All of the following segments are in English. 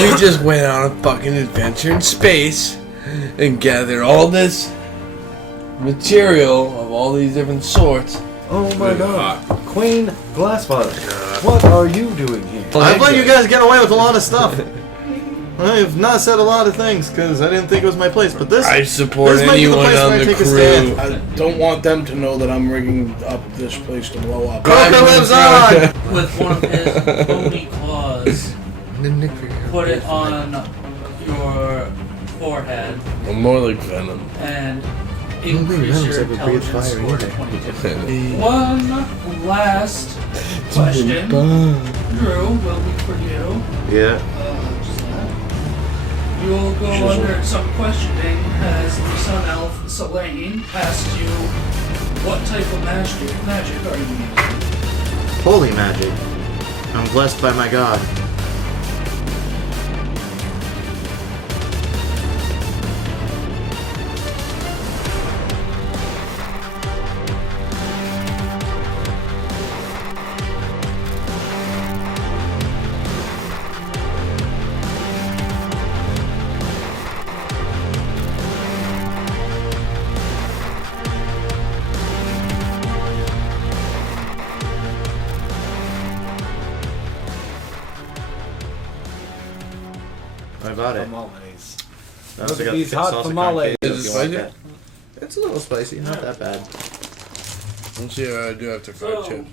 We just went on a fucking adventure in space and gathered all this material of all these different sorts. Oh my god. Queen Glassbottom, what are you doing here? I've let you guys get away with a lot of stuff. I've not said a lot of things because I didn't think it was my place, but this... I support this might be the anyone place on where I the take a crew. stand. I don't want them to know that I'm rigging up this place to blow up. Coca lives on! With one of his bony claws, put it on your forehead I'm more like Venom. and increase your intelligence score to 22. One last question, Drew, will be for you. Yeah. Just that. You'll go under some questioning as the Sun Elf Selene asks you, what type of magic are you using? Holy magic. I'm blessed by my god. I bought it. Tamales. I also Look at got these thick hot salsa tamales. concave Is if it you like spicy? that. It's a little spicy, not that bad. Let's see what I do after fried chips.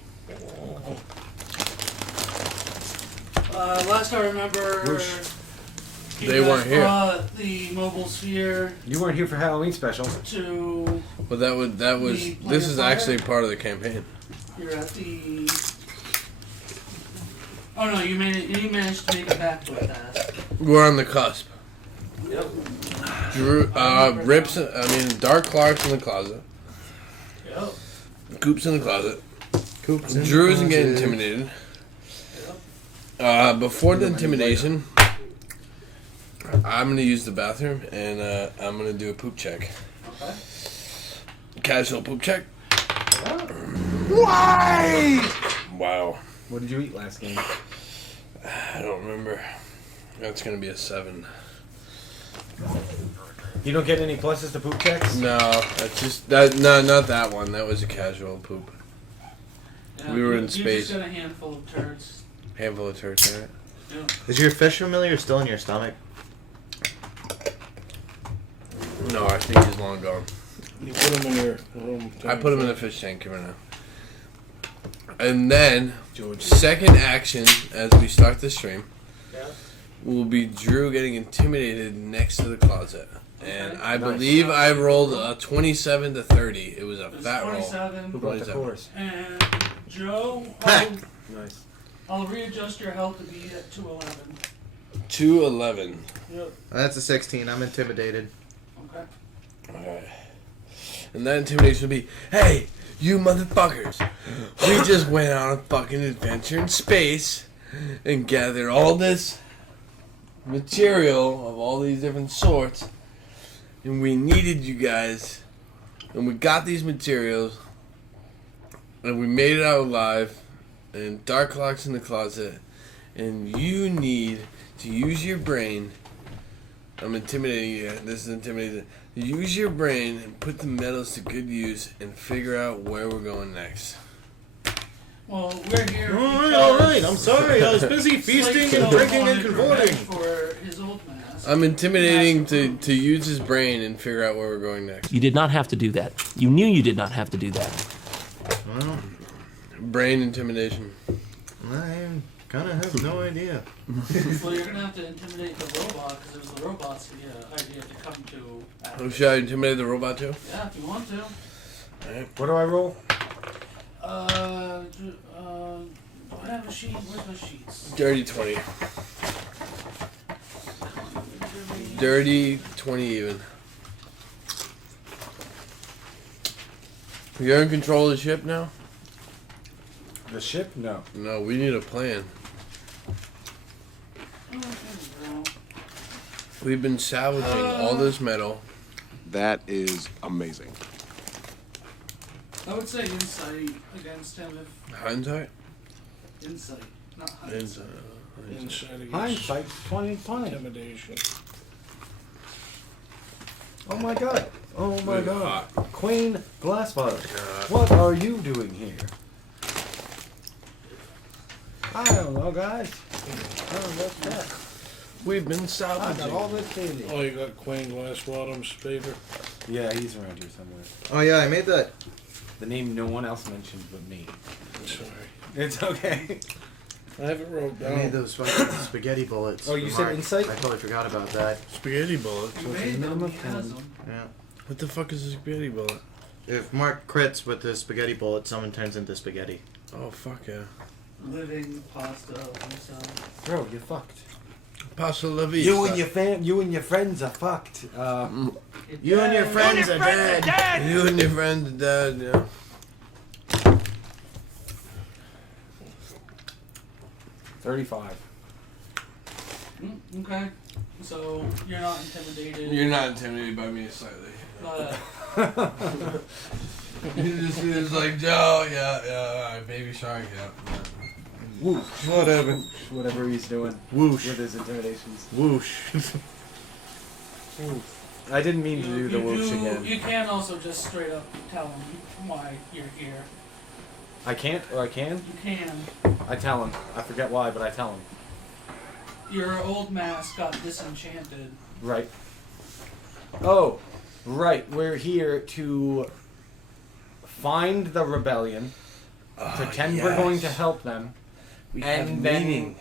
Last I remember, you They guys weren't here. brought the mobile sphere You weren't here for Halloween special. to. But that was this is actually part of the campaign. You're at the. Oh no, you made it. You managed to make it back with that. We're on the cusp. Yep. Drew, Dark Clark's in the closet. Yep. Coop's in the closet. Drew isn't getting intimidated. Before the intimidation, I'm gonna use the bathroom and I'm gonna do a poop check. Okay. Casual poop check. Why? Wow. What did you eat last game? I don't remember. That's gonna be a 7. You don't get any pluses to poop checks? No, that's just that. No, not that one. That was a casual poop. Yeah, We were in You space. just got a handful of turds. Handful of turds in it. Yeah. Is your fish familiar still in your stomach? No, I think he's long gone. You put them in your room. I put him in a fish tank right now. And then, second action as we start the stream will be Drew getting intimidated next to the closet. And I believe I rolled a 27 to 30. It was a It's fat roll. 27. Who brought the 27. course? And Joe, Nice. I'll readjust your health to be at 211. 211. Yep. That's a 16. I'm intimidated. Okay. Alright. And that intimidation will be, hey, you motherfuckers. We just went on a fucking adventure in space and gathered all this material of all these different sorts. And we needed you guys. And we got these materials. And we made it out alive. And Dark Clock's in the closet. And you need to use your brain. I'm intimidating you. This is intimidating. Use your brain and put the metals to good use and figure out where we're going next. Well, we're here. Alright, I'm sorry. I was busy feasting and drinking and cavorting. For his old mask. I'm intimidating to use his brain and figure out where we're going next. You did not have to do that. You knew you did not have to do that. Well, Brain intimidation. I kind of have no idea. Well, you're gonna have to intimidate the robot because there's the robot's idea to come to. Oh, should I intimidate the robot too? Yeah, if you want to. What do I roll? Do I have a sheet? Where's my sheets? Dirty 20. Dirty 20 even. You're in control of the ship now? The ship? No. No, we need a plan. We've been salvaging all this metal. That is amazing. I would say insight against him if Hindsight? insight, not hindsight. Insight. Insight against Hindsight 2020. intimidation. Oh my god. Oh my Wait, god. Queen Glassfather. What are you doing here? I don't know, guys. Oh, what's that? We've been I got salvaging. all this candy. Oh, you got Queen Glassbottom's paper. Yeah, he's around here somewhere. Oh yeah, I made that. The name no one else mentioned but me. Sorry. It's okay. I have it wrote I made down. those fucking spaghetti bullets. Oh, you for said Mark. insight? I totally forgot about that. Spaghetti bullets. You it's a made them, minimum he has of them. Yeah. What the fuck is a spaghetti bullet? If Mark crits with the spaghetti bullet, someone turns into spaghetti. Oh fuck yeah. Living pasta himself. Bro, you're fucked. Pasta la vista. You and your friends are fucked. You and your friends are dead. You and your friends are dead, yeah. $35. Okay. So you're not intimidated. You're not intimidated by me slightly. Not You just like Joe, yeah, alright, baby shark, yeah. Whoosh. Whatever. Whatever he's doing Whoosh. with his intimidations. Whoosh. I didn't mean to do the whoosh again. You can also just straight up tell him why you're here. I can't, or I can? You can. I tell him. I forget why, but I tell him. Your old mask got disenchanted. Right. Oh, right. We're here to find the rebellion, pretend we're going to help them, and then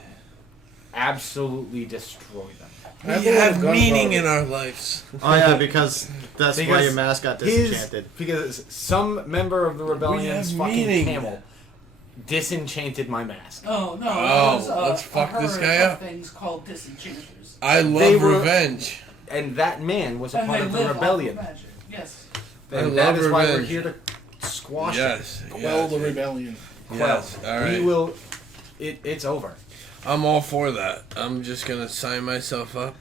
absolutely destroy them. We have meaning in our lives. Oh yeah, because that's why Because your mask got his- disenchanted. Because some member of the rebellion's have fucking meaning. camel disenchanted my mask. Oh no! Oh, it was, let's fuck a this herd guy of up. Things called disenchanters. I They love were- revenge. And that man was a And part they of the live off rebellion. of magic. Yes. I And that love is why we're revenge. here to squash Yes. Quell the rebellion. it. Yes. Well, Alright. we will. It's over. I'm all for that. I'm just gonna sign myself up.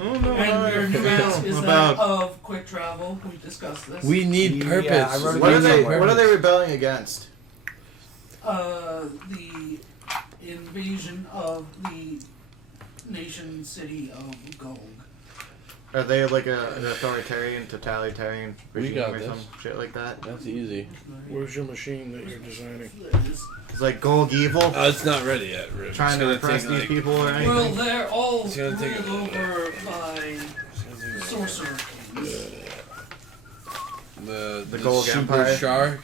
And your new mask is that about. of quick travel. We discussed this. We need Yeah, purpose. I wrote it What are down they? somewhere. What are they rebelling against? The invasion of the nation city of Gog. Are they like an authoritarian, totalitarian We regime got or this. some shit like that? That's easy. Where's your machine that you're designing? It's like Golg evil, It's not ready yet, Rip. trying to It's gonna repress take, these like, people or Well, anything. they're all It's gonna take ruled a- over by it's gonna take a- sorcerer kings. The Golg Super Empire. Shark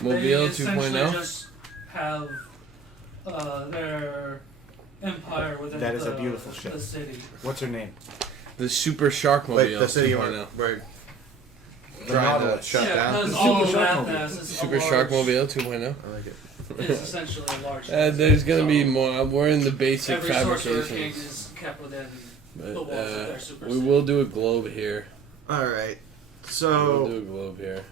They Mobile essentially 2.0. just have their empire within That is a the, beautiful ship. the city. What's her name? The Super Shark Mobile Like the city 2.0. we're The trying to Nautilus. shut Yeah, down. because The all Super of Shark Mathnas is Super a Shark large, Mobile 2.0. I like it. is essentially a large. There's gonna so be more. We're in the basic every sorcerer king fabrications. is kept within the But, walls of their super we city. will do a globe here. All right. We'll So, do a globe here.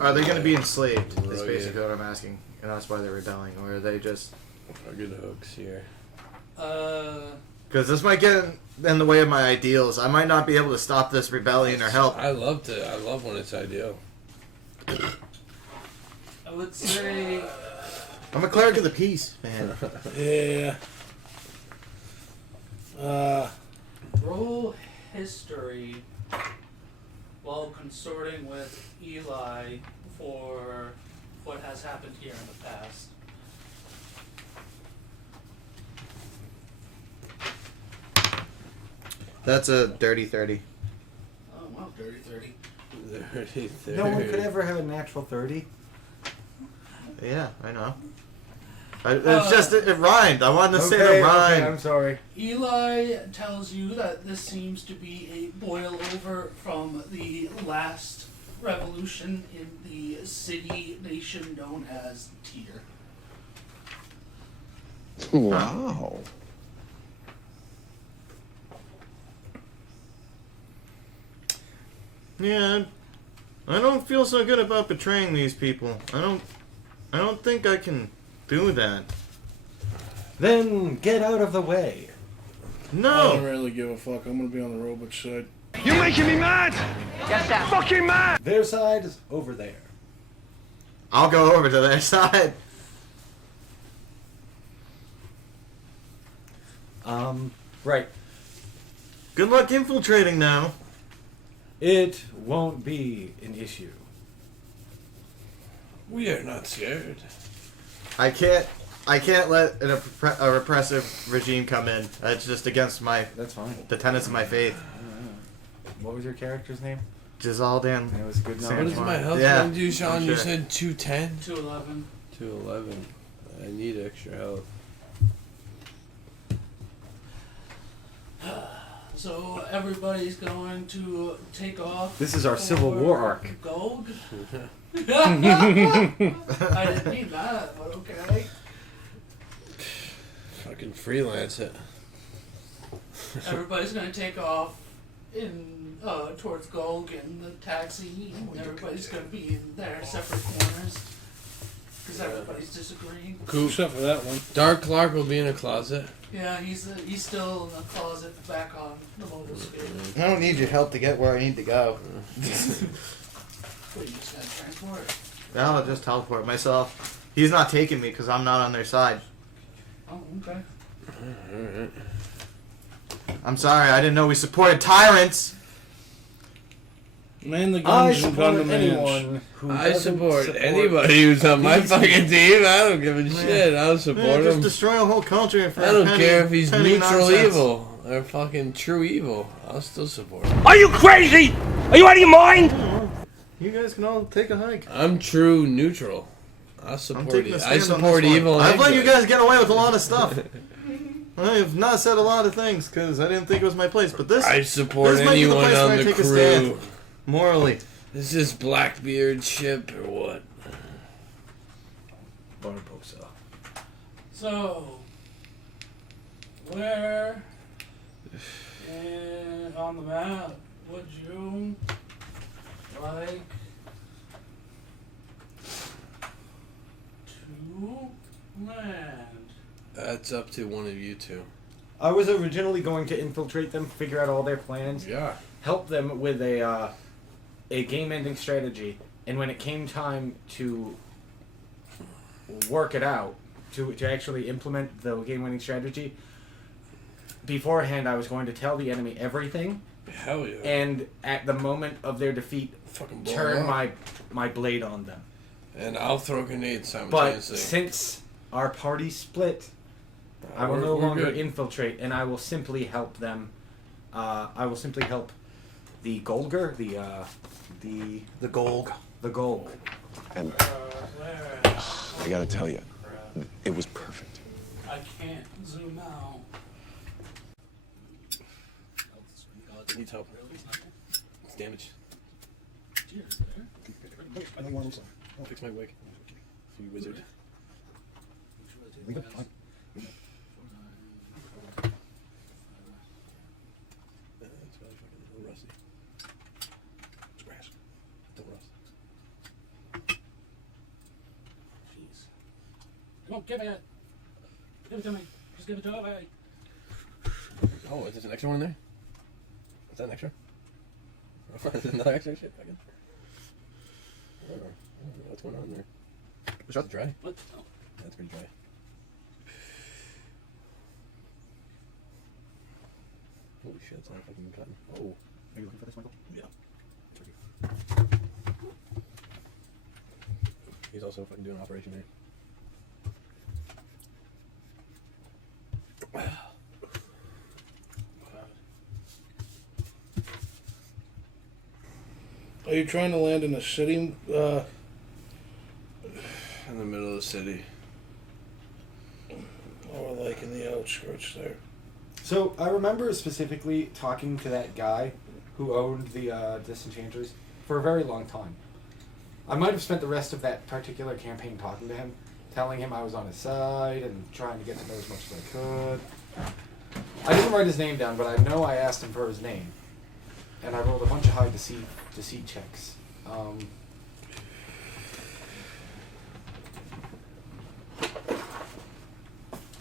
are they going to be enslaved? Is Rugged. basically what I'm asking, and that's why they're rebelling, or are they just? Rugged hooks here. Because this might get in the way of my ideals. I might not be able to stop this rebellion or help. I love when it's ideal. I would say I'm a cleric of the peace, man. Yeah. roll history while consorting with Eli for what has happened here in the past. That's a dirty 30. Oh wow, dirty 30. 30. No one could ever have a natural 30. Yeah, I know. It's just it rhymed. I wanted to say Okay, the rhyme. I'm sorry. Eli tells you that this seems to be a boil over from the last revolution in the city nation known as Tyr. Wow. Yeah, I don't feel so good about betraying these people. I don't think I can do that. Then get out of the way. I don't No. really give a fuck. I'm gonna be on the robot side. You're making me mad! Fucking mad! Their side is over there. I'll go over to their side. Right. Good luck infiltrating now. It won't be an issue. We are not scared. I can't let a repressive regime come in. It's just against That's fine. the tenets of my faith. What was your character's name? Gisaldin. It was a good What name. is my health Yeah, going to do, Sean? I'm You sure. said 210? 211. 211. I need extra health. So everybody's going to take off. This is our Civil for War arc. Gold. I didn't mean that, but okay. Fucking freelance it. Everybody's going to take off in towards Gog and the taxi. Everybody's going to be in their separate corners because everybody's disagreeing. Cool. Except for that one. Dark Clark will be in a closet. Yeah, he's still in the closet back on the motorcade. I don't need your help to get where I need to go. What, you just got to transport? I'll just teleport myself. He's not taking me because I'm not on their side. Oh, okay. Alright. I'm sorry, I didn't know we supported tyrants. Man the I guns and gun support the anyone who I doesn't support anybody who's on my fucking team. I don't give a shit. I'll support Just him. destroy a whole country for I a don't penny- care if he's penny neutral nonsense. evil or fucking true evil. I'll still support him. Are you crazy? Are you out of your mind? You guys can all take a hike. I'm true neutral. I'll I'm support taking it. a stand I on support this one. evil. I've let and you good. guys get away with a lot of stuff. I have not said a lot of things because I didn't think it was my place. But this, I support this might be the anyone place where on I the take a stand. crew. Morally. Is this Blackbeard ship or what? Barbosa. So, where on the map would you like to land? That's up to one of you two. I was originally going to infiltrate them, figure out all their plans, Yeah. help them with a game-ending strategy, and when it came time to work it out, to actually implement the game-winning strategy, beforehand I was going to tell the enemy everything, Hell yeah. and at the moment of their defeat, Fucking blow turn up. my blade on them. And I'll throw grenades But simultaneously. since our party split, I will We're- no we're longer good. infiltrate, and I will simply help them. I will simply help the Golger, the Golg. the Golg. And Where? I gotta tell you, it was perfect. I can't zoom out. Needs help. It's damaged. Fix my wig. You wizard. It's probably fucking a little rusty. It's grass. Don't rust. Jeez. Come on, give it. Give it to me. Just give it to me. Oh, is there an extra one in there? Is that an extra? Is there another extra shit back in? I don't know what's going on there. Is that dry? What? Oh. That's pretty dry. Holy shit, it's not fucking cotton. Oh. Are you looking for this, Michael? Yeah. He's also fucking doing an operation here. Are you trying to land in a city? In the middle of the city. Or like in the outskirts there? So I remember specifically talking to that guy who owned the Disenchanters for a very long time. I might have spent the rest of that particular campaign talking to him, telling him I was on his side and trying to get to know as much as I could. I didn't write his name down, but I know I asked him for his name, and I rolled a bunch of high deceit checks.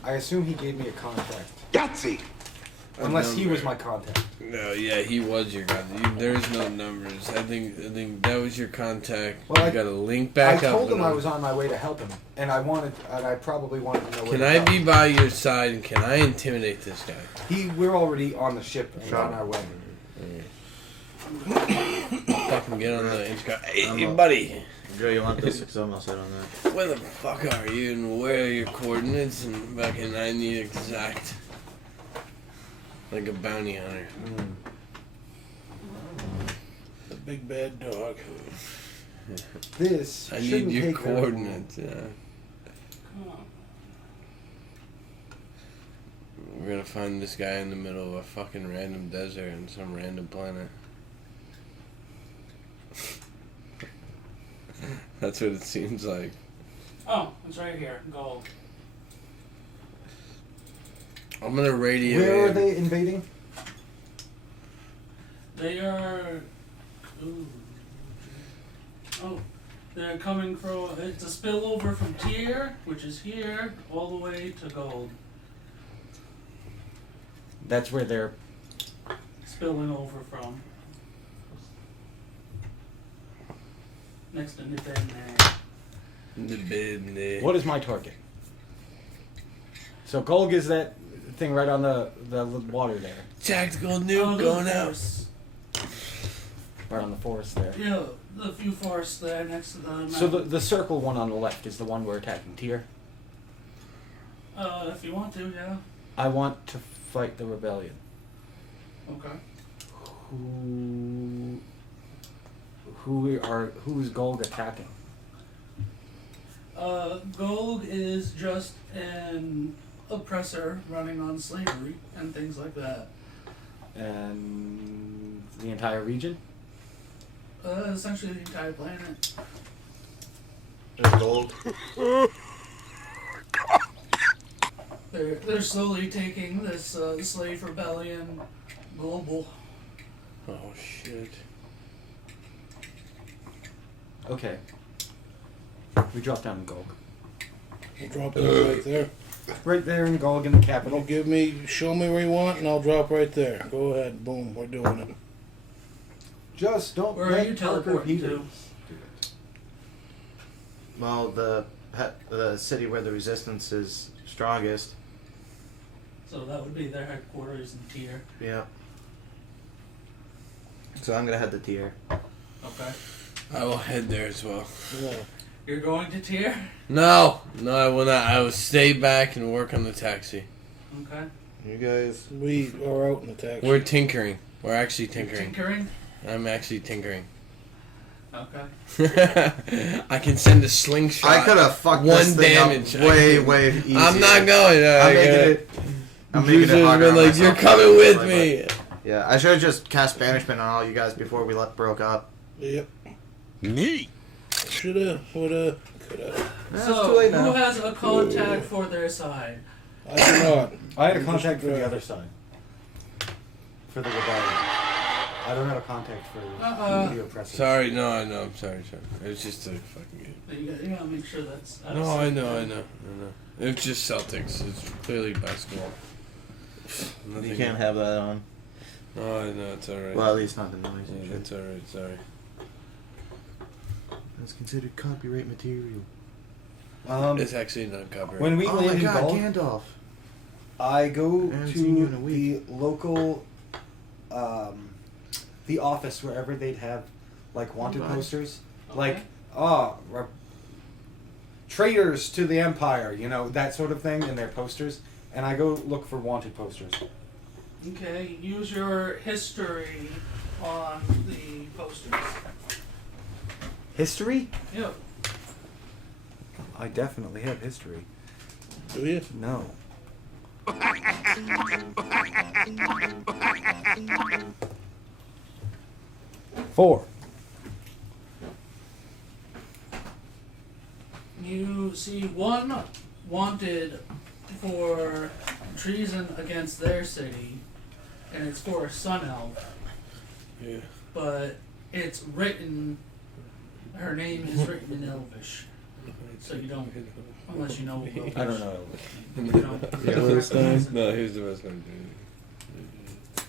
I assume he gave me a contract. Yahtzee! Unless he was my contact. No, yeah, he was your contact. There's no numbers. I think that was your contact. Well, you got to link back I up. told him I was on my way to help him, and I probably wanted to know where Can to I go. be by your side and can I intimidate this guy? We're already on the ship and on our way. Fucking get on the intercom. Hey, buddy. Joe, you want this? Because I'm all set on that. Where the fuck are you and where are your coordinates? And fucking I need exact. Like a bounty hunter. The big bad dog. This I need shouldn't your take very long. coordinates, yeah. Come on. We're gonna find this guy in the middle of a fucking random desert on some random planet. That's what it seems like. Oh, it's right here. Gold. I'm gonna radio Where are in. they invading? They are. Ooh. Oh, they're coming from. It's a spillover from Tier, which is here, all the way to Gold. That's where they're. Spilling over from. Next to Nibene. The bed. What is my target? So Golg is that thing right on the water there, Tactical nuke going out. right on the forest there. Yeah, the few forests there next to the mountain. So the circle one on the left is the one we're attacking. Tier. If you want to, yeah. I want to fight the rebellion. Okay. Who's Golg attacking? Gold is just an oppressor running on slavery and things like that. And the entire region? Essentially the entire planet. There's gold. They're slowly taking this slave rebellion global. Oh shit. Okay. We drop down in Golg. I'll drop it right there. Right there in Golg in the capital. Show me where you want, and I'll drop right there. Go ahead, boom, we're doing it. Just don't Where are let you Parker teleporting Peters to? do it. Well, the city where the resistance is strongest. So that would be their headquarters in Tier. Yeah. So I'm gonna head to Tier. Okay. I will head there as well. Yeah. You're going to Tier? No, I will not. I will stay back and work on the taxi. Okay. You guys. We are out in the taxi. We're tinkering. We're actually tinkering. Tinkering? I'm actually tinkering. Okay. I can send a slingshot. I could have fucked one this thing damage. up way easier. I'm not going. I'm making it harder been on like, myself you're coming with but- me. Yeah, I should have just cast banishment on all you guys before we broke up. Yep. Neat. Shoulda, woulda, coulda. It's So, too late who now. has a contact for their side? I do not. I had a contact for the other side. For the rebellion. I don't have a contact for the oppressors. Sorry, no, I know. I'm sorry. It was just a fucking game. You gotta make sure that's. out of No, I sync. know. It's just Celtics. It's clearly basketball. You can't have that on. No, I know. It's alright. Well, at least not the noise. Yeah, it's alright. Sorry. It's considered copyright material. It's actually not copyright. When we Oh my land in god, Golg, Gandalf! I go I haven't seen you in a to week. the local, the office wherever they'd have like wanted Right. posters, Okay. like traitors to the empire, that sort of thing in their posters, and I go look for wanted posters. Okay, use your history on the posters. History? Yep. I definitely have history. Do you? No. Four. You see one wanted for treason against their city, and it's for a sun elf, Yeah. but it's written, her name is written in Elvish, so you don't, unless you know Elvish. I don't know. You don't. No, here's the best one.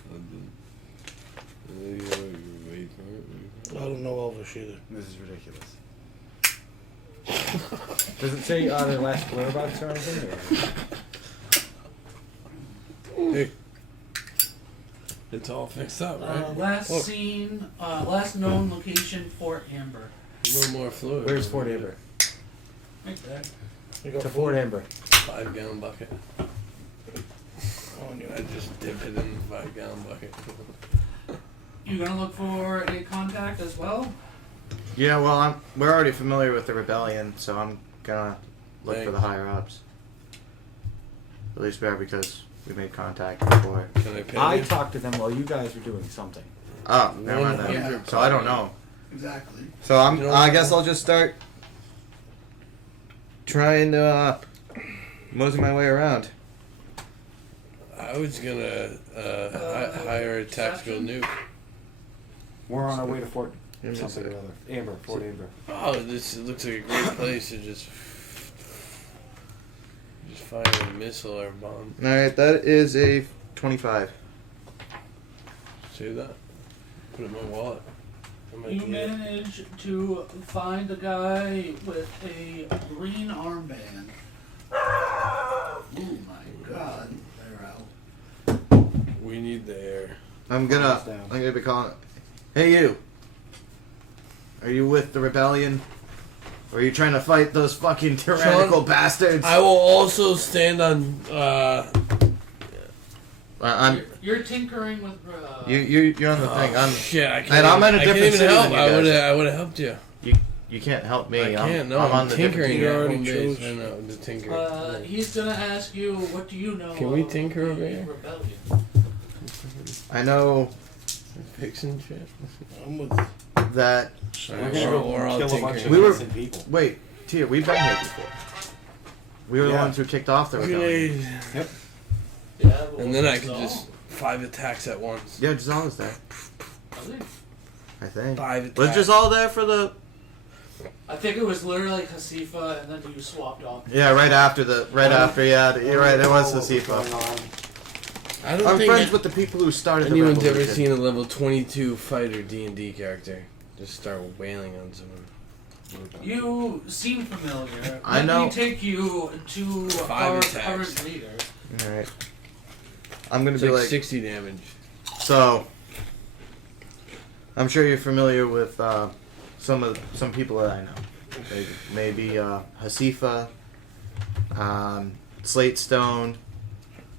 I don't know Elvish either. This is ridiculous. Does it say their last blur box or anything? Or? Hey, It's all fixed up, right? Last seen, last known location, Fort Amber. A little more fluid. Where's Fort Amber? Right there. you got To Fort Amber. 5-gallon bucket. on you. I just dip it in the 5-gallon bucket. You gonna look for a contact as well? Yeah, well, we're already familiar with the rebellion, so I'm gonna look for the higher ups. At least we are because we made contact before. Can I pay I you? talked to them while you guys were doing something. Oh, never mind that. 100 So I don't know. Exactly. So I guess I'll just start trying to mosey my way around. I was gonna hire a tactical nuke. We're on our way to Fort Give me a something or second. other. Amber, Fort Amber. Oh, this looks like a great place to just fire a missile or a bomb. All right, that is a 25. See that? Put it in my wallet. I might You need it. manage to find a guy with a green armband. Oh my god, they're out. We need the air. I'm gonna be calling. Hey, you. Are you with the rebellion? Or are you trying to fight those fucking tyrannical bastards? I will also stand on. I'm. You're tinkering with. You're on the thing. I'm. Shit, I can't. And I'm at a I can't different even city help. than you I guys. would have helped you. You can't help me. I can't. No, I'm I'm on the different tinkering. team. You At already home base. chose. I know the tinker. He's gonna ask you, what do you know? Can we of tinker the over here? Rebellion? I know Fixing shit. I'm with. that. We're gonna go We're all kill a bunch tinkering. of We were- innocent people. Wait, Tia, we've been here before. We were the Yeah. ones who kicked off the rebellion. Yeah, but And then I what's could all? just 5 attacks at once. Yeah, Giselle was there. Really? I think. 5 attacks. Was Giselle there for the? I think it was literally Hasifa, and then you swapped off. Yeah, right after. Yeah, you're right. It was What's going Hasifa. on? I don't I'm think friends with the people who started the anyone's ever revolution. seen a level 22 fighter D&D character just start wailing on someone. You seem familiar. I Let know. me take you to 5 our attacks. current leader. All right. I'm gonna It's be like like. 60 damage. So. I'm sure you're familiar with some people that I know. Maybe Hasifa, Slate Stone,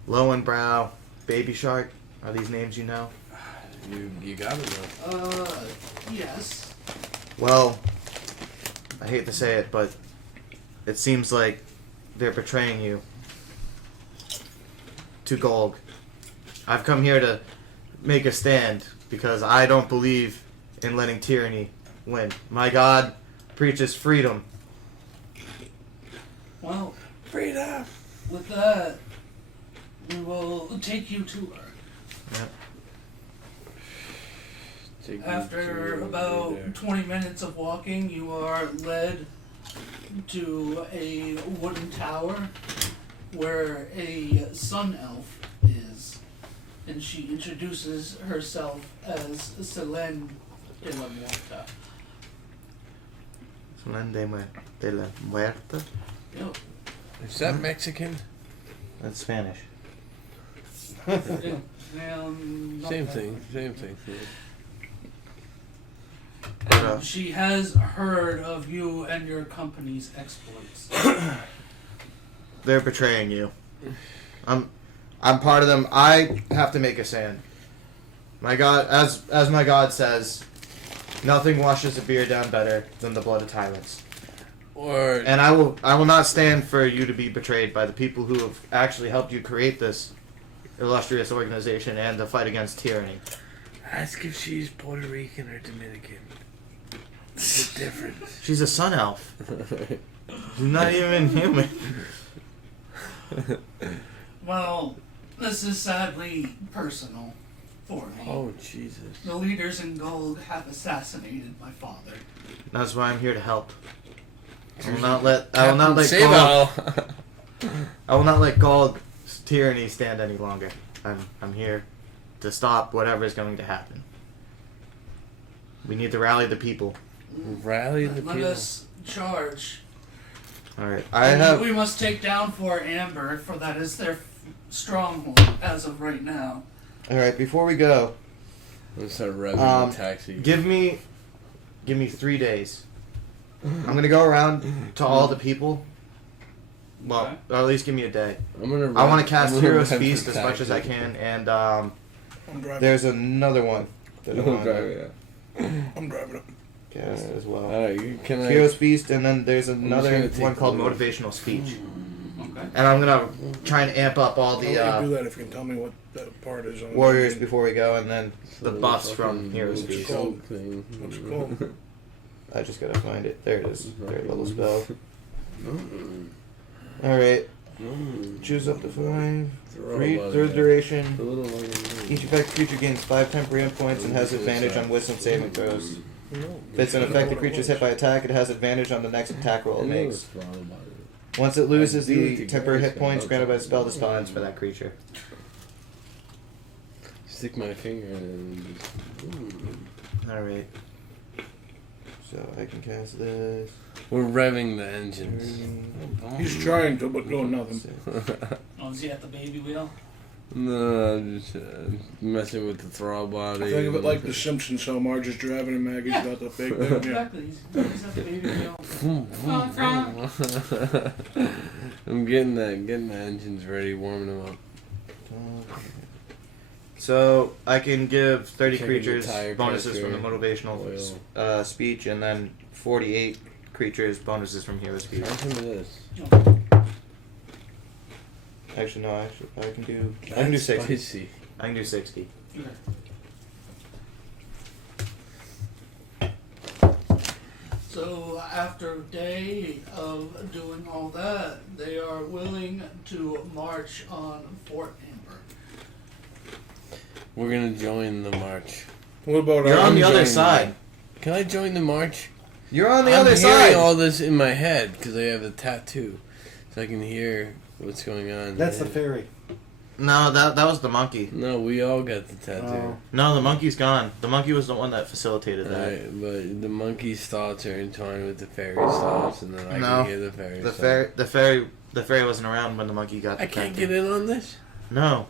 Lowenbrow, Baby Shark. Are these names you know? You got it though. Yes. Well, I hate to say it, but it seems like they're betraying you to Golg. I've come here to make a stand because I don't believe in letting tyranny win. My God preaches freedom. Well, Freedom! with that, we will take you to her. Take me After to about there. 20 minutes of walking, you are led to a wooden tower where a sun elf is, and she introduces herself as Selene de la Muerta. Solen de la Muerta? Yep. Is that Mexican? That's Spanish. Not Same that thing. much. Same thing. She has heard of you and your company's exploits. They're betraying you. I'm part of them. I have to make a stand. My God, as my God says, nothing washes a beer down better than the blood of tyrants. Or And I will not stand for you to be betrayed by the people who have actually helped you create this illustrious organization and the fight against tyranny. ask if she's Puerto Rican or Dominican. What's the difference? She's a sun elf. She's not even human. Well, this is sadly personal for me. Oh Jesus! The leaders in Gold have assassinated my father. That's why I'm here to help. I will not let Golg, Save I will not let Golg's tyranny stand any longer. I'm here to stop whatever is going to happen. We need to rally the people. Rally the Let people. us charge. Alright, I have... We must take down Fort Amber, for that is their stronghold as of right now. Alright, before we go, Let's start revving the taxi. give me 3 days. I'm going to go around to all the people. Well, Okay. or at least give me a day. I want to cast Hero's Feast as much as I can, and I'm driving. there's another one that I want to I'm driving up. cast as well. Alright, can I... Hero's Feast, and then there's just another gonna take one called the- Motivational Speech. Okay. And I'm going to try and amp up all How do you do the that if you can tell me what that part is on warriors before we go, and then the buffs from Fucking Hero's little Feast. choke thing. What's it called? I just gotta find it. There it is. Third level spell. Alright. Choose up to 5. Third duration. The little one. Each affected creature gains 5 temporary hit points and has advantage on wisdom saving throws. If it's an affected creature hit by attack, it has advantage on the next attack roll it makes. Once it loses the temporary hit points granted by the spell, the spell ends for that creature. Stick my finger in and just... Alright. So I can cast this. We're revving the engines. He's trying to, but doing nothing. Oh, is he at the baby wheel? No, I'm just messing with the thrall body. Think of it like The Simpsons, so Marge is driving and Maggie's got the big thing. Yeah. Exactly. He's at the baby wheel. I'm getting the engines ready, warming them up. So I can give 30 Checking creatures the tire bonuses from the pressure, motivational speech, and then 48 creatures bonuses from Hero Speech. How come it is? Actually, no. I can do 60. Spicy. I can do 60. So after a day of doing all that, they are willing to march on Fort Amber. We're gonna join the march. What about You're on the other joining side. Can I join the march? You're on the I'm other hearing side. all this in my head because I have a tattoo, so I can hear what's going on. That's the fairy. No, that was the monkey. No, we all got the tattoo. Oh. No, the monkey's gone. The monkey was the one that facilitated that. Right, but the monkey's thoughts are entwined with the fairy's thoughts, and then I No. can hear the fairy's The thoughts. the fairy wasn't around when the monkey got the I can't tattoo. get in on this. No.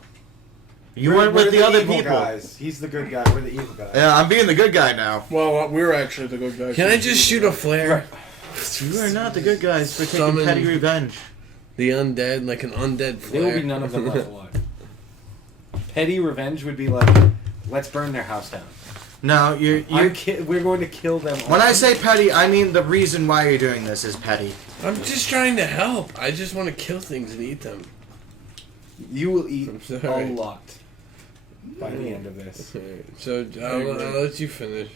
You We're- went with we're the other evil people. guys. He's the good guy. We're the evil guys. Yeah, I'm being the good guy now. Well, we're actually the good guys. Can I just shoot a flare? You are not the good guys for taking Summon- petty revenge. The undead, like an undead flare. There will be none of them left alive. Petty revenge would be like, let's burn their house down. No, We're going to kill them all. when I say petty, I mean the reason why you're doing this is petty. I'm just trying to help. I just want to kill things and eat them. You will eat I'm sorry. a lot by the end of this. So I'll let you finish.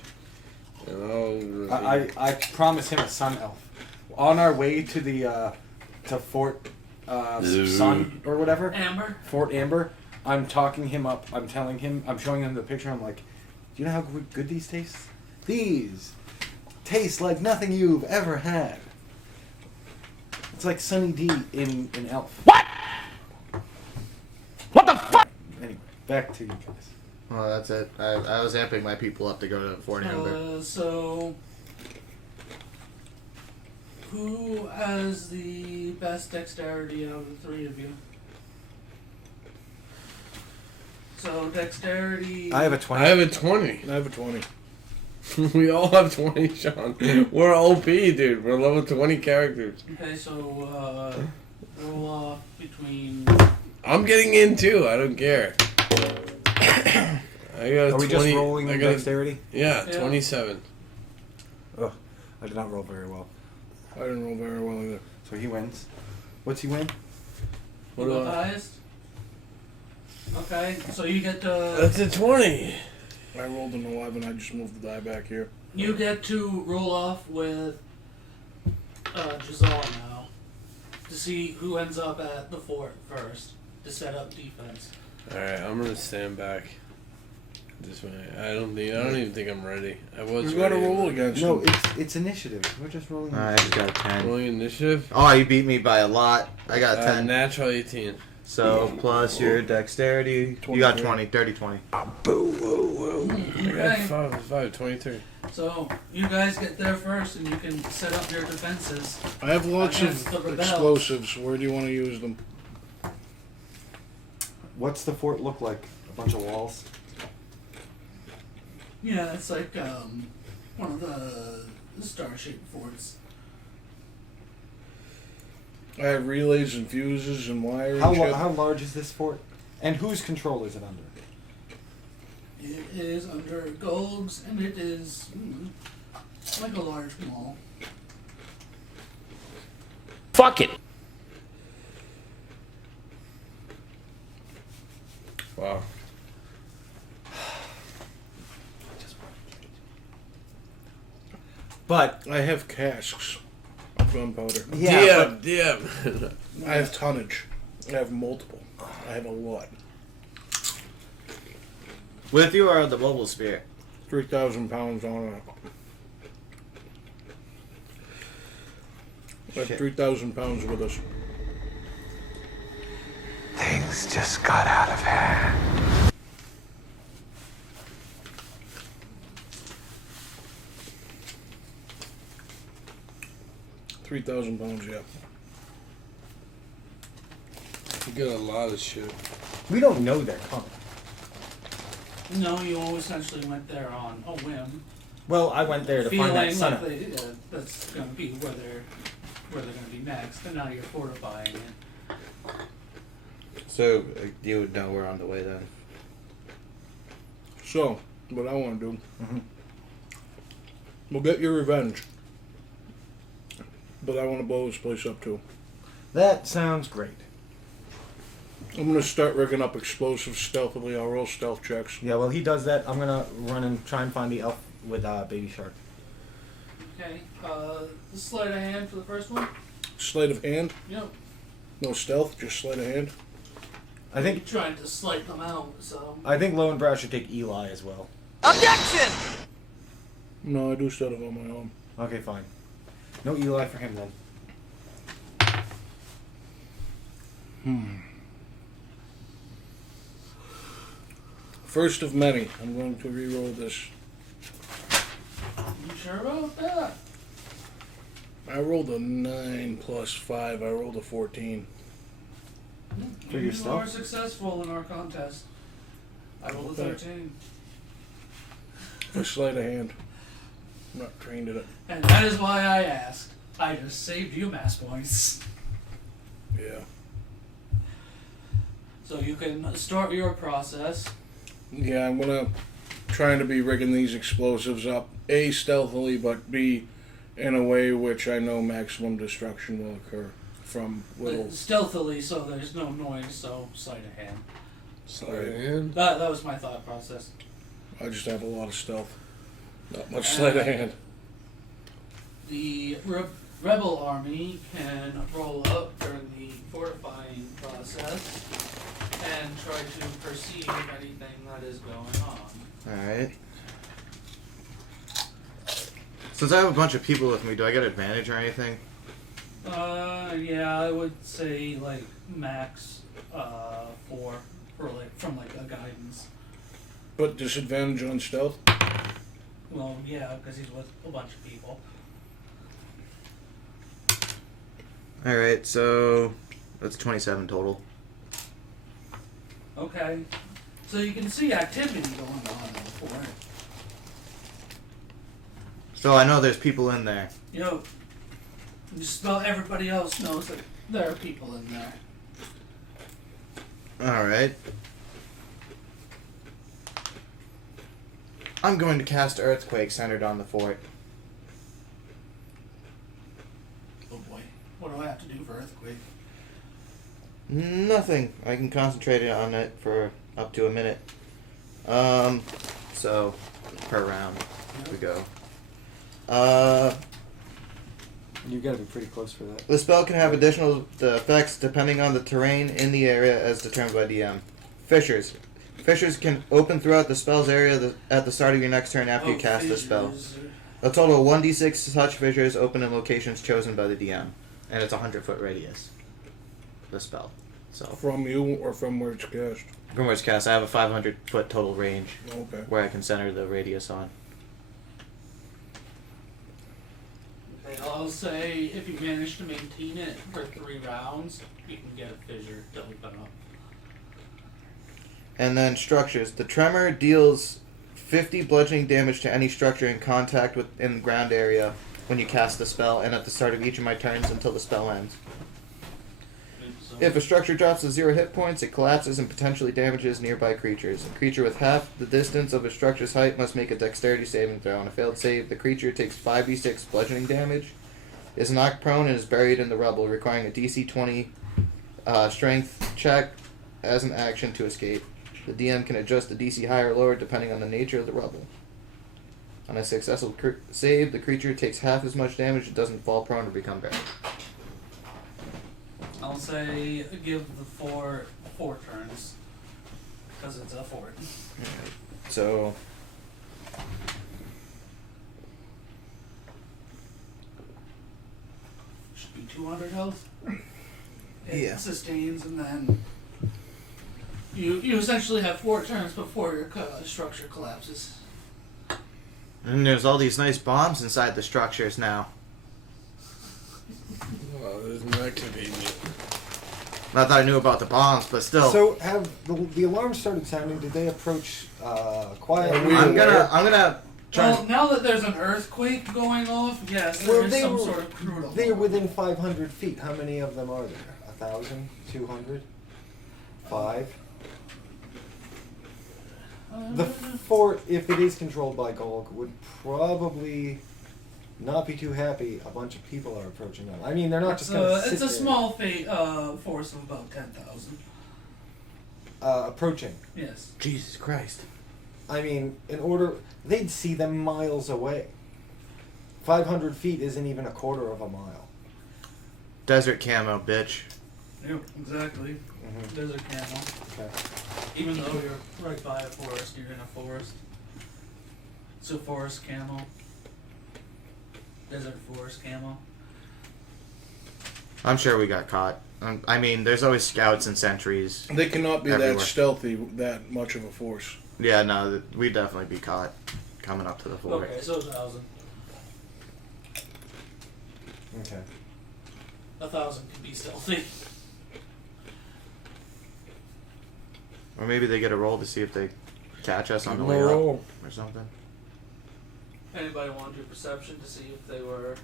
And I promise him a sun elf. On our way to the to Fort Sun or whatever, Amber? Fort Amber, I'm talking him up. I'm telling him. I'm showing him the picture. I'm like, do you know how good these taste? These taste like nothing you've ever had. It's like Sunny D in Elf. What? What the fuck? Anyway, back to you guys. Well, that's it. I was amping my people up to go to Fort Amber. So, who has the best dexterity out of the three of you? So, dexterity. I have a 20. I have a 20. I have a 20. We all have 20, Sean. We're OP, dude. We're level 20 characters. Okay, so, roll off between. I'm getting in too. I don't care. I got a Are 20. we just rolling I got dexterity? Yeah, Yeah. 27. Oh, I did not roll very well. I didn't roll very well either. So he wins. What's he win? What the do I? highest? Okay, so you get to. That's a 20. I rolled an 11. I just moved the die back here. You get to roll off with Giselle now to see who ends up at the fort first to set up defense. Alright, I'm gonna stand back. This way. I don't even think I'm ready. I was You gotta ready. roll against No, him. it's initiative. We're just rolling. I just got a 10. Rolling initiative. Oh, you beat me by a lot. I got a 10. Natural 18. So plus your dexterity, you got 20, 30, 20. I got Okay. 5, 23. So you guys get there first, and you can set up your defenses. I have lots Against of the rebels. explosives. Where do you want to use them? What's the fort look like? A bunch of walls? Yeah, it's like one of the star-shaped forts. I have relays and fuses and wire How, and shit. how large is this fort? And whose control is it under? It is under Gold's, and it is like a large mall. Fuck it. Wow. But I have casks of gunpowder. DM. I have tonnage. I have multiple. I have a lot. With you or the mobile spear? 3,000 pounds on it. I have Shit. 3,000 pounds with us. Things just got out of hand. £3,000, yeah. You got a lot of shit. we don't know they're coming. No, you all essentially went there on a whim, Well, I went there to feeling find that like sun. that's going to be where they're going to be next, and now you're fortifying it. So you would know we're on the way then. So, what I want to do, Mhm. we'll get your revenge. But I want to blow this place up too. That sounds great. I'm going to start rigging up explosives stealthily. I'll roll stealth checks. Yeah, well, he does that. I'm gonna run and try and find the elf with Baby Shark. Okay, sleight of hand for the first one. Sleight of hand. Yep. No stealth, just sleight of hand. I think You're trying to slight them out, so. Lowenbrow should take Eli as well. No, I do stealth on my own. Okay, fine. No Eli for him then. First of many. I'm going to re-roll this. You sure about that? I rolled a 9 plus 5. I rolled a 14. For You yourself? are successful in our contest. I rolled a Okay. 13. For sleight of hand. I'm not trained in it. And that is why I asked. I just saved you mass points. Yeah. So you can start your process. Yeah, I'm gonna trying to be rigging these explosives up. A, stealthily, but B, in a way which I know maximum destruction will occur from little. Stealthily, so there's no noise, so sleight of hand. Sleight That was my thought process. I just have a lot of stealth. Not much sleight of hand. The rebel army can roll up during the fortifying process and try to perceive anything that is going on. Alright. Since I have a bunch of people with me, do I get advantage or anything? Yeah, I would say like max 4 for like from like a guidance. But disadvantage on stealth? Well, yeah, because he's with a bunch of people. Alright, so that's 27 total. Okay, so you can see activity going on in the fort. So I know there's people in there. You know, just about everybody else knows that there are people in there. Alright. I'm going to cast Earthquake centered on the fort. Oh boy, what do I have to do for earthquake? Nothing. I can concentrate on it for up to a minute. So per round we go. You've got to be pretty close for that. The spell can have additional effects depending on the terrain in the area as determined by DM. Fissures. Fissures can open throughout the spell's area at the start of your next turn after you cast the spell. fissures. A total of 1d6 such fissures open in locations chosen by the DM. And it's a 100-foot radius. The spell. So From you or from where it's cast? from where it's cast, I have a 500-foot total range Okay. where I can center the radius on. Okay, I'll say if you manage to maintain it for 3 rounds, you can get a fissure to open up. And then structures. The tremor deals 50 bludgeoning damage to any structure in contact with in the ground area when you cast the spell, and at the start of each of my turns until the spell ends. So, If a structure drops to 0 hit points, it collapses and potentially damages nearby creatures. A creature with half the distance of a structure's height must make a dexterity saving throw. On a failed save, the creature takes 5d6 bludgeoning damage, is knocked prone, and is buried in the rubble, requiring a DC 20 strength check as an action to escape. The DM can adjust the DC higher or lower depending on the nature of the rubble. On a successful save, the creature takes half as much damage and doesn't fall prone or become buried. I'll say give the four turns because it's a fort. So, Should be 200 health. It Yeah. sustains, and then you essentially have 4 turns before your structure collapses. and there's all these nice bombs inside the structures now. Well, isn't that convenient? Not that I knew about the bombs, but still. So have the alarms started sounding? Did they approach quietly? I'm gonna try. Well, now that there's an earthquake going off, yes, there is some sort of crude alarm. They're within 500 feet. How many of them are there? 1,000? 200? 5? The fort, if it is controlled by Golg, would probably not be too happy. A bunch of people are approaching them. I mean, they're not just going to sit It's a there. small force of about 10,000. Approaching. Yes. Jesus Christ. I mean, they'd see them miles away. 500 feet isn't even a quarter of a mile. Desert camo, bitch. Yep, exactly. Mm-hmm. Desert camo. Okay. Even though you're right by a forest, you're in a forest. So forest camo. Desert forest camo. I'm sure we got caught. I mean, there's always scouts and sentries. They cannot be Everywhere. that stealthy, that much of a force. Yeah, no, we'd definitely be caught coming up to the fort. Okay, so 1,000. Okay. 1,000 can be stealthy. Or maybe they get a roll to see if they catch us on the Give way them a up roll. or something. Anybody want to do perception to see if they were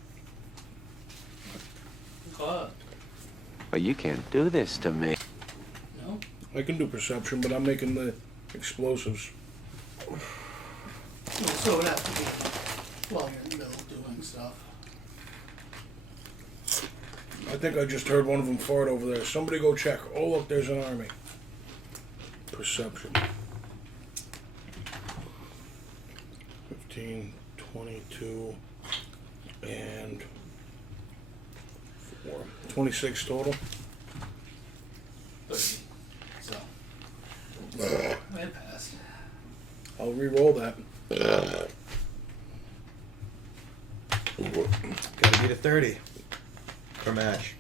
caught? But you can't do this to me. No? I can do perception, but I'm making the explosives. So it would have to be while you're in the middle of doing stuff. I think I just heard one of them fart over there. Somebody go check. Oh, look, there's an army. Perception. 15, 22, and 4. 26 total. 30. So. It passed. I'll re-roll that. Gotta beat a 30 for match.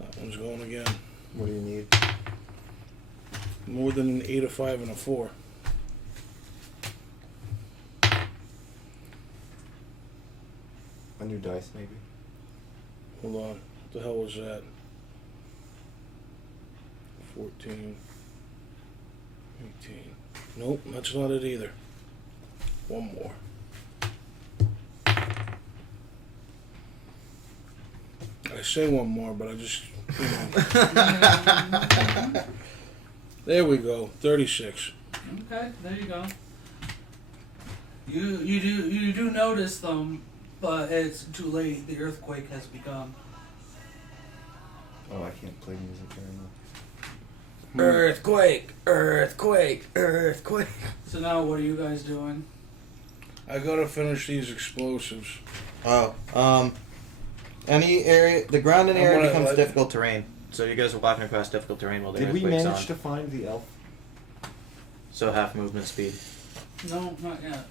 That one's going again. What do you need? More than an 8, a 5, and a 4. A new dice, maybe. Hold on. What the hell was that? 14. 18. Nope, that's not it either. One more. I say one more, but I just, There we go. 36. Okay, there you go. You do notice them, but it's too late. The earthquake has begun. Oh, I can't play music anymore. Earthquake! Earthquake! Earthquake! So now what are you guys doing? I gotta finish these explosives. Oh, any area, the ground and I'm area gonna becomes let- difficult terrain. So you guys are walking across difficult terrain while the Did we earthquake's manage on. to find the elf? So half movement speed. No, not yet.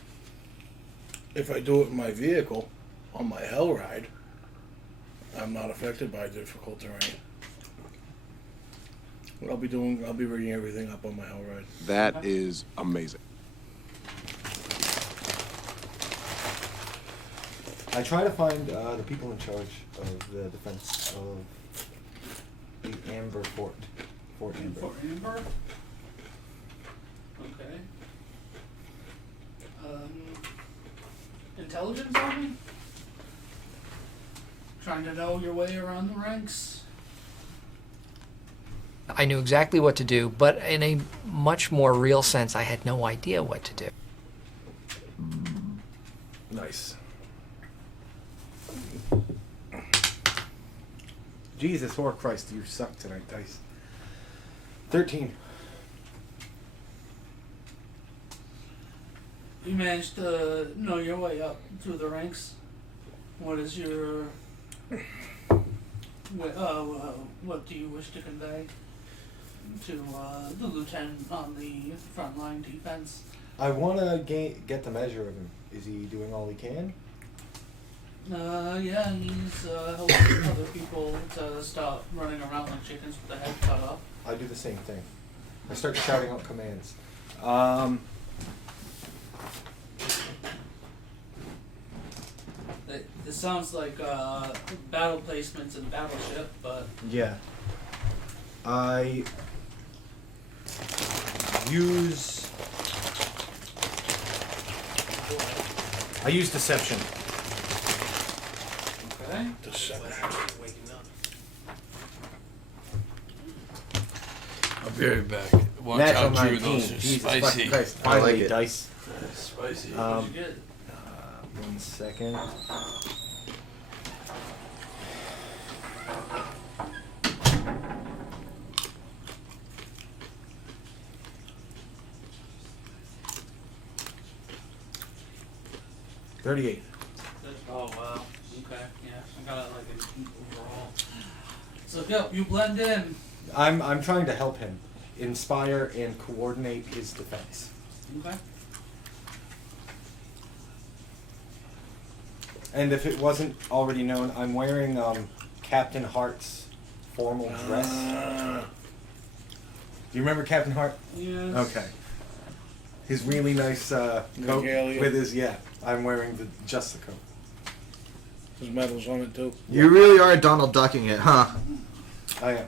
If I do it in my vehicle, on my hell ride, I'm not affected by difficult terrain. I'll be rigging everything up on my hell ride. That is amazing. I try to find the people in charge of the defense of the Amber Fort. Fort Amber. Fort Amber? Okay. Intelligence on me? Trying to know your way around the ranks? I knew exactly what to do, but in a much more real sense, I had no idea what to do. Nice. Jesus, or Christ, you suck tonight, Dice. 13. You managed to know your way up through the ranks. What is your... what do you wish to convey to the lieutenant on the frontline defense? I want to get the measure of him. Is he doing all he can? Yeah, he's helping other people to stop running around like chickens with their head cut off. I do the same thing. I start shouting out commands. It sounds like battle placements in Battleship, but... Yeah. I use deception. Okay. I'll be right back. Watch Natural out, Drew. 19. Those are Jesus spicy. fucking Christ. I like Finally, it. Dice. Spicy. What'd you get? 1 second. $38. Oh, wow. Okay, yeah. I got it like an 8 overall. So, yep, you blend in. I'm trying to help him inspire and coordinate his defense. Okay. And if it wasn't already known, I'm wearing Captain Hart's formal dress. Do you remember Captain Hart? Yes. Okay. His really nice coat Regalia. with his, I'm wearing just the coat. There's medals on it too. You really are Donald Ducking it, huh? I am.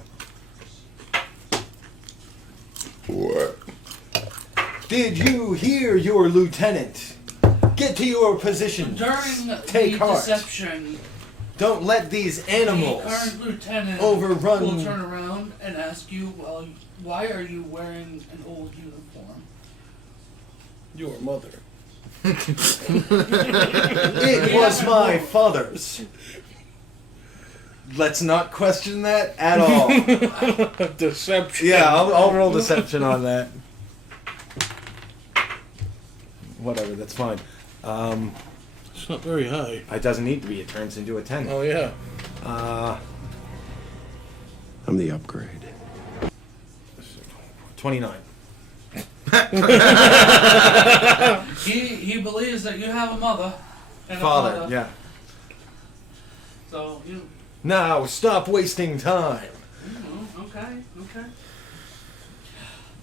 Did you hear your lieutenant? Get to your position. During Take the heart. deception, Don't let these the animals current lieutenant overrun. will turn around and ask you, well, why are you wearing an old uniform? Your mother. It was my father's. Let's not question that at all. Deception. Yeah, I'll roll deception on that. Whatever, that's fine. It's not very high. It doesn't need to be. It turns into a 10. Oh yeah. I'm the upgrade. 29. He believes that you have a mother and a Father, father. yeah. So you. Now stop wasting time. Okay.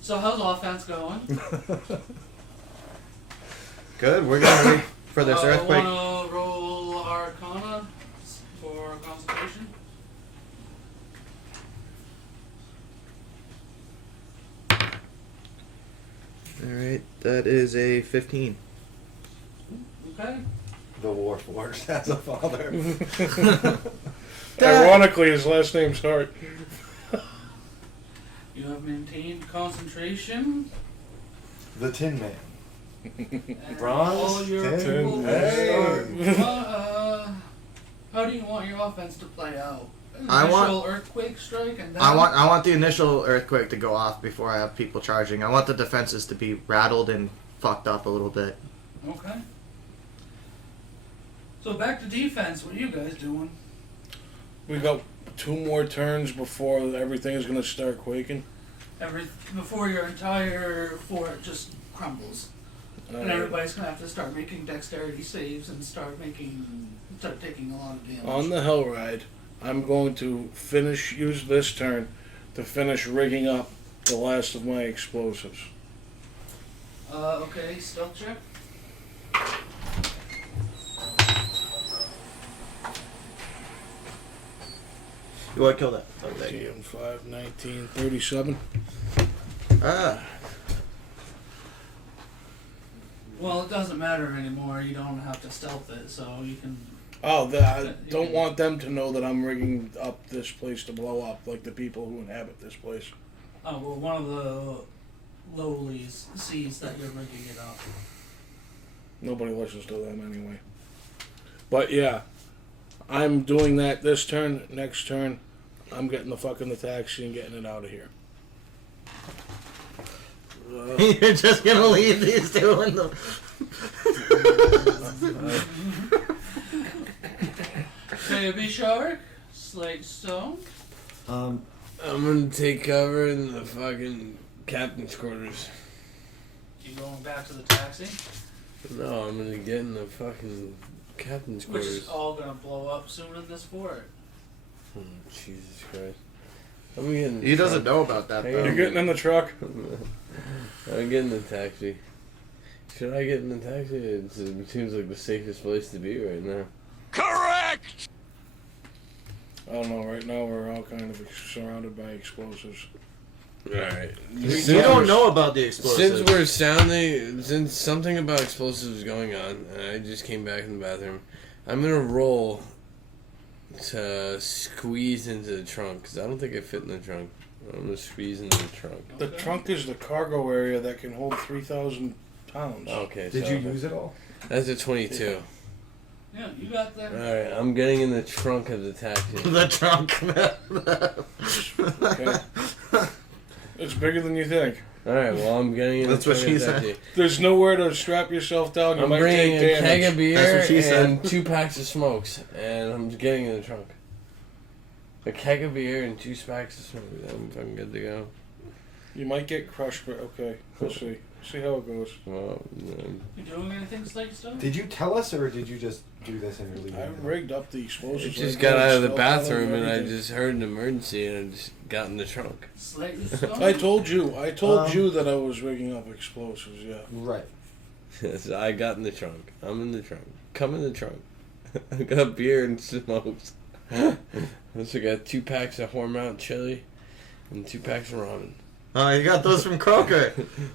So how's offense going? Good. We're gonna wait for this earthquake. Wanna roll Arcana for concentration? All right, that is a 15. Okay. The Warforged has a father. Ironically, his last name's Hart. You have maintained concentration. The Tin Man. And Bronze, all your tin, people hey. how do you want your offense to play out? I want- Initial earthquake strike and then I want the initial earthquake to go off before I have people charging. I want the defenses to be rattled and fucked up a little bit. Okay. So back to defense. What are you guys doing? We got 2 more turns before everything is gonna start quaking. Before your entire fort just crumbles. And everybody's gonna have to start making dexterity saves and start taking a lot of damage. On the hell ride, I'm going to use this turn to finish rigging up the last of my explosives. Okay, stealth check. You want to kill that? Oh, thank you. 5, 19, 37. Ah. Well, it doesn't matter anymore. You don't have to stealth it, so you can. Oh, I don't want them to know that I'm rigging up this place to blow up, like the people who inhabit this place. Oh, well, one of the lowlies sees that you're rigging it up. Nobody listens to them anyway. But yeah, I'm doing that this turn. Next turn, I'm getting the fuck in the taxi and getting it out of here. You're just gonna leave these two in the. Baby shark, slate stone. I'm gonna take cover in the fucking captain's quarters. You going back to the taxi? No, I'm gonna get in the fucking captain's Which quarters. is all gonna blow up sooner than this fort. Oh, Jesus Christ. I'm getting. He doesn't know about that though. You're getting in the truck. I'm getting the taxi. Should I get in the taxi? It seems like the safest place to be right now. Correct! I don't know. Right now, we're all kind of surrounded by explosives. Alright. You don't know about the explosives. Since something about explosives is going on, and I just came back in the bathroom, I'm gonna roll to squeeze into the trunk, because I don't think I fit in the trunk. I'm gonna squeeze into the trunk. The trunk is the cargo area that can hold 3,000 pounds. Okay, Did you use it all? That's a 22. Yeah, you got that. Alright, I'm getting in the trunk of the taxi. The trunk. Okay. It's bigger than you think. Alright, well, I'm getting in That's the what trunk she of the said. taxi. There's nowhere to strap yourself down. You I'm might bringing take a damage. keg of beer That's what she said. and 2 packs of smokes, and I'm getting in the trunk. A keg of beer and 2 packs of smokes. I'm fucking good to go. You might get crushed, but okay. We'll see. See how it goes. Well, You doing anything, slate stone? Did you tell us, or did you just do this and you're leaving? I rigged up the explosives. I just right got there, out of the still bathroom and I everything. just heard an emergency and I just got in the trunk. Slate stone. I told you you that I was rigging up explosives. Yeah. Right. Yes, I got in the trunk. I'm in the trunk. Come in the trunk. I got beer and smokes. Also got 2 packs of Hormount chili and 2 packs of ramen. Oh, you got those from Croker.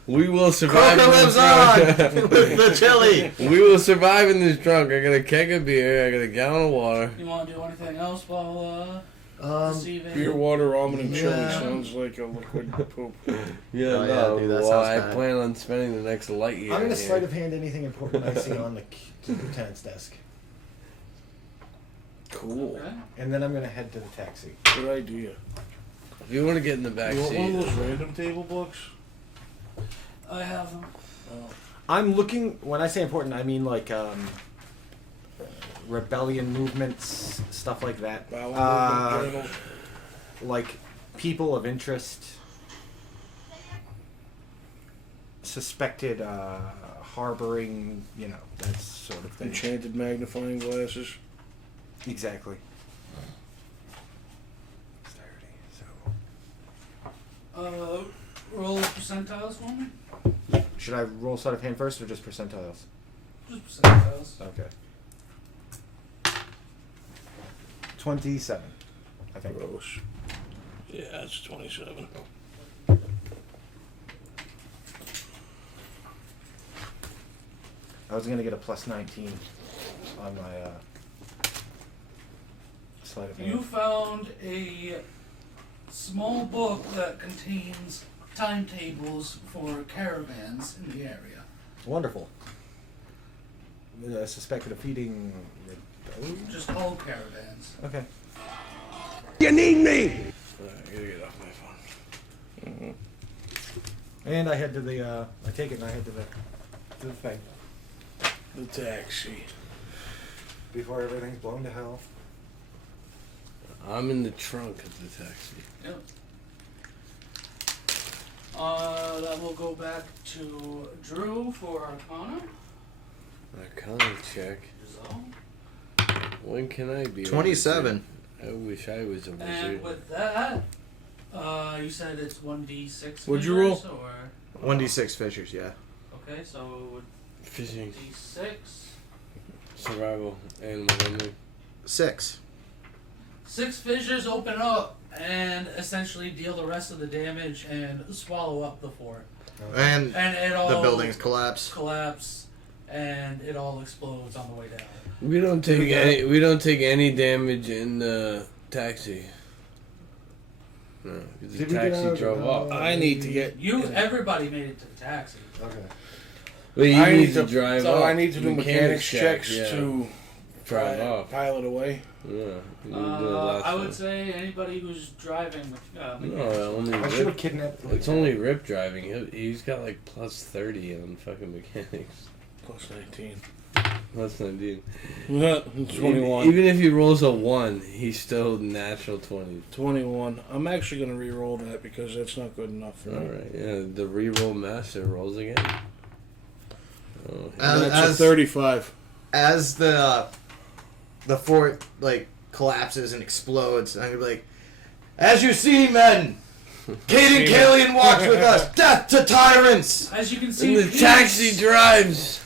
We will survive. Croker in lives this trunk. on with the chili. We will survive in this trunk. I got a keg of beer. I got a gallon of water. You want to do anything else while deceiving? Beer, water, ramen, and chili Yeah. sounds like a liquid poop. Yeah, Oh, yeah, no. dude, that Well, sounds I bad. plan on spending the next light year. I'm gonna here. sleight of hand anything important I see on the lieutenant's desk, Cool. Okay. and then I'm gonna head to the taxi. Good idea. If you want to get in the back You want seat, one of those random table books? I have them. I'm looking. When I say important, I mean like rebellion movements, stuff like that. Bowel movement journal. Like people of interest, suspected harboring, that sort of thing. Enchanted magnifying glasses. Exactly. Roll percentiles for me. Should I roll sleight of hand first or just percentiles? Just percentiles. Okay. 27, I think. Gross. Yeah, it's 27. I was gonna get a plus 19 on my sleight of hand. You found a small book that contains timetables for caravans in the area. Wonderful. Suspected of feeding. Just all caravans. Okay. You need me! I gotta get off my phone. And I head to the. I take it and I head to the thing The taxi. before everything's blown to hell. I'm in the trunk of the taxi. Yep. That will go back to Drew for Arcana. Arcana check. Giselle. When can I be? a 27. wizard? I wish I was a wizard. And with that, You said it's 1d6. Would you roll? Or 1d6 fissures, yeah. okay, so Fishing. d6. Survival. Animal handling. 6. 6 fissures open up and essentially deal the rest of the damage and swallow up the fort. And it all the buildings collapse. And it all explodes on the way down. We don't take any. We don't take any damage in the taxi. No, 'cause the Did we get out taxi of- drove off. I need to get. Everybody made it to the taxi. Okay. But you I need need to drive So off. I need to do mechanics checks yeah. to drive off. pilot away. Yeah. You didn't do it last I would time. say anybody who's driving. No, only I should have Rip. kidnapped the It's only Rip driving. He's got like plus 30 on fucking mechanics. Plus 19. Plus 19. 21. Even if he rolls a 1, he's still natural 20. 21. I'm actually going to re-roll that because that's not good enough for me. Alright, yeah. The reroll master rolls again. Oh, That's a 35. As the fort like collapses and explodes, I'm gonna be like, as you see, men, Caden Kalian walks with us. Death to tyrants. As you can see, and the taxi drives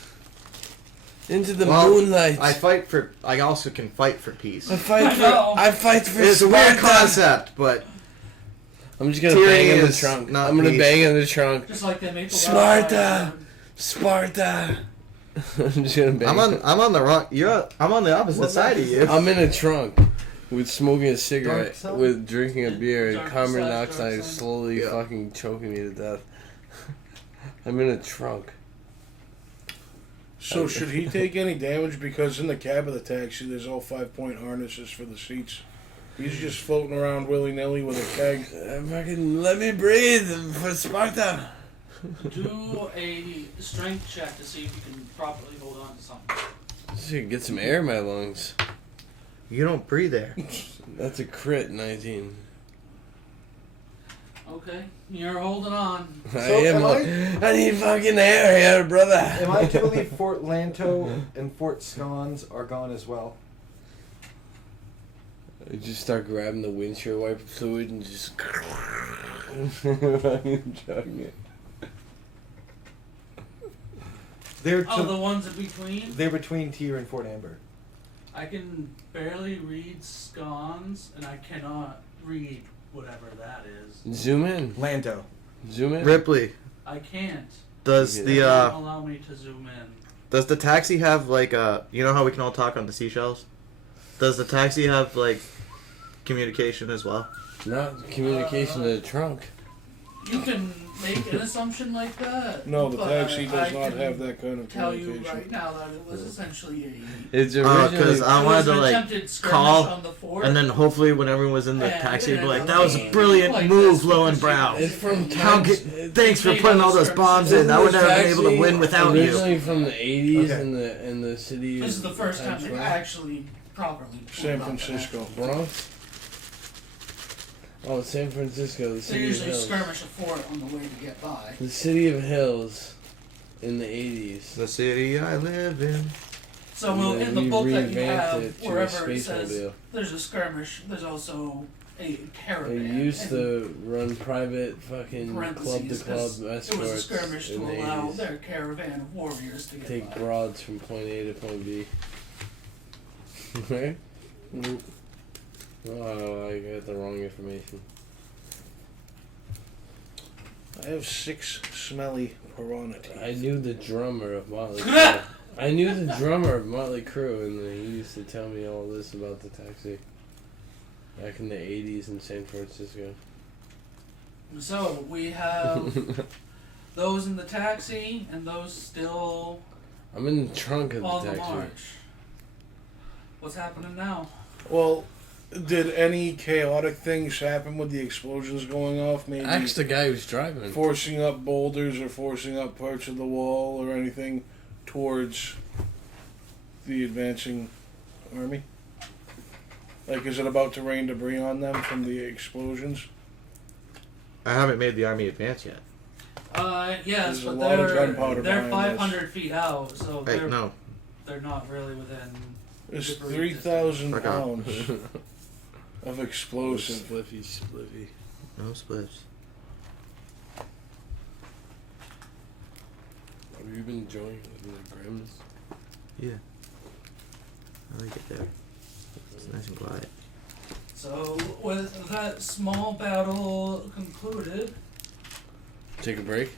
into the moonlight. I also can fight for peace. I fight for It's a weird Sparta. concept, but I'm just gonna tyranny bang in the is trunk. not I'm gonna peace. bang in the trunk. Just like they make Sparta! Sparta! I'm just gonna bang. I'm on the wrong. I'm on the opposite side of you. I'm in a trunk with smoking a cigarette, Dark side? with drinking a beer, and Dark carbon side, dioxide dark is side. slowly Yeah. fucking choking me to death. I'm in a trunk. So should he take any damage? Because in the cab of the taxi, there's all 5-point harnesses for the seats. He's just floating around willy-nilly with a keg. Fucking let me breathe for Sparta. Do a strength check to see if you can properly hold on to something. Just to get some air in my lungs. You don't breathe there. That's a crit 19. Okay, you're holding on. I need fucking air here, brother. Am I to believe Fort Lanto and Fort Scones are gone as well? I just start grabbing the windshield wiper fluid and just fucking chugging it. They're The ones in between? They're between Tyr and Fort Amber. I can barely read scones, and I cannot read whatever that is. Zoom in. Lanto. Zoom in. Ripley, I can't. does It the won't allow me to zoom in. does the taxi have like you know how we can all talk on the seashells? Does the taxi have like communication as well? Not communication to the trunk. You can make an assumption like that. No, the but taxi does I not can have that kind of tell communication. you right now that it was essentially a. It's Because originally. I it wanted was to an like attempted skirmish call, on the fort. and then hopefully when everyone was in the Yeah, taxi, yeah, be like, yeah. "That was a brilliant Like move, this, low and because brow. It's from How tanks. Thanks for putting all those bombs in. I would never been able to win without you." Originally from the 80s Okay. in the city. This is the first time Times they Square. actually properly. pulled San out that. Francisco. Bronx. Oh, San Francisco, the They city of usually hills. skirmish a fort on the way to get by. The city of hills, in the 80s. The city I live in. So And then in the we book that you revamped have, it to a wherever it space says mobile. there's a skirmish, there's also a They caravan. used and to run private fucking club to parentheses, club 'cause escorts it was a skirmish to in the allow 80s. their caravan of warriors to get Take by. broads from point A to point B. Right? Oh, I got the wrong information. I have 6 smelly piranha teeth. I knew the drummer of Motley Crue. I knew the drummer of Motley Crue, and he used to tell me all this about the taxi. Back in the 80s in San Francisco. So we have those in the taxi and those still I'm in the trunk of on the the taxi. march. What's happening now? Well, did any chaotic things happen with the explosions going off? Maybe Ask the guy who's driving. forcing up boulders or forcing up parts of the wall or anything towards the advancing army? Like, is it about to rain debris on them from the explosions? I haven't made the army advance yet. Yes, There's a but lot of gunpowder they're behind 500 feet out, so Hey, they're no. they're not really within. It's debris 3,000 Fuck off. pounds of explosive. Spliffy, spliffy. No spliffs. Have you been enjoying the Grims? Yeah. I like it there. It's nice and quiet. So, with that small battle concluded, Take a break.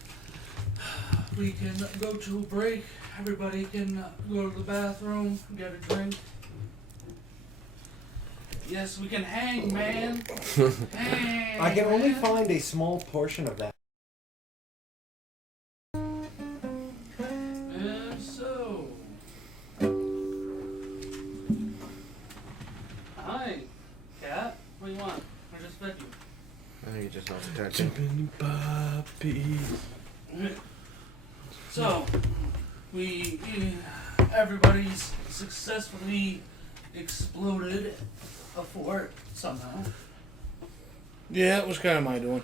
we can go to a break. Everybody can go to the bathroom, get a drink. Yes, we can hang, man. Hang, I can only man. find a small portion of that. And so, hi, cat. What do you want? I just fed you. I think it just wants attention. Jumping puppies. So, everybody's successfully exploded a fort somehow. Yeah, it was kind of my doing.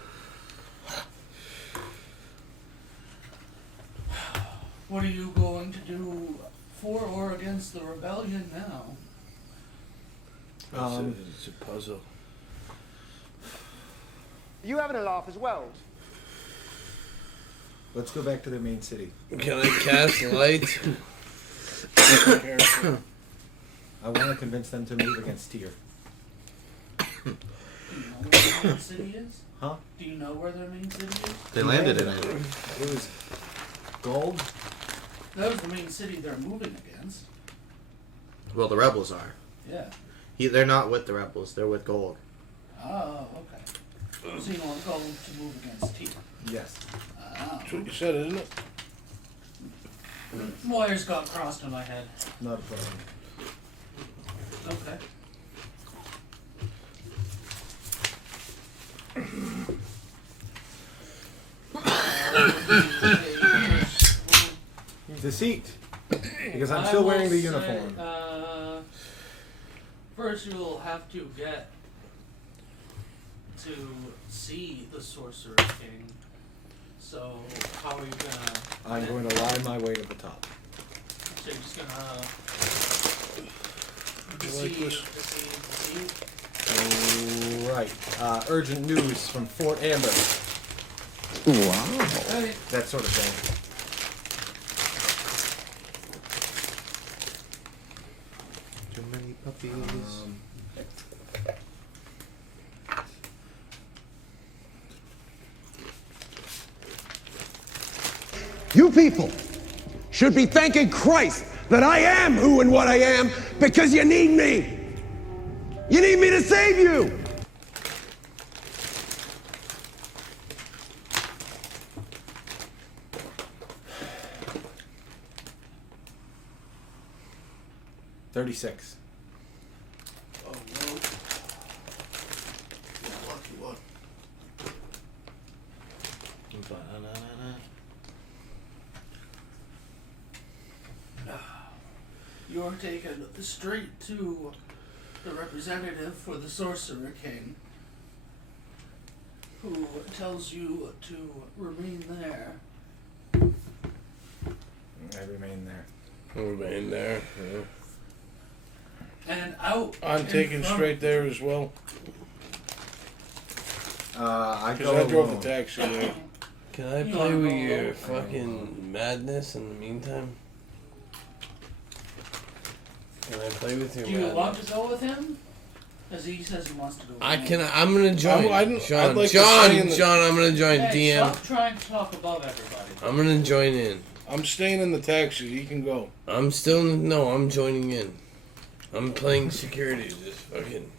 What are you going to do for or against the rebellion now? It's a puzzle. You having a laugh as well? Let's go back to the main city. Can I cast light? I want to convince them to move against Tyr. Do you know where their main city is? Huh? Do you know where their main city is? They landed in it. It was gold. That was the main city they're moving against. Well, the rebels are. Yeah. They're not with the rebels. They're with Gold. Oh, okay. So you want gold to move against Tyr? Yes. Oh. That's what you said, isn't it? Wires got crossed in my head. Not a problem. Okay. Deceit. Because I'm still wearing the uniform. First, you'll have to get to see the Sorcerer King. So, how are you gonna... I'm going to lie my way to the top. So you're just gonna... deceive. Right. Urgent news from Fort Amber. Wow. Hey. That sort of thing. Too many puppies. You people should be thanking Christ that I am who and what I am because you need me. You need me to save you. $36. Oh no. Lucky one. You're taken straight to the representative for the Sorcerer King, who tells you to remain there. I remain there. Remain there. Yeah. And out. I'm taking straight there as well. I Because go I drove alone. the taxi there. Can I play with your fucking madness in the meantime? Can I play with your Do you madness? want to go with him? Because he says he wants to go with I me. can. I'm gonna join. I'd Sean, like to stay in the- Sean, I'm gonna join Hey, DM. stop trying to talk above everybody. I'm gonna join in. I'm staying in the taxi. He can go. I'm still no. I'm joining in. I'm playing security. Just fucking.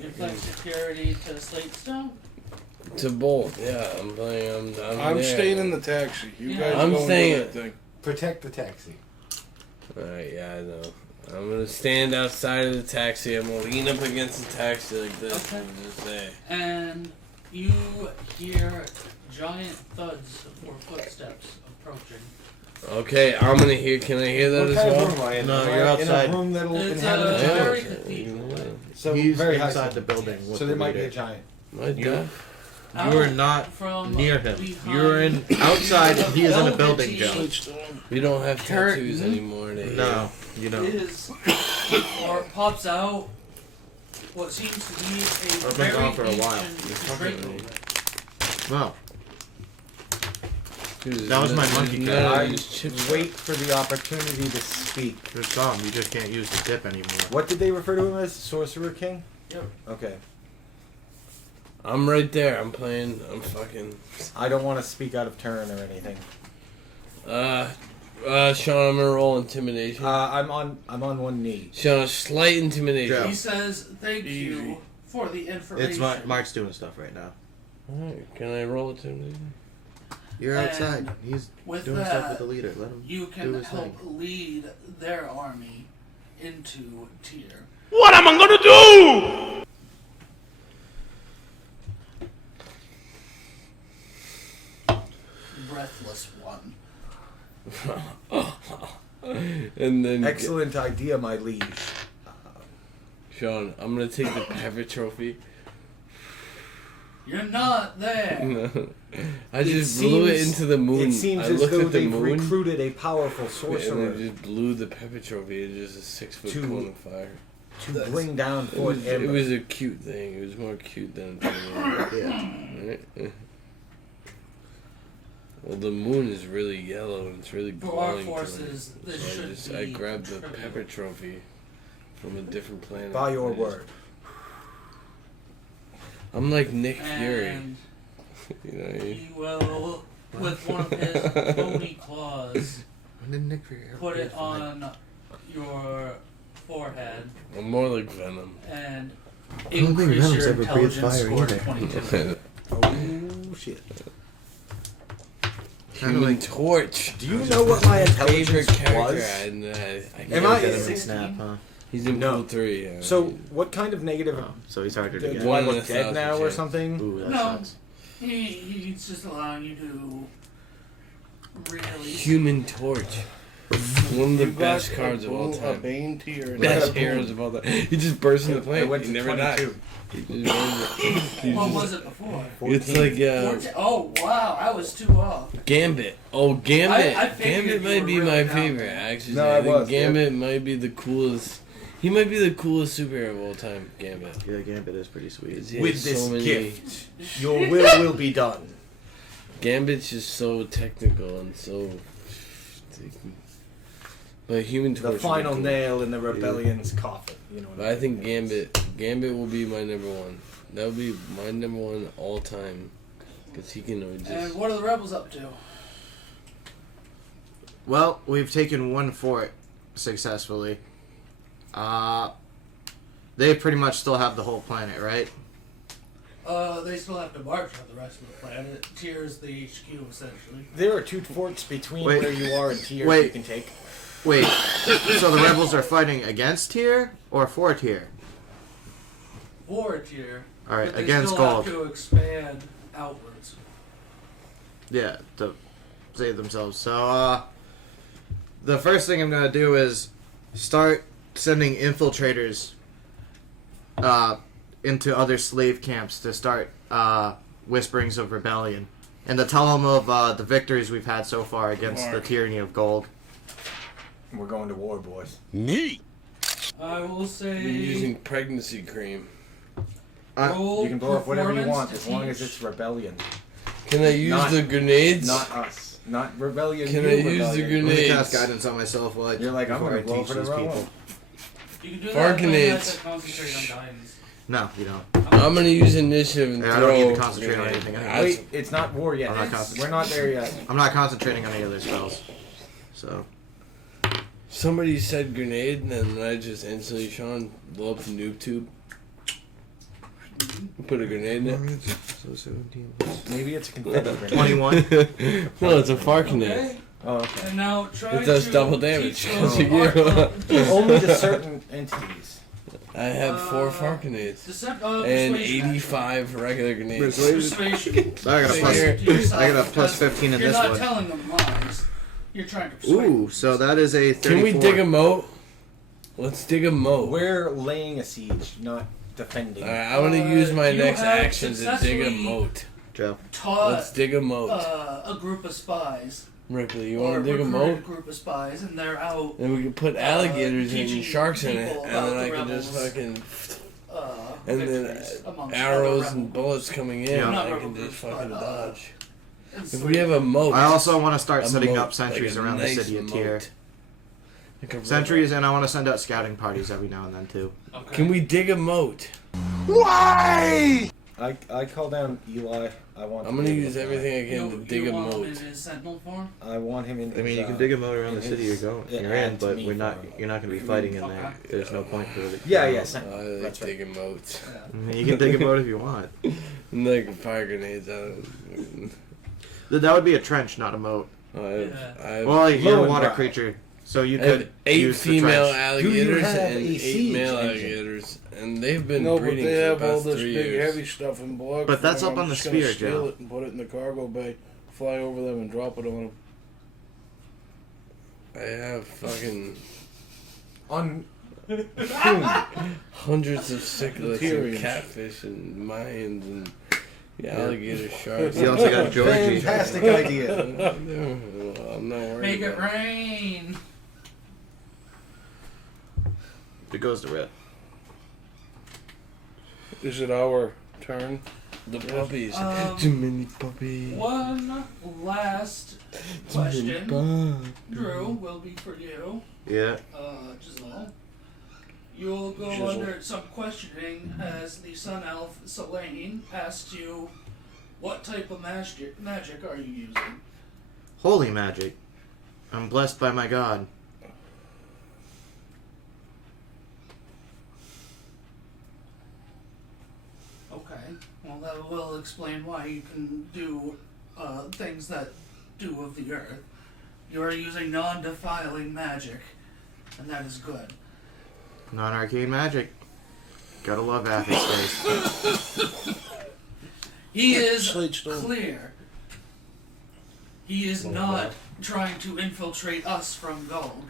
You're playing security to Slatestone? To both, yeah. I'm playing. I'm there. staying in the taxi. You Yeah. guys I'm go and do staying- that thing. Protect the taxi. Alright, yeah, I know. I'm gonna stand outside of the taxi. I'm gonna lean up against the taxi like this Okay. and just say, And you hear giant thuds or footsteps approaching. "Okay, I'm gonna hear. Can I hear that What as kind of well?" room am I in? No, Am you're I outside. in a room that'll It's inhabit a a giant? very Yeah. cathedral. So He's very high. inside the building. With So the there might be a leader. giant. My God. You are not From near him. behind You're in outside. And he is in a building, Joe. Slatestone. We don't have tattoos Curtain. anymore. To No, you don't. is or pops out what seems to be a I've been very gone for a while. ancient drink over. Well, Dude, that was my monkey cat. Wait for the opportunity to speak. There's some. You just can't use the dip anymore. What did they refer to him as? Sorcerer King? Yep. Okay. I'm right there. I'm playing. I'm fucking. I don't want to speak out of turn or anything. Sean, I'm gonna roll intimidation. I'm on one knee. Sean, a slight intimidation. Yeah. He says, "Thank you for the information." It's Mark's doing stuff right now. Alright, can I roll intimidation? You're And outside. He's with doing that, stuff with the leader. Let him You do can his help thing. lead their army into Tyr. What am I gonna do? Breathless one. And then Excellent idea, my liege. Sean, I'm gonna take the pepper trophy. You're not there. I just blew it into the moon. It seems I as looked though at the they've moon, recruited a powerful and sorcerer I just blew the pepper trophy. It's just a 6-foot To- cone of fire. to bring down It Fort was, Ember. it was a cute thing. It was more cute than a Yeah. right? Well, the moon is really yellow and it's really For our glowing. forces, tonight. this should I be grabbed the trivial. pepper trophy from a different planet. By your I just- word. I'm like Nick Fury. And You know what I mean? he will, with one of his bony claws, When did Nick Fury put it on your forehead I'm more like Venom. and don't think increase Venom's your ever breathed intelligence fire score to either. 22. Oh shit. Human Torch. Do you know what my Favorite intelligence character. was? I Am I- Venom and Snap, huh? He's in No. Pool 3. Yeah. So, what kind of negative... Oh, so he's harder to Do get. I One in look a dead thousand now or chance. something? Ooh, that No. sucks. He's just allowing you to really. Human Torch. One of the You got best cards of all A time. Bane tier. Best heroes of all time. He just burst into I flame. went He to never died. 22. He just What was it before? It's like 14. Oh wow, I was too off. Gambit. Oh, Gambit. I figured Gambit you might were be really my down favorite. there. Actually, No, I I think was, Gambit might be the coolest. He might be the coolest superhero of all time. Gambit. Yeah, Gambit is pretty sweet. He has With so this many- gift, your will be done. Gambit's just so technical and so. But Human Torch. The would be final cool. nail in the rebellion's coffin. You know what But I think Gambit will be my number one. That would be my number one all time. Because he can And just. what are the rebels up to? Well, we've taken one fort successfully. They pretty much still have the whole planet, right? They still have to march on the rest of the planet. Tyr is the HQ essentially. There are 2 forts between Wait. where you are and Tyr Wait. you can take. Wait, so the rebels are fighting against Tyr or for Tyr? For Tyr. All right, But they against still Gold. have to expand outwards. Yeah, to save themselves. So, the first thing I'm gonna do is start sending infiltrators into other slave camps to start whisperings of rebellion, and to tell them of the victories we've had so far against the tyranny of gold. We're going to war, boys. Neat. I will say. You're using pregnancy cream. roll You can blow up whatever you performance want to as long as teach. it's rebellion. Can I use Not- the grenades? Not us. Not rebellion. Can you I use the rebellion. grenade? Let me Grenades. cast guidance on myself while You're like, I'm before gonna I blow teach for the these wrong people. one. You can do Fire that when you have grenades. to concentrate on guidance. No, you don't. I'm gonna use initiative and Yeah, I throw. don't need to concentrate on anything anyway. Wait, it's not war yet. I'm not concentrating. We're not there yet. I'm not concentrating on any other spells. So, Somebody said grenade, and then I just instantly, Sean, blow up the noob tube. Put a grenade in it. so 17. Maybe it's a confetti grenade. 21. No, it's a far grenade. Okay. Oh, okay. And now try It does to double damage. teach those You art of Only to certain entities. I have 4 far grenades. persuasion. And 85 regular grenades. Persuasion. I got a plus. To yourself, I got a plus because 15 in you're this not one. telling them lies. You're trying to persuade Ooh, so that is a 34. Can we dig a moat? Let's dig a moat. We're laying a siege, not defending. Alright, I want to use my you next have action to dig a successfully moat. Joe. taught Let's dig a moat. a group of spies. Ripley, you Or want to dig a recruited moat? group of spies, and they're out And we can put alligators and teaching sharks in it, people and about then the I can just rebels. fucking. and then victories amongst arrows other and rebel bullets coming in, Yeah. Not I rebel can just groups, fucking but, dodge. If enslaved. we have a moat, I also want to start a setting moat, up sentries like a around nice the city of Tyr. moat. Like a Sentries, and I want to send out scouting parties every now and then too. Okay. Can we dig a moat? Why? I call down Eli. I want. I'm to gonna be able use to- everything I can to dig you a want him moat. in his sentinel form? I want him in. I mean, his, you can dig a moat around in the city his- you're it in, add to but me we're not. for- You're not going to be fighting in Okay. there. There's no point to it. Yeah, yeah. I Sentinel. like That's right. digging moats. Yeah. I mean, you can dig a moat if you want. And like fire grenades out of it. That would be a trench, not a moat. I have, Well, like, you're a Low water and creature, so you I have could 8 use the female trench. alligators have and a 8 siege male engine? alligators, and they've been No, but breeding they for have the all past this 3 big years. heavy stuff in block. But that's form. up on I'm the just gonna sphere, steal Joe. it and put it in the cargo bay, fly over them and drop it on them. I have fucking On. hundreds of cichlids and Tyrians. catfish and Mayans and alligator sharks. You also got Georgie. Fantastic idea. I'm not worried Make it about rain. It goes to Rip. Is it our turn? the puppies. Um, Too many puppies. One last Too many question, puppies. Drew, will be for you. Yeah. Giselle. You'll go Giselle. under some questioning as the Sun Elf Selene asks you, what type of magic are you using? Holy magic. I'm blessed by my god. Okay, well that will explain why you can do things that do of the earth. You are using non-defiling magic, and that is good. Non-arcane magic. Gotta love Athens. He is Slate stone. clear. He is not trying to infiltrate us from Gold.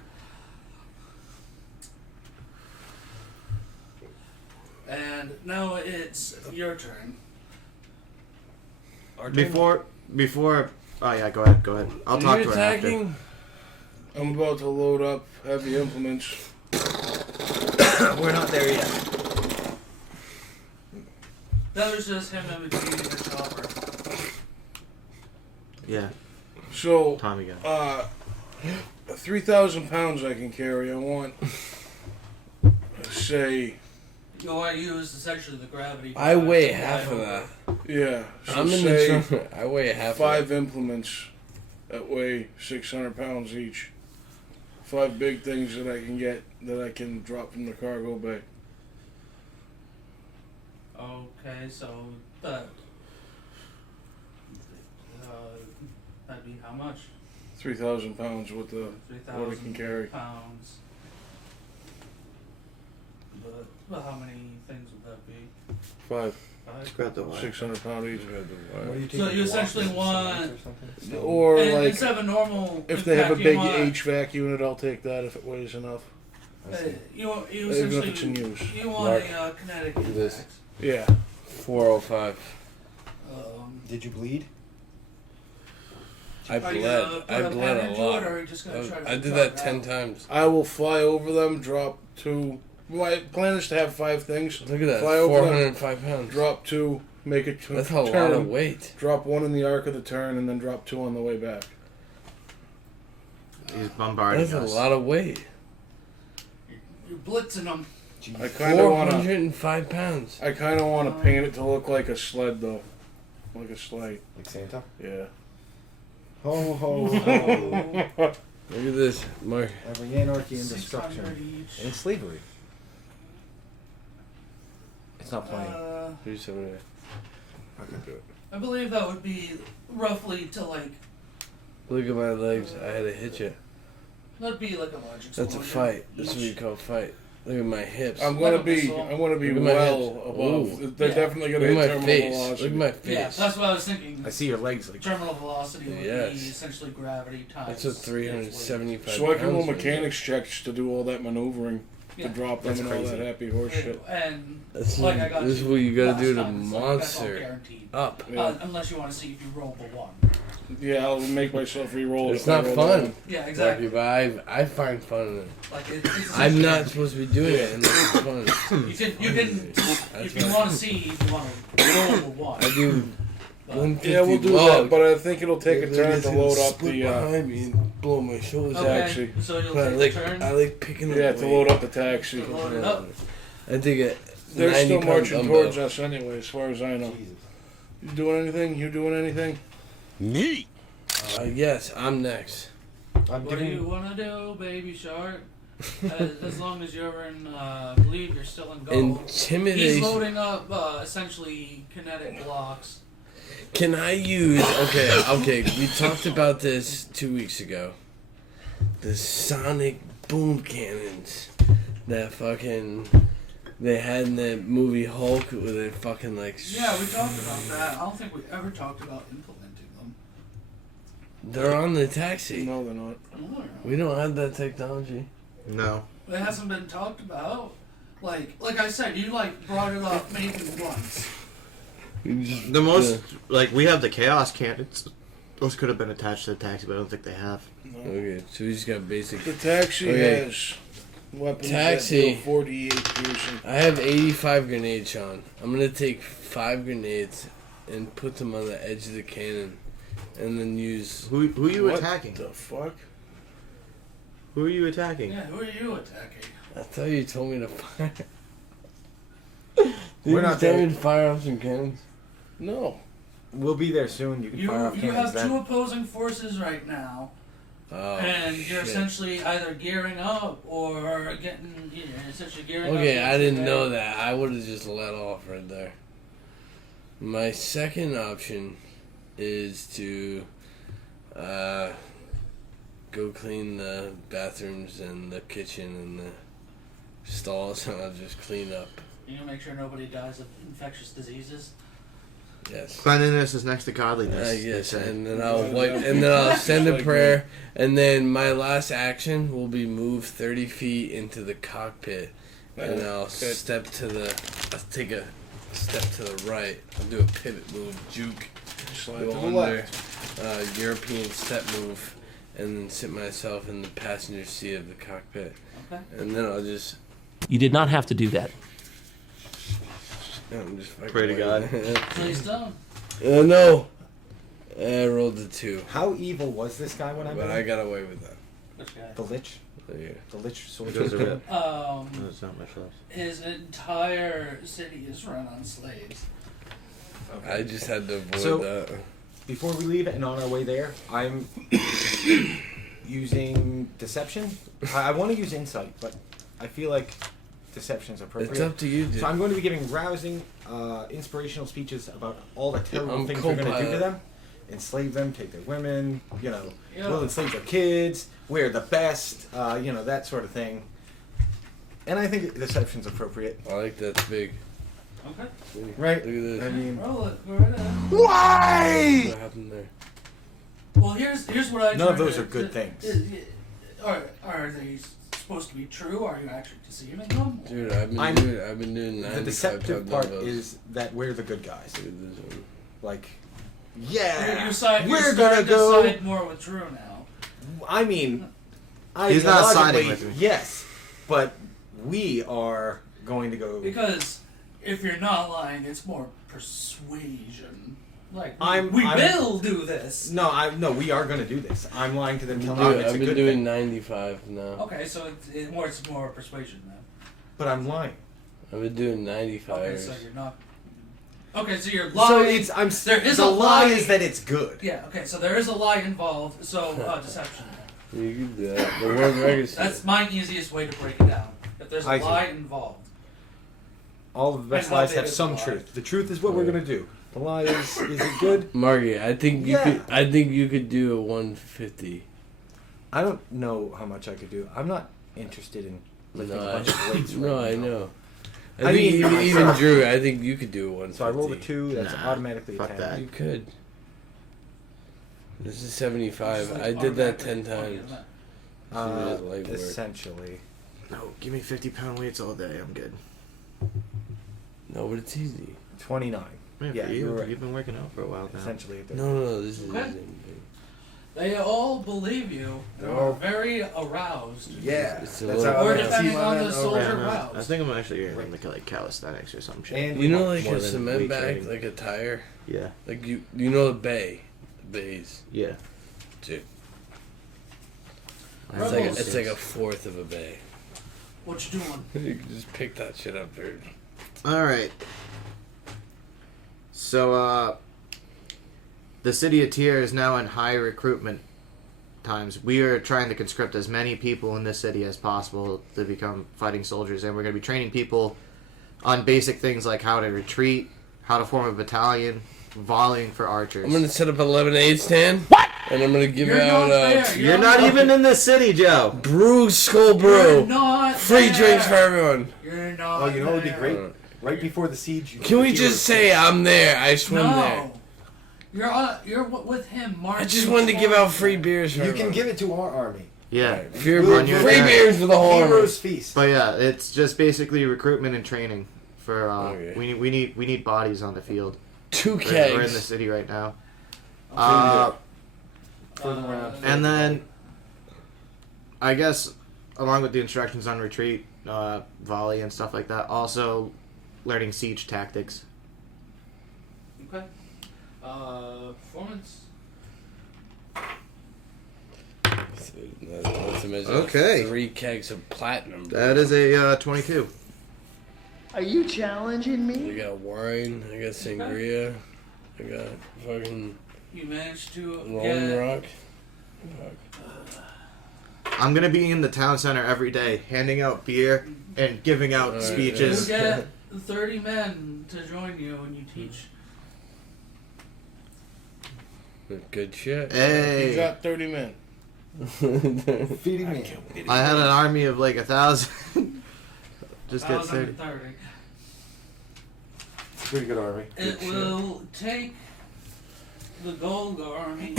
And now it's your turn. Before, oh yeah, go ahead. I'll Are talk you to her after. attacking? I'm about to load up heavy implements. We're not there yet. That was just him in between the chopper. Yeah, So, Tommy gun. 3,000 pounds I can carry. I want, say, You want to use essentially the gravity. I drive weigh to half fly of over. that. yeah. So I'm in say the trunk. I weigh half 5 of implements that weigh 600 pounds each. 5 big things that I can get that I can drop from the cargo bay. Okay, so that that'd be how much? 3,000 pounds with the 3,000 what it can carry. pounds. But how many things would that be? 5, 5? Grab the wire. 600 pound each. So you essentially want, Or and like, instead of a normal if they have a impact, big you want, HVAC unit, I'll take that if it weighs enough. you Even if essentially it's in use. you want Mark, a kinetic impact. this. Yeah. 405. Did you bleed? I Are you bled. gonna put I a bled pen a into lot. it, or are you just gonna try to I did drop that it 10 out? times. I will fly over them, drop 2. My plan is to have 5 things. Look at that. Fly over them, 405 pounds. drop 2, make a That's a turn, lot of weight. drop 1 in the arc of the turn, and then drop 2 on the way back. He's bombarding That's a us. lot of weight. You're blitzing them. I kind of want to. 405 pounds. I kind of want to paint it to look like a sled, though, like a sleigh. Like Santa? Yeah. Ho ho ho. Look at this, Mark. Every anarchy and 600 destruction each. and slavery. It's not playing. 378. I can do it. I believe that would be roughly to like, Look at my legs. I had to hit you. that'd be like a large explosion. That's a fight. That's what you each. call a fight. Look at my hips. I'm Like gonna a be. missile. I'm gonna be Look at my well hips. above. Ooh. They're Yeah. definitely Look gonna at hit my terminal face. velocity. Look at my Yeah, face. that's what I was thinking. I see your legs like. Terminal velocity would Yes. be essentially gravity times. That's a 375 So I can roll pounds right mechanics checks to do all that maneuvering, Yeah. to drop them That's and all crazy. that happy horse And, shit. and That's like what- I got this is you what you gotta last do to time, it's like, that's all monster guaranteed. up. Yeah. Unless you want to see if you roll the one. Yeah, I'll make myself re-roll. It's if I not roll fun. down. Yeah, exactly. But I find fun in it. Like it's I'm not supposed to be doing it unless it's fun. You can if you want to see, if you want to roll a one. I do. Yeah, we'll do that, but I think it'll take a turn to load up the. behind me and blow my shoulders out. Okay, Actually, so you'll But take a turn. I like picking up. yeah, to load up the tag sheet. To load it up. I think it. They're 90 still pound marching dumbbell. towards us anyway, as far as I know. Jesus. You doing anything? You doing anything? Me. Yes, I'm next. I'm What do you giving. want to do, baby shark? As long as you're in, I believe you're still in gold. He's Intimidation. loading up essentially kinetic blocks. Can I use? Okay. We talked about this 2 weeks ago. The sonic boom cannons that fucking they had in the movie Hulk, where they fucking like. Yeah, we talked about that. I don't think we ever talked about implementing them. They're on the taxi. No, they're not. We don't have that technology. No. It hasn't been talked about. Like I said, you brought it up maybe once. The most, we have the chaos cannons. Those could have been attached to the taxi, but I don't think they have. No. Okay, so we just got basic. The taxi has weapons Taxi. that deal 48 piercing. I have 85 grenades, Sean. I'm gonna take 5 grenades and put them on the edge of the cannon, and then use. Who are you What attacking? the fuck? Who are you attacking? Yeah, who are you attacking? I thought you told me to fire. We're not tell there. me to fire off some cannons. No. We'll be there soon. You can fire off You cannons have then. two opposing forces right now. Oh, And you're shit. essentially either gearing up or essentially gearing up. Okay, I didn't today. know that. I would have just let off right there. My second option is to go clean the bathrooms and the kitchen and the stalls, and I'll just clean up. You make sure nobody dies of infectious diseases. Yes. Cleanliness is next to godliness. Yes, they say. and then I'll wipe, and then I'll send a prayer, and then my last action will be move 30 feet into the cockpit, and I'll Good. I'll take a step to the right. I'll do a pivot move, juke, Slide go to the under, left. European step move, and then sit myself in the passenger seat of the cockpit, Okay. and then I'll just. You did not have to do that. I'm just fucking Pray to God. Please don't. No. I rolled a 2, How evil was this guy when I but met I him? got away with that. Which guy? The Lich. There you The Lich sword. Those are it. Um, not much left. his entire city is run on slaves. go. I just had to avoid So- that. Before we leave and on our way there, I'm using deception. I want to use insight, but I feel like deception is appropriate. It's up to you, dude. So I'm going to be giving rousing, inspirational speeches about all the terrible I'm things we're going to do to co-pilot. them. Enslave them, take their women, Yeah. we'll enslave their kids, we're the best, that sort of thing. And I think deception's appropriate. I like that big. Okay. Right? Look at this. I mean, Roll it. Go right ahead. Why? What happened there? Well, here's what I. None of tried those to- are good things. Are they supposed to be true? Are you actually deceiving them? Dude, I've been I'm- doing 95 the deceptive pound part dumbbells. is that we're the good guys. Look at this one. Like, You're yeah, starting we're gonna go. to side more with Drew now. I mean, He's not siding ideologically, with me. yes, but we are going to go. Because if you're not lying, it's more persuasion. Like I'm- we I'm- will do this. No, we are going to do this. I'm lying to them, telling Dude, them it's I've a been good doing thing, 95 now. Okay, so it's more persuasion then. but I'm lying. I've been doing 95. Okay, so you're not. Okay, so you're lying. So There is the a lie lie. is that it's good. Yeah. Okay, so there is a lie involved. So deception. You can do that. The world record. That's my easiest way to break it down. If there's a I see. lie involved. All of the best And how lies big have is some the lie? truth. The truth is what we're going to do. The lie is it good? Margie, I think you Yeah. could. I think you could do a 150. I don't know how much I could do. I'm not interested in lifting No, a bunch of weights. No, right I now. know. I I think mean, even Drew, I think you could do a 150. So I rolled a 2. That's Nah, automatically a fuck 10. that. You could. This is 75. Just I like did that automatically 10 20, times. isn't it? So it is light work. Essentially. No, give me 50-pound weights all day. I'm good. No, but it's easy. 29. Man, Yeah, for you're right. you've been working out for a while now. Essentially. No, this is Okay. easy. They all believe you. They're Oh. very aroused. Yeah, It's a that's little- how Or I depending see on my the soldier I roused. think I'm actually into like calisthenics or some shit. And You know, like More a than cement weight bag, training. like a tire. Yeah, Like you know the bays, yeah. dude. I It's have like all it's like a sorts. fourth of a bay. What you doing? You can just pick that shit up, dude. All right. So, the city of Tyr is now in high recruitment times. We are trying to conscript as many people in this city as possible to become fighting soldiers, and we're going to be training people on basic things like how to retreat, how to form a battalion, volleying for archers. I'm gonna set up a lemonade stand. What? And I'm gonna give You're out not there. You're not even in this city, Joe. brew, skull You're brew, not free there. drinks for everyone. You're not Oh, you know what would be there. great? Right before the siege. You Can we do just a- say I'm there? I swim there. No. You're with him, Mark. I just wanted to give out free beers for You everyone. can give it to our army. Yeah. Free We'll- we'll- free beers for the whole army. Heroes feast. But yeah, it's just basically recruitment and training for Okay. we need bodies on the field. 2 We're in the kegs. city right now. Further around. And then, I guess, along with the instructions on retreat, volley, and stuff like that, also learning siege tactics. Okay. Performance. Let's imagine Okay. 3 kegs of platinum. That is a 22. Are you challenging I me? got wine. I got sangria. I got fucking You managed to Rolling get. Rock. I'm gonna be in the town center every day, handing out beer and giving out Alright, You speeches. get 30 men to join you and you teach. Good shit. You Hey, got 30 men. Feeding me. I had an army of like 1,000. Just get 30. 1,030. Pretty good army. It will take the Golga army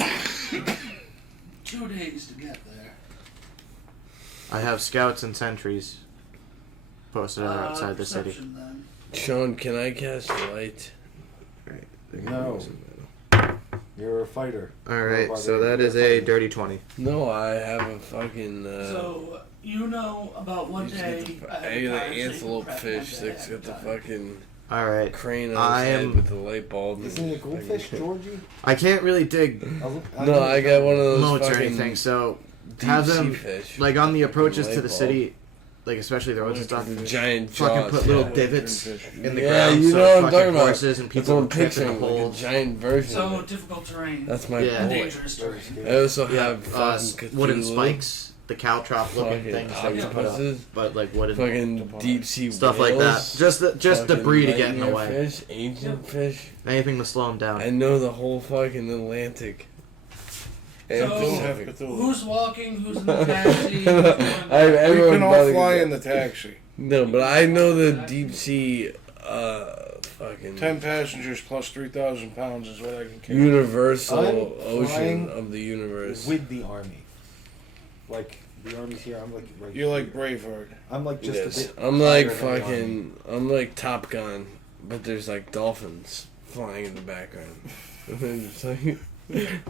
2 days to get there. I have scouts and sentries posted out outside the city. Perception, then. Sean, can I cast light? No. You're a fighter. Alright, so that is a dirty 20. No, I have a fucking. So you know about one you just day. get the, ahead I of got time, the so you can antelope prep fish one day that's ahead got the of time. fucking Alright. crane on I his head am- with the light bulb. Isn't it a goldfish, Georgie? I can't really dig No, I got one of those moats or fucking anything, so deep have sea them, fish. like on the approaches Light to the bulb. city, like especially the roads and stuff, The giant fucking jaws. put little yeah. divots in the Yeah, ground you so know what I'm fucking talking about. horses and That's people what I'm will trip in picturing, the like a holes. giant version So of it. difficult terrain. That's my Yeah. boy. Dangerous terrain. I also Yeah, have fucking wooden Cthulhu, spikes, the caltrop looking fucking things that you put up, octopuses, but like wooden fucking deep sea stuff like that. whales, Just fucking debris to get in the nightmare way. Fish, ancient fish. Anything to slow them down. I know the whole fucking Atlantic. So- Don't have Cthulhu. Who's walking? Who's in the taxi? Who's going I, there? We everyone's can about all to fly get- in the taxi. No, but I know the deep sea, fucking 10 passengers plus 3,000 pounds is what I can carry. universal I'm ocean flying of the universe. with the army. Like the army's here. I'm like right. You're like here. Braveheart. I'm like just Yes. a bit. I'm like higher than the army. fucking. I'm like Top Gun, but there's like dolphins flying in the background. And then it's like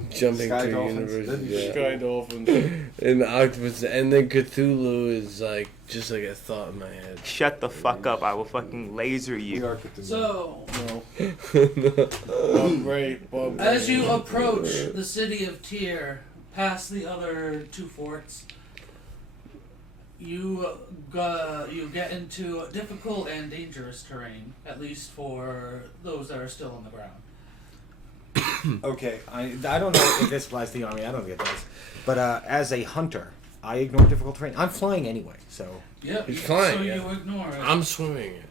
jumping Sky through dolphins. universes. Yeah. Yeah. Sky dolphins. And the octopus, and then Cthulhu is like just like a thought in my head. Shut the fuck up, I will fucking laser We you. are Cthulhu. So, No. Bob Gray. Bob Gray. as you approach the city of Tyr, past the other 2 forts, you get into difficult and dangerous terrain, at least for those that are still on the ground. Okay, I don't know if this applies to the army. I don't think it does. But as a hunter, I ignore difficult terrain. I'm flying anyway, so Yep. He's flying, So yeah. you ignore it. I'm swimming it.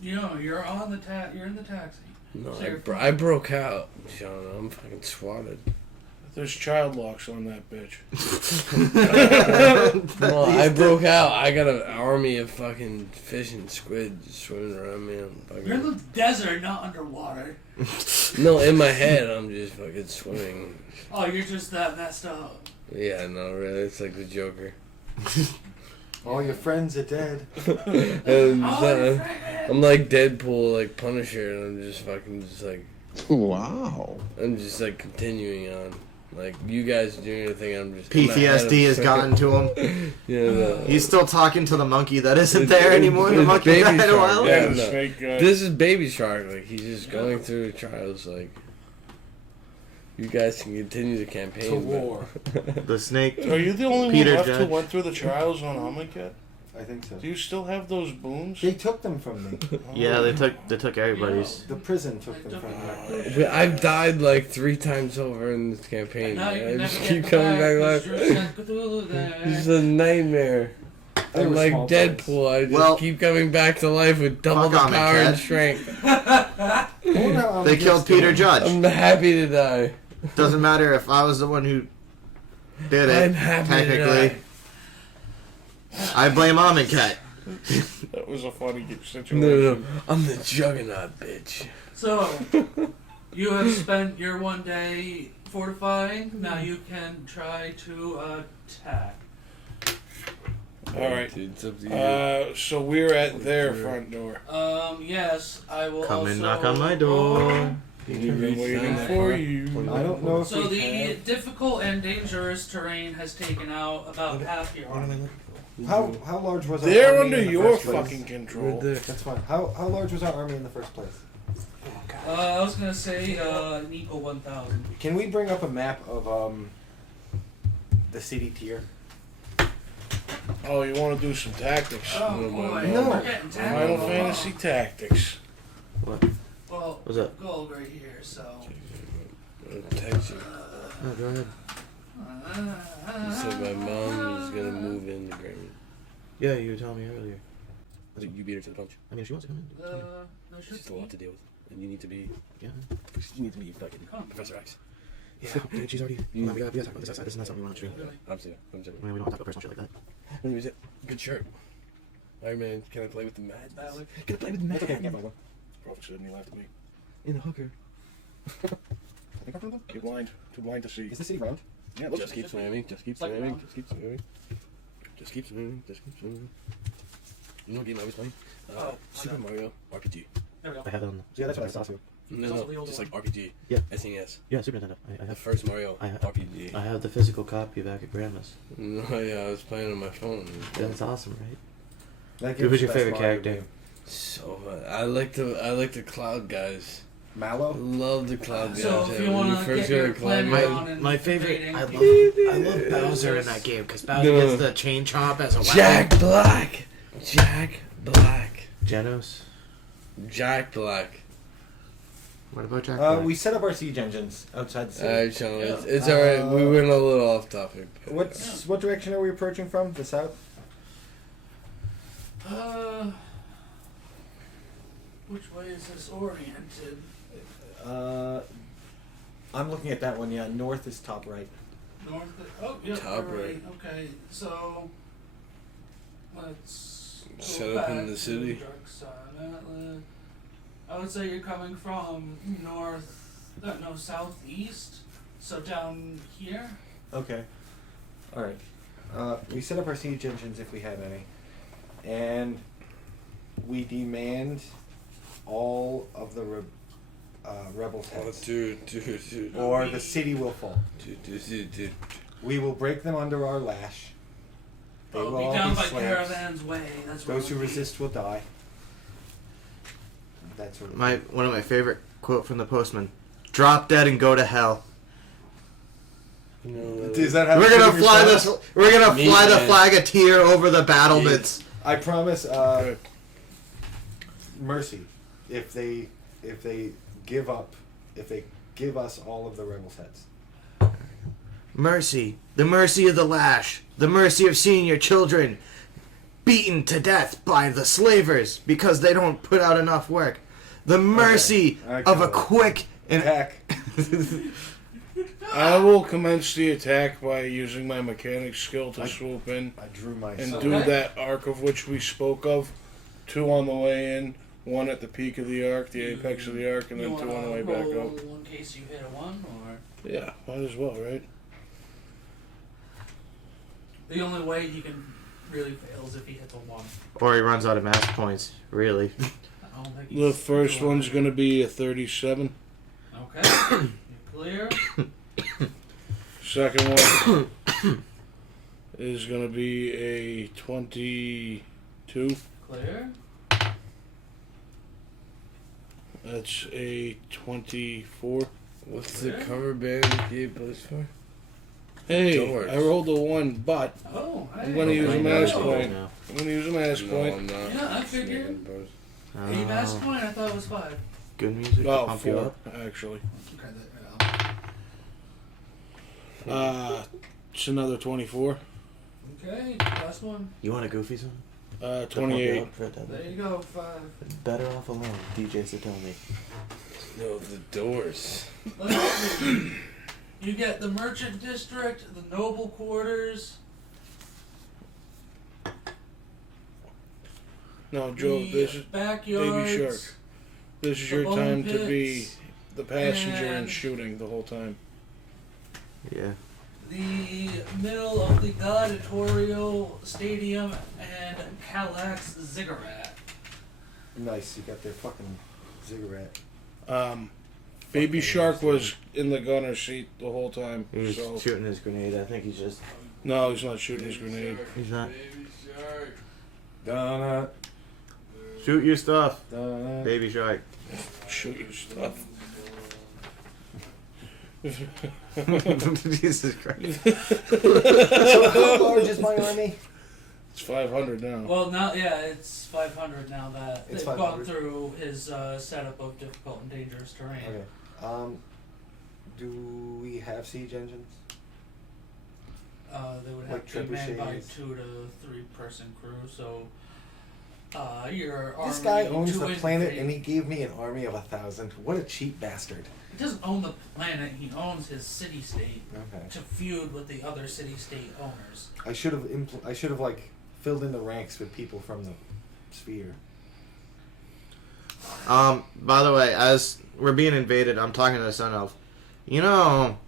You know, you're on the you're in the taxi. No, So you're I broke out, Sean. I'm fucking swatted. There's child locks on that bitch. No, I broke out. I got an army of fucking fish and squid just swimming around me. I'm You're in fucking... the desert, not underwater. No, in my head, I'm just fucking swimming. Oh, you're just that messed up. Yeah, no, really, it's like the Joker. All your friends are dead. And Oh, I'm like Deadpool, like Punisher, and I'm just fucking just like, Wow. I'm just like continuing on. Like, you guys do anything, I'm just... PTSD has gotten to him. Yeah, He's still talking to the monkey that isn't there anymore. The monkey died a while Yeah, ago. no. snake guy. This is Baby Shark. Like, he's just going through the trials. Like, you guys can continue the campaign. To war. The snake. Are you the only Peter one left who Judge. went through the trials on Amonkhet? I think so. Do you still have those boons? They took them from me. Yeah, they took everybody's. The prison took them from me. I've died like 3 times over in this campaign. Now you I can just never keep get coming back, back Mr. alive. Cthulhu there. This is a nightmare. They I'm were like small Deadpool. I just Well, keep coming back to life with double the fuck power and Amonkhet. strength. They killed Peter Judge. I'm happy to die. Doesn't matter if I was the one who did it. I'm happy to Technically, die. I blame Amonkhet. That was a funny situation. No. I'm the Juggernaut, bitch. So, you have spent your 1 day fortifying. Now you can try to attack. All right. Dude, it's up to you. So we're at their front door. Yes, I will Come also... and knock on my door. We've been waiting for you. I don't know if So we the have... difficult and dangerous terrain has taken out about half your army. How large was our They're army under in the your first place? fucking control. That's fine. How large was our army in the first place? I was gonna say an equal 1,000. Can we bring up a map of the city tier? Oh, you want to do some tactics? Oh boy, No. we're getting Final tactical. Fantasy tactics. What? Well, What's up? gold right here, so. Text you. Oh, go ahead. He said my mom was gonna move in to Green. Yeah, you were telling me earlier. I think you beat her to the punch. I mean, if she wants to come in. No, She's a lot to deal with, and you need to be. Yeah. You need to be fucking Professor X. Yeah, dude, she's already. We gotta talk about this outside. This is not something we want to stream. I'm serious. I mean, we don't talk about personal shit like that. Anyways, good shirt. Iron Man, can I play with the Mad Ballad? Can I play with the Mad Ballad? Probably shouldn't. You laughed at me. In the hooker. Too blind. Too blind to see. Is the city round? Yeah, Just keep swimming. Just keep Like swimming. round. Just keep swimming. Just keep swimming. Just keep swimming. You know what game I was playing? Super Mario RPG. There we go. I have it on. Yeah, that's what I saw too. No, just like RPG. Yeah. SNES. Yeah, Super Nintendo. I The have. first Mario I have- RPG. I have the physical copy back at Grandma's. No, yeah, I was playing on my phone. That's awesome, right? That Who was your gives favorite best Mario character? game. So fun. I like the Cloud guys. Mallow? Love the Cloud guys. So if Yeah, you when want to first get your got a Cloud plan guy- on and My favorite. invading, I love Bowser in that game because Bowser No. gets the chain chomp as a weapon. Jack Black. Jack Black. Genos. Jack Black. What about Jack Black? We set up our siege engines outside the city. Alright, Sean, it's alright. We went a little off topic. What direction are we approaching from? The south? Which way is this oriented? I'm looking at that one. Yeah, north is top right. North. Oh, yeah. Top right. right. Okay, so let's go Set up in back the to city. dark side. I would say you're coming from southeast. So down here. Okay. Alright. We set up our siege engines if we have any. And we demand all of the rebels' heads. Dude. Or the city will fall. Dude. We will break them under our lash. They I'll will be all down be by slaves. Caravan's Way. That's where Those who we'll be. resist will die. That sort of One of my favorite quote from the Postman: "Drop dead and go to hell." Is that how We're the gonna city fly responds? this. We're gonna Me, fly the man. flag of tear over the battlements. I promise mercy if they give us all of the rebels' heads. Mercy, the mercy of the lash, the mercy of seeing your children beaten to death by the slavers because they don't put out enough work. The mercy I of a got it. quick and Attack. I will commence the attack by using my mechanic skill to swoop in I drew my and sword. do that arc of which we spoke of. 2 on the way in, 1 at the peak of the arc, the apex of the arc, and then You 2 on the wanna way back roll up. in case you hit a 1, or Yeah, might as well, right? the only way he can really fail is if he hits a 1. or he runs out of match points. Really, I don't think The he's first doing one's that. going to be a 37. Okay, you're clear. Second one is going to be a 22. Clear. That's a 24. What's the cover band that you plays for? Hey, Doors. I rolled a 1, but Oh, hey. I'm going to use a mask Oh. point. I'm going to use a mask No, point. I'm not. Yeah, I figured. Oh. A mask point? I thought it was 5. Good music to Oh, pump you 4, up. actually. Okay, It's another 24. okay, last one. You want a goofy song? 28. There you go, 5. Better off alone, DJ Satomi. No, the Doors. Let's see. You get the Merchant District, the Noble Quarters. No, Joe, the this is backyards, Baby Shark. This is the your bone time to be pits, the passenger and and- shooting the whole time. Yeah. the middle of the Gladiatorial Stadium, and Calax Ziggurat. Nice, you got their fucking ziggurat. Baby Shark was in the gunner seat the whole time. He was So shooting his grenade. I think he's just. no, he's not shooting his grenade. He's not. Baby Shark. Donna. Shoot your stuff, Donna. Baby Shark. Shoot your stuff. Jesus Christ. So how large is my army? It's 500 now. Well, now, yeah, it's 500 now that It's they've 500. gone through his setup of difficult and dangerous terrain. Okay. Do we have siege engines? They would have Like to be manned by trebuchets? 2 to 3 person crew, so your This army guy owns to the planet invade- and he gave me an army of 1,000. What a cheap bastard. He doesn't own the planet, he owns his city-state Okay. to feud with the other city-state owners. I should have like filled in the ranks with people from the sphere. By the way, as we're being invaded, I'm talking to the Sun Elf. You know,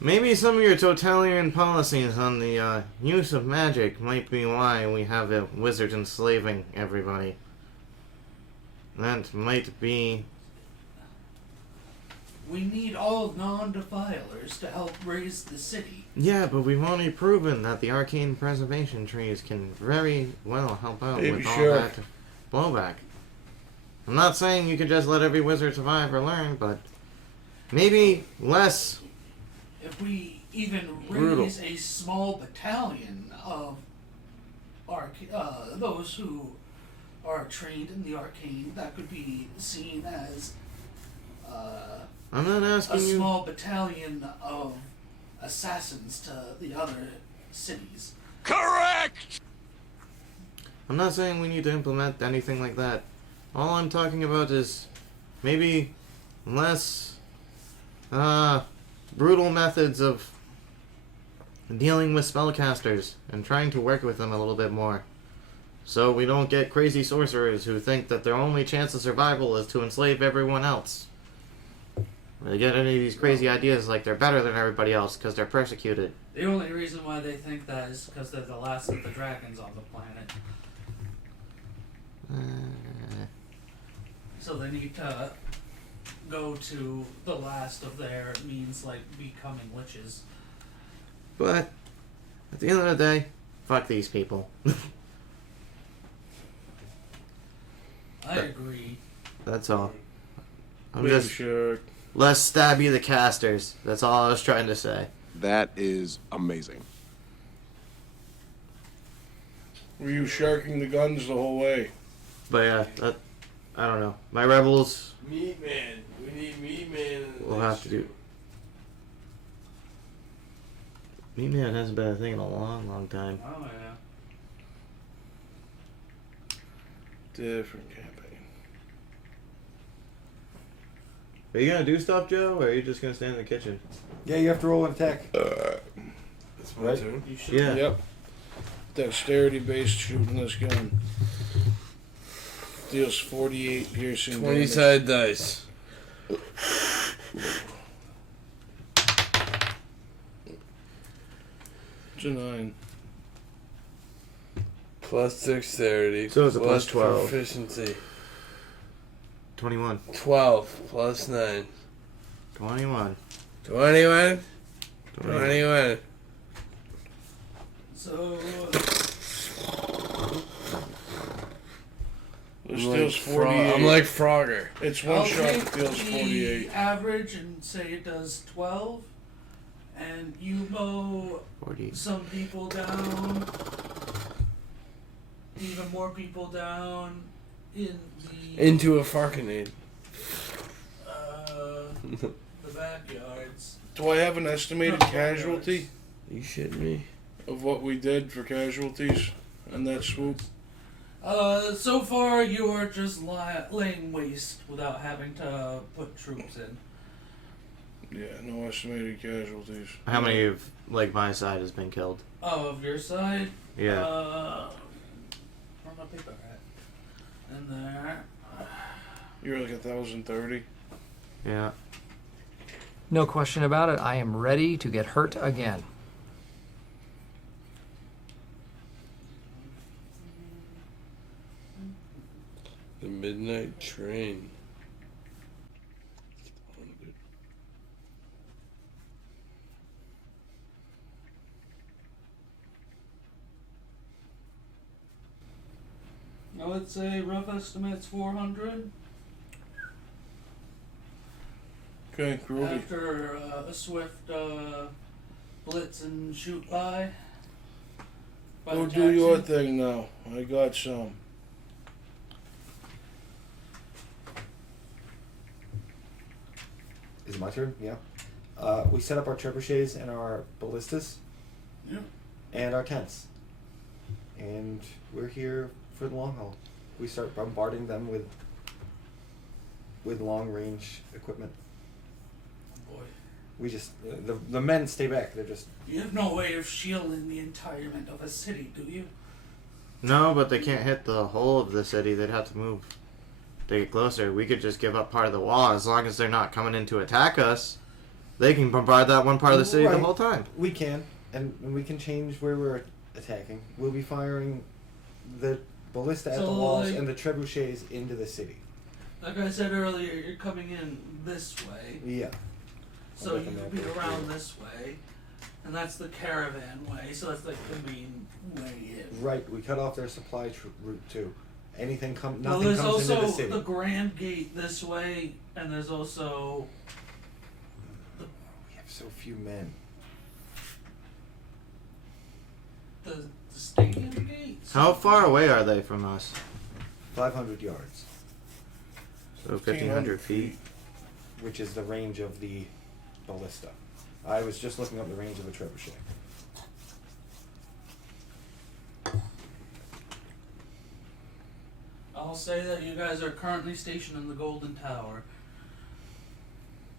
maybe some of your totalitarian policies on the use of magic might be why we have a wizard enslaving everybody. That might be... We need all non-defilers to help raise the city. Yeah, but we've already proven that the arcane preservation trees can very well help out Baby with all Shark. that blowback. I'm not saying you could just let every wizard survive or learn, but maybe less. If we even Brutal. raise a small battalion of those who are trained in the arcane, that could be seen as I'm not a asking you... small battalion of assassins to the other cities. Correct! I'm not saying we need to implement anything like that. All I'm talking about is maybe less brutal methods of dealing with spellcasters and trying to work with them a little bit more. So we don't get crazy sorcerers who think that their only chance of survival is to enslave everyone else. They get any of these crazy ideas like they're better than everybody else because they're persecuted. The only reason why they think that is because they're the last of the dragons on the planet. So they need to go to the last of their means, like becoming witches. But at the end of the day, fuck these people. I agree. That's all. I'm Baby just Shark. less stabby the casters. That's all I was trying to say. That is amazing. Were you sharking the guns the whole way? But yeah, that, I don't know. My rebels Meat Man. We need Meat Man. in the will next have to do. show. Meat Man hasn't been a thing in a long, long time. Oh yeah. Different campaign. Are you gonna do stuff, Joe, or are you just gonna stand in the kitchen? Yeah, you have to roll an attack. It's my Right. turn. You should. Yeah. Yep. Dexterity based shooting this gun. Deals 48 piercing 20 damage. sided dice. It's a 9. Plus dexterity. So it's a plus plus 12. proficiency. 21. 12 plus 9. 21. 21. Anyway. So. This deals 48. I'm like Frogger. It's one I'll shot take that deals 48. the average and say it does 12, and you mow 40. some people down, even more people down in the Into a Farcanade. the backyards. Do I have an estimated casualty? You shitting me? Of what we did for casualties in that swoop? So far you are just laying waste without having to put troops in. Yeah, no estimated casualties. How many of like my side has been killed? Oh, of your side? Yeah. Where's my paper at? In there. You're like 1,030. Yeah. No question about it. I am ready to get hurt again. The Midnight Train. I would say rough estimate's 400. Okay, groovy. After a swift blitz and shoot by. Go the do your taxi. thing now. I got some. Is it my turn? Yeah. We set up our trebuchets and our ballistas. Yeah. And our tents. And we're here for the long haul. We start bombarding them with long range equipment. Boy. We just the men stay back. They're just. You have no way of shielding the entirement of a city, do you? No, but they can't hit the whole of the city. They'd have to move to get closer. We could just give up part of the wall as long as they're not coming in to attack us. They can bombard that one part of the city the whole time. We can, and we can change where we're attacking. We'll be firing the ballista at So, the walls like- and the trebuchets into the city. Like I said earlier, you're coming in this way. Yeah. So I'll you make a could map be of it around here. this way. And that's the caravan way, so that's like the main way in. Right. We cut off their supply route too. Anything Well, nothing there's comes into also the city. the Grand Gate this way, and there's also We have so few men. the Stadium Gate. How far away are they from us? 500 yards, So 1,500 feet. which is the range of the ballista. I was just looking up the range of a trebuchet. I'll say that you guys are currently stationed in the Golden Tower.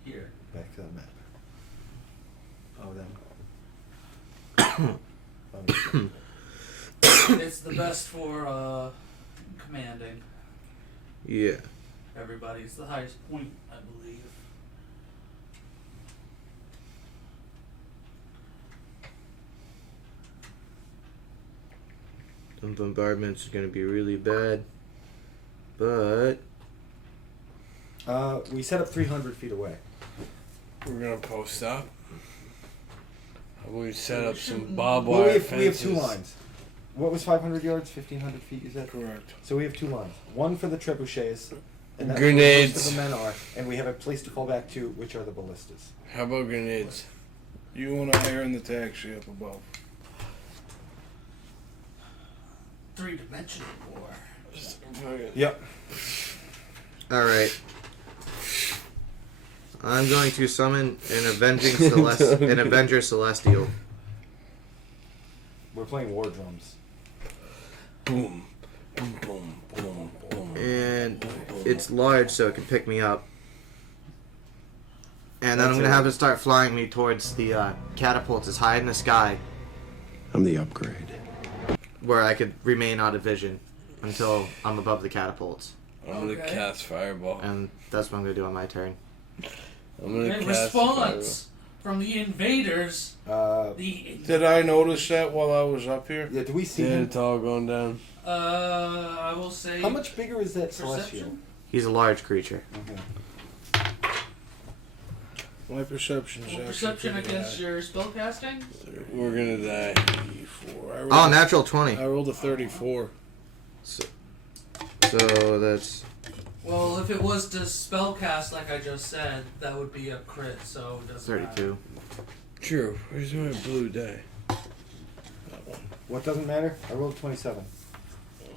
Here. Back to the map. Oh, then. It's the best for commanding Yeah. everybody. It's the highest point, I believe. Some bombardments are going to be really bad. But We set up 300 feet away. We're gonna post up. We set up some shooting- barbed Well, wire we fences. have two lines. What was 500 yards? 1,500 feet, you said? Correct. So we have two lines. One for the trebuchets. And that's Grenades. where most of the men are. And we have a place to fall back to, which are the ballistas. How about grenades? You and I are in the taxi up above. Three-dimensional war. Yep. alright. I'm going to summon an an Avenger Celestial. We're playing war drums. Boom. Boom, boom, boom, boom. And it's large so it can pick me up. And then I'm That's going to it. have it start flying me towards the catapults as high in the sky I'm the upgrade. where I could remain out of vision until I'm above the catapults. I'm gonna Okay. cast fireball. And that's what I'm going to do on my turn. I'm gonna In cast response from the invaders, the Did I notice that while I was up here? Yeah, do we see fireball. Yeah, him? it's all going down. I will say How much bigger is that celestial? perception. He's a large creature. Okay. My perception check. Perception against your spellcasting? We're gonna die. 34. Oh, natural 20. I rolled a 34. So that's... Well, if it was to spellcast, like I just said, that would be a crit, so it doesn't 32. matter. True. Where's my blue die? What doesn't matter? I rolled 27.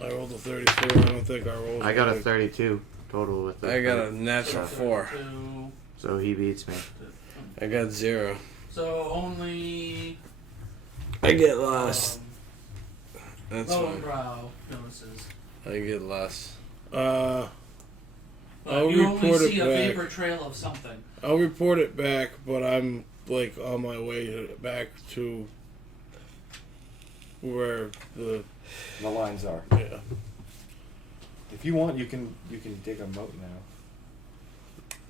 I rolled a 34. I don't think I rolled. I got a 32 total with the I got a natural 4. So he beats me. I got 0. So only... I get lost. That's fine. Brow notices. I get lost. I'll you report only it see a back. vapor trail of something. I'll report it back, but I'm like on my way back to where the lines are. Yeah. If you want, you can dig a moat now.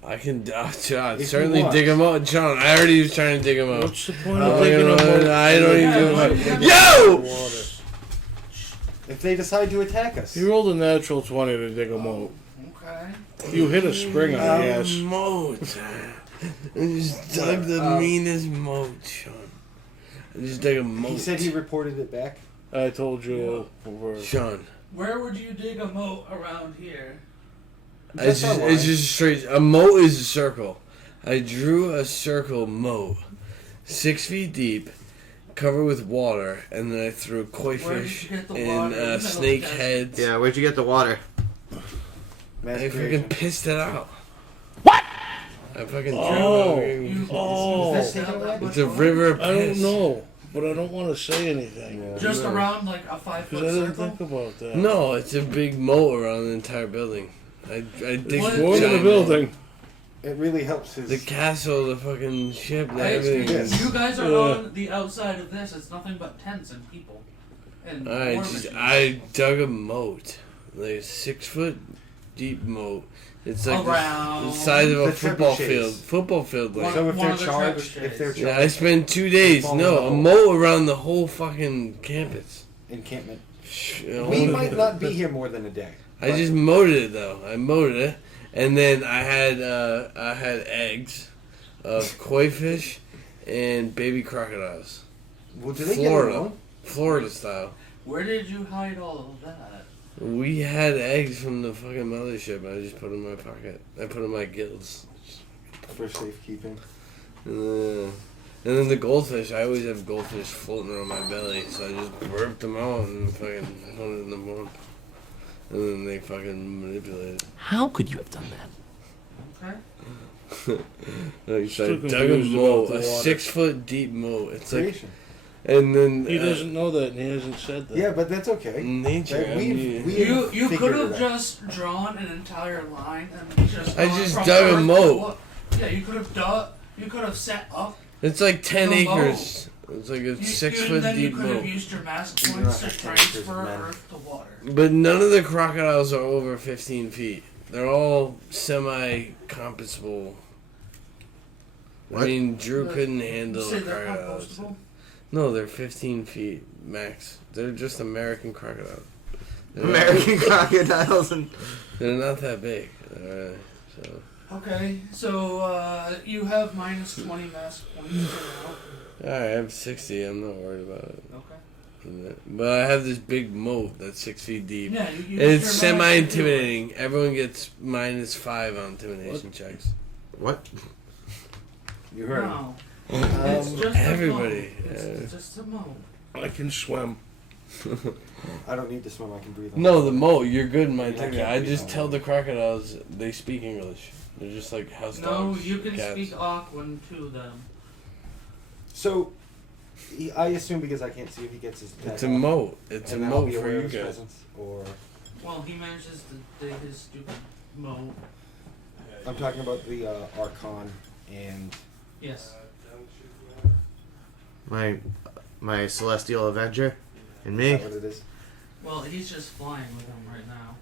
I can, John, If certainly you want. dig him out. John, I already was trying to dig him out. What's the point of digging you know a moat? what? I don't even. Yo! If they decide to attack us. You rolled a natural 20 to dig a moat. Okay. You hit a spring on the ass. Moat. I just dug the meanest moat, Sean. I just dug a moat. He said he reported it back. I told you. Sean. Where would you dig a moat around here? It's just straight. A moat is a circle. I drew a circle moat, 6 feet deep, covered with water, and then I threw koi fish and snake heads. Yeah, where'd you get the water? I fucking pissed it out. What? I fucking drew it's a river of I don't piss. know, but I don't want to say anything. Yeah. Just around like a 5 foot Because I didn't circle? think about that. No, it's a big moat around the entire building. I dig More than a building. It really helps his... The castle, the fucking ship, and Hey, everything. you guys are on the outside of this. It's nothing but tents and people. And I dug a moat, like a 6 foot deep moat. It's like the size of a football field. Football field length. So if they're charged, Yeah, I spent 2 days. No, a moat around the whole fucking campus. Encampment. know, We might not be here more than a day. I just moated it though. I moated it, and then I had eggs of koi fish and baby crocodiles. Well, do they Florida, get along? Florida style. Where did you hide all of that? We had eggs from the fucking mothership. I just put them in my pocket. I put them in my gills. For safekeeping. And then the goldfish. I always have goldfish floating around my belly, so I just burped them out and fucking put it in the bowl. And then they fucking manipulated. How could you have done that? Okay. Like, so I dug a moat, a 6 foot deep moat. It's Creation. like, and then He doesn't know that, and he hasn't said that. Yeah, but that's okay. Nature. Like, You could figured have it out. just drawn an entire line and just. I gone just from dug a earth to moat. what- Yeah, you could have dug. You could have set up. It's like 10 the moat. acres. It's like a 6 foot Then you deep could have moat. used your mass points to transfer earth to water. But none of the crocodiles are over 15 feet. They're all semi-compostable. I mean, Drew couldn't handle You say the they're crocodiles. compostable? No, they're 15 feet max. They're just American crocodiles. American crocodiles and... They're not that big. So. Okay, so you have minus 20 mass points for now. Alright, I have 60. I'm not worried about it. Okay. But I have this big moat that's 6 feet deep. Yeah, you and use it's your max semi-intimidating. Everyone gets -5 on intimidation checks. What? You heard No. him. It's just everybody. A moat. It's just a moat. I can swim. I don't need to swim. I can breathe. On No, the moat. You're good in my I technique. can't I breathe just on tell it. the crocodiles they speak English. They're just like house No, dogs. you can cats. speak Aquan to them. So, I assume because I can't see if he gets his. It's a moat. It's and a then I'll moat be for aware you of his guys. presence, or Well, he manages to dig his stupid moat. I'm talking about the Archon and. Yes. My Celestial Avenger and me. Is that what it is? Well, he's just flying with him right now.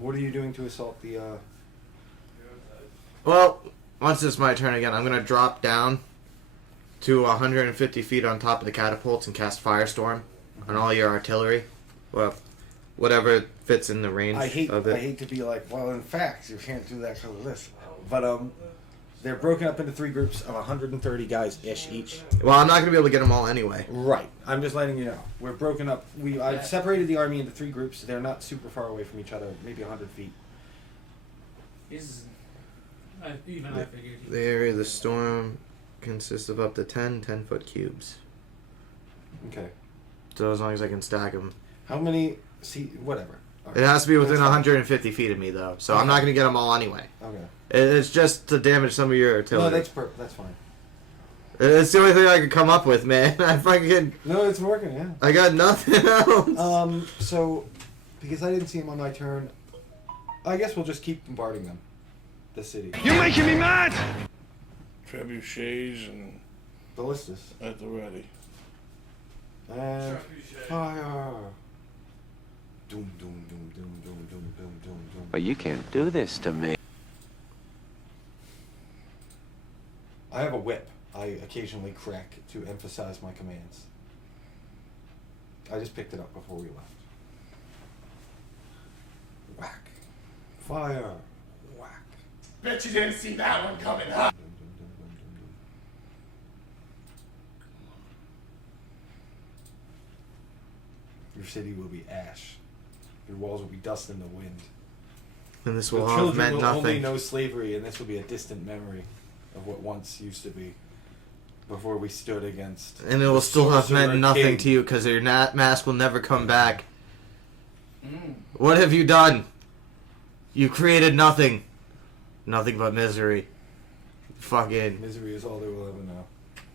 What are you doing to assault the? Well, once it's my turn again, I'm going to drop down to 150 feet on top of the catapults and cast Firestorm on all your artillery. Well, whatever fits in the range I hate of it. to be like, well, in fact, you can't do that because of this. But They're broken up into 3 groups of 130 guys-ish each. Well, I'm not going to be able to get them all anyway. Right. I'm just letting you know. We're broken up. I've separated the army into 3 groups. They're not super far away from each other, maybe 100 feet. I figured. The area of the storm consists of up to 10 10-foot cubes. Okay. So as long as I can stack them. How many? See, whatever. It has to be within 150 feet of me, though. So I'm not going to get them all anyway. Okay. It's just to damage some of your artillery. No, that's fine. It's the only thing I could come up with, man. I fucking... No, it's working, yeah. I got nothing else. So, because I didn't see him on my turn, I guess we'll just keep bombarding them. The city. You're making me mad! Trebuchets and ballistas at the ready. And fire. Doom, doom, doom, doom, doom, doom, doom, doom, doom. But you can't do this to me. I have a whip I occasionally crack to emphasize my commands. I just picked it up before we left. Whack. Fire. Whack. Bet you didn't see that one coming, huh? Your city will be ash. Your walls will be dust in the wind. And this The will have children meant will nothing. only know slavery, and this will be a distant memory of what once used to be. Before we stood against. And it will still have meant sorcerer nothing king. to you because your mask will never come back. What have you done? You created nothing. Nothing but misery. Fucking Misery is all they will ever know.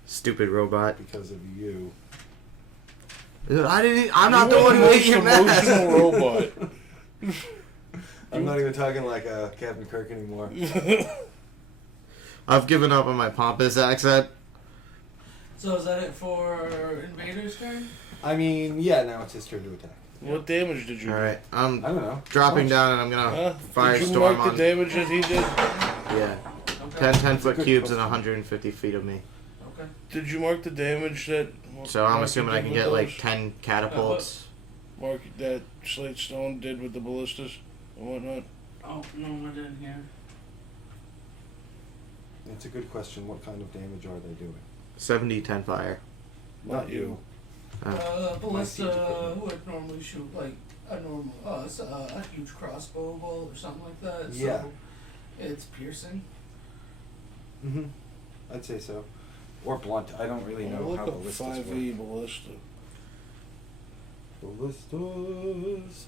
stupid robot. Because of you. Dude, I'm not the one who made your mask. Emotional robot. I'm not even talking like Captain Kirk anymore. I've given up on my pompous accent. So is that it for Invader's turn? I mean, yeah, now it's his turn to attack. What damage did you do? Alright, I'm I don't know. dropping down and I'm gonna Did you firestorm mark on. the damage that he did? Yeah. Okay. 10-foot Good cubes question. and 150 feet of me. Okay. Did you mark the damage that... So I'm Mark assuming did I can with get like those? 10 catapults. Mark that Slate Stone did with the ballistas and whatnot? Oh, no, I didn't hear. It's a good question. What kind of damage are they doing? 70 10 fire. Not you. Ballista would normally shoot like a normal, a huge crossbow bolt or something like that. Yeah. So it's piercing. Mm-hmm. I'd say so. Or blunt. I don't really know Look how up ballistas 5e ballista. Ballistas.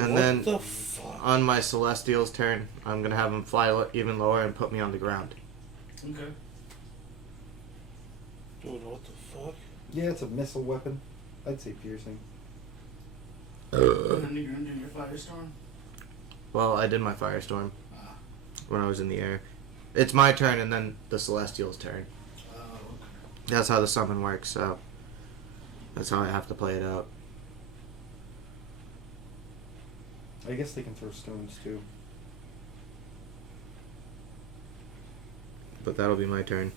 And What then the fuck? on my Celestial's turn, I'm gonna have him fly even lower and put me on the ground. Okay. Dude, what the fuck? Yeah, it's a missile weapon. I'd say piercing. And then you're gonna do your firestorm. Well, I did my firestorm Ah. when I was in the air. It's my turn and then the Celestial's turn. Oh. That's how the summon works, so that's how I have to play it out. I guess they can throw stones too. But that'll be my turn.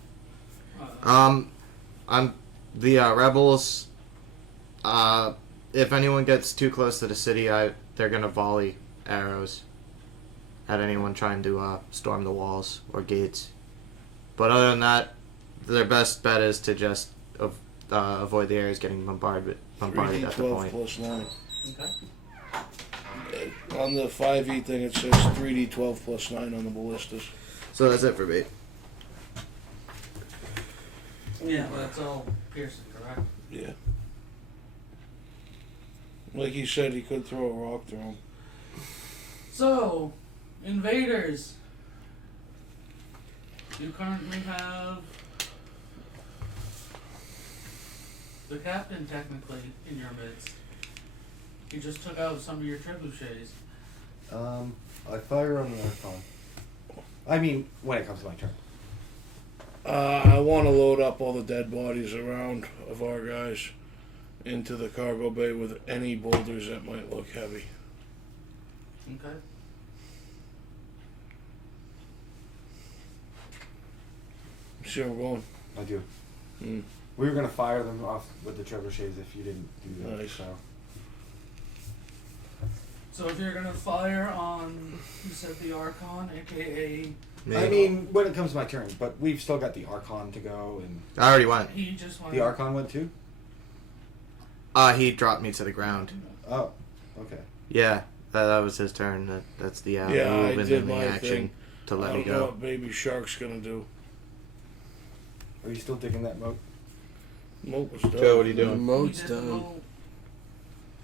Okay. I'm the rebels. If anyone gets too close to the city, they're gonna volley arrows at anyone trying to storm the walls or gates. But other than that, their best bet is to just avoid the areas getting bombarded at the 3d12 point. plus 9. Okay. On the 5e thing, it says 3d12 plus 9 on the ballistas. So that's it for me. Yeah, but that's all piercing, correct? Yeah. Like he said, he could throw a rock through him. So, invaders. You currently have the captain, technically, in your midst. He just took out some of your trebuchets. I fire on the Archon. I mean, when it comes to my turn. I want to load up all the dead bodies around of our guys into the cargo bay with any boulders that might look heavy. Okay. See where we're going? I do. Mm. We were gonna fire them off with the trebuchets if you didn't do that. Nice. So if you're gonna fire on, you said the Archon, aka I mean, when it comes to my turn, but we've still got the Archon to go, and I already went. He just went. the Archon went too. He dropped me to the ground. Oh, okay. Yeah, that was his turn. That's the Yeah, move I and did then the my action thing. to let I me don't know go. what Baby Shark's gonna do. Are you still digging that moat? Moat was done. Joe, what are you doing? Moat's He did the done. moat.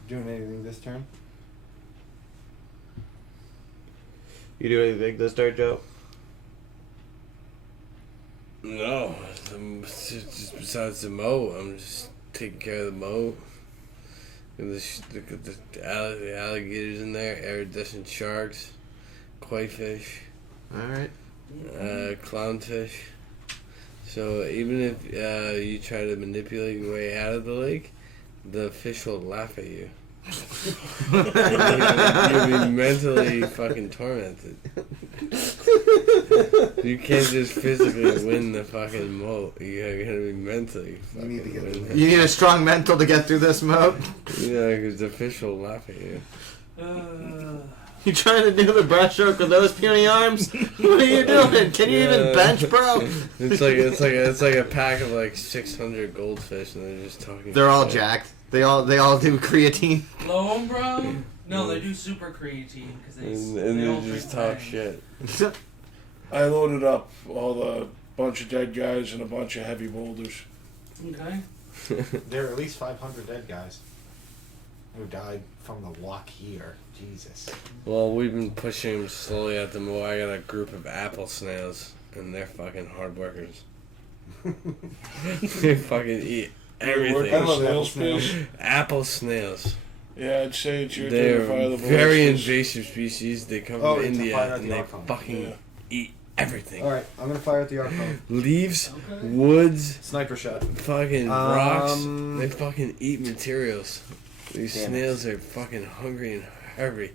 Doing anything this turn? You do anything this turn, Joe? No, just besides the moat, I'm just taking care of the moat. And the alligators in there, iridescent sharks, koi fish, Alright. clownfish. So even if you try to manipulate your way out of the lake, the fish will laugh at you. You'll be mentally fucking tormented. You can't just physically win the fucking moat. You're gonna be mentally fucking win. You need a strong mental to get through this mode. Yeah, because the fish will laugh at you. You trying to do the breaststroke with those puny arms? What are you doing? Can you even bench, bro? It's like a pack of like 600 goldfish, and they're just talking. They're all shit. jacked. They all do creatine. Low Homebrew? No, they do super creatine because they And all they just drink talk wine. shit. I loaded up all the bunch of dead guys and a bunch of heavy boulders. Okay. There are at least 500 dead guys who died from the walk here. Jesus. Well, we've been pushing them slowly at the moat. I got a group of apple snails, and they're fucking hard workers. They fucking eat everything. I love apple snails. Apple snails. Yeah, I'd say it's your They're turn to fire the very ballistas. invasive species. They come Oh, from it's a India, fire at and the they Archon. fucking Yeah. eat everything. All right, I'm gonna fire at the Archon. Leaves, Okay. woods, Sniper shot. fucking rocks. Um, They fucking eat materials. These Damn it. snails are fucking hungry and hungry.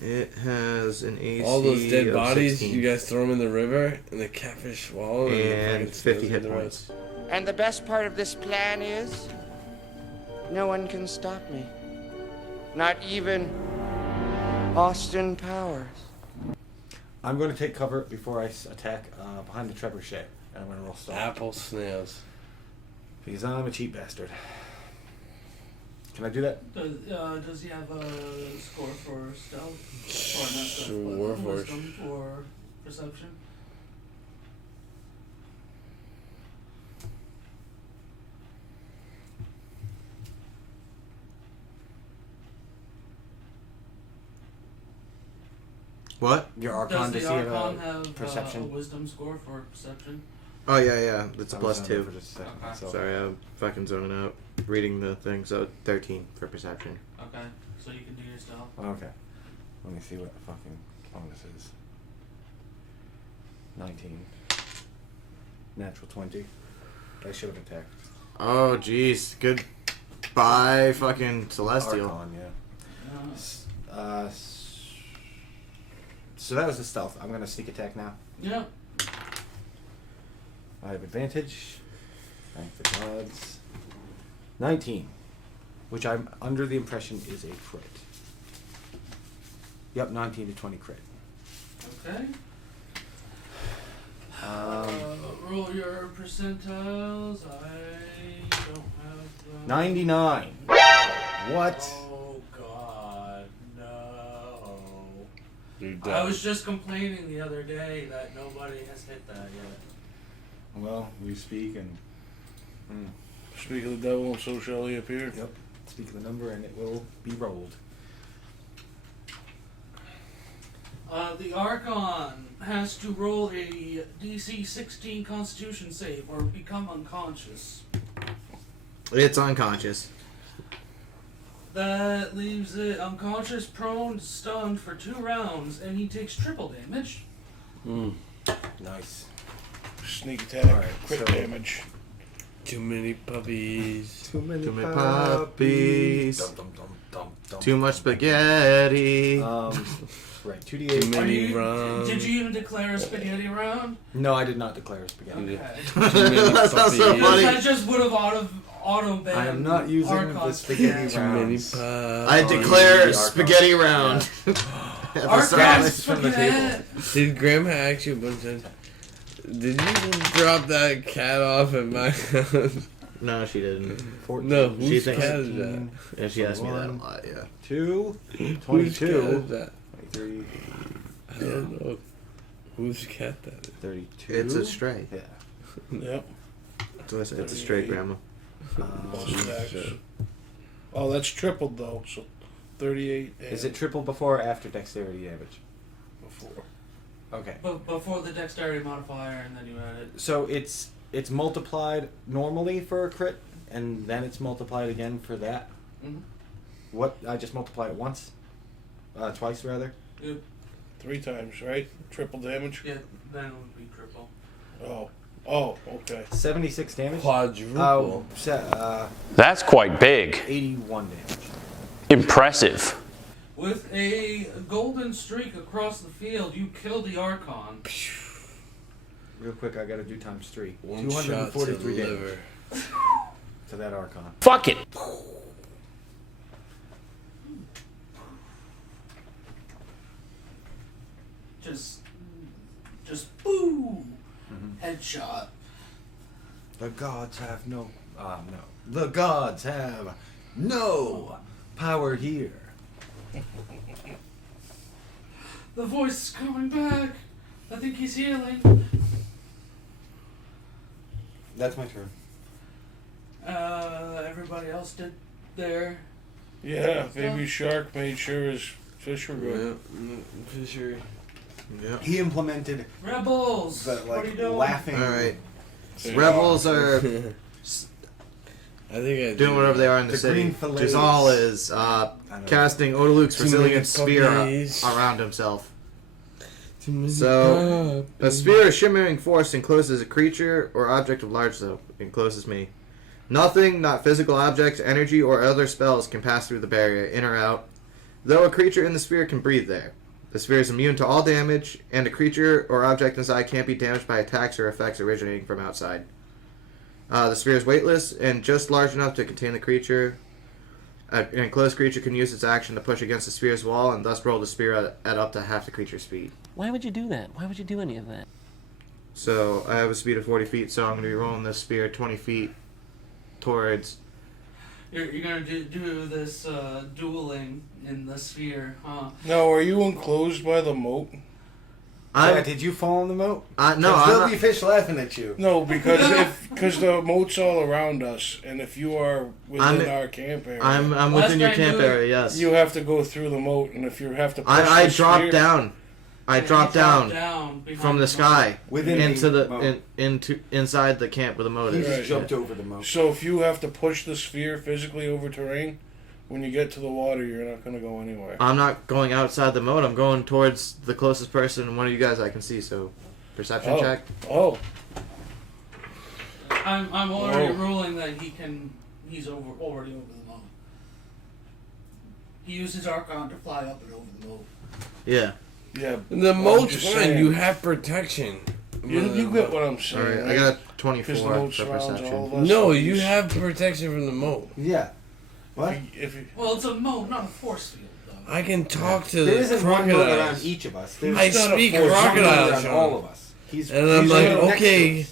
It has an AC All those dead of bodies, 16. you guys throw them in the river, and the catfish swallow them, And the fucking 50 snails hit eat the points. rest. And the best part of this plan is no one can stop me. Not even Austin Powers. I'm going to take cover before I attack behind the trebuchet, and I'm going to roll stealth. Apple snails. Because I'm a cheap bastard. Can I do that? Does he have a score for stealth? Or not stealth, Sure, but Warforged. wisdom for perception? What? Your Archon, Does does the he have Archon a have a perception? wisdom score for perception? Oh, yeah. It's a I plus was on there 2. for just a second, Okay. so- Sorry, I'm fucking zoning out. Reading the thing, so 13 for perception. Okay, so you can do your stealth. Okay. Let me see what the fucking bonus is. 19. Natural 20. I should have attacked. Oh, jeez. Goodbye, fucking Celestial. Archon, yeah. So that was the stealth. I'm going to sneak attack now. Yeah. I have advantage. Thank the gods. 19. Which I'm under the impression is a crit. Yep, 19 to 20 crit. Okay. Roll your percentiles. I don't have. 99. What? Oh God, no! You're I done. was just complaining the other day that nobody has hit that yet. Well, we speak and. Speak of the devil, and so shall he appear. Yep. Speak the number and it will be rolled. The Archon has to roll a DC 16 Constitution save or become unconscious. It's unconscious. That leaves it unconscious, prone, stunned for 2 rounds, and he takes triple damage. Nice. Sneak attack, Alright, crit so- damage. Too many puppies. Too many Too many puppies. Dum, dum, dum, dum, dum. Too much spaghetti. Right, Too 2d8. many Did runs. you even declare a spaghetti round? No, I did not declare spaghetti. Okay. That sounds so puppies. funny. That just would have auto banned. I am not using Archon. the spaghetti Too many rounds. puppies. I declare spaghetti round. Archives fucking at. Did Grandma ask you a bunch of times, did you drop that cat off at my house? No, she didn't. 14. No, She whose thinks- cat is that? Yeah, she asked me that a lot, yeah. 2, Whose cat 22, is that? 23, I don't know. Whose cat that is? 32. It's a stray. Yeah. Yep. So it's a stray, Grandma. Oh, that's tripled though. So 38. Is it triple before or after dexterity damage? Before. Okay. But before the dexterity modifier, and then you add it. So it's multiplied normally for a crit, and then it's multiplied again for that. Mm-hmm. What? I just multiply it once, twice rather. Yep. 3 times, right? Triple damage. Yeah, then it would be triple. Oh, okay. 76 damage. Quadruple. That's quite big. 81 damage. Impressive. With a golden streak across the field, you kill the Archon. Real quick, I gotta do times 3. One shot to the 243 damage liver. to that Archon. Fuck it. Just boom! Headshot. The gods have no. The gods have no power here. The voice is coming back. I think he's healing. That's my turn. Everybody else did their. Yeah, Baby Shark made sure his fish were good. Yeah, fishery. Yeah. He implemented Rebels! the What are you doing? laughing. All right. Rebels are I think I doing whatever they are in the city. green fillets. Jazal is casting Odaluk's Too many resilient spear puppies. around himself. So, a spear of shimmering force encloses a creature or object of large scope. Encloses me. Nothing, not physical objects, energy, or other spells can pass through the barrier, in or out, though a creature in the sphere can breathe there. The sphere is immune to all damage, and a creature or object inside can't be damaged by attacks or effects originating from outside. The sphere is weightless and just large enough to contain the creature. An enclosed creature can use its action to push against the sphere's wall and thus roll the spear at up to half the creature's speed. Why would you do that? Why would you do any of that? So I have a speed of 40 feet, so I'm going to be rolling this spear 20 feet towards... You're gonna do this dueling in the sphere, huh? Now, are you enclosed by the moat? Did you fall in the moat? No, There'll be fish laughing at you. No, because the moat's all around us, and if you are within our camp area, I'm within your camp area. Yes. You have to go through the moat, and if you have to, push I the dropped spear- down. I dropped down behind from the sky Within into the the moat. into inside the camp where the moat He is. just jumped over the moat. So if you have to push the sphere physically over terrain, when you get to the water, you're not going to go anywhere. I'm not going outside the moat. I'm going towards the closest person and one of you guys I can see. So, perception check. Oh. I'm already ruling that he's already over the moat. He used his Archon to fly up and over the moat. Yeah. Yeah. The moat's just fine. saying. You have protection. You get what I'm saying. Alright, I got a 24 Because the moat for surrounds all of perception. us. No, you have protection from the moat. Yeah. What? Well, it's a moat, not a force field, though. I can talk to There the isn't one moat around crocodiles. each of us. I speak crocodile, around Sean. all of us. And I'm like, okay,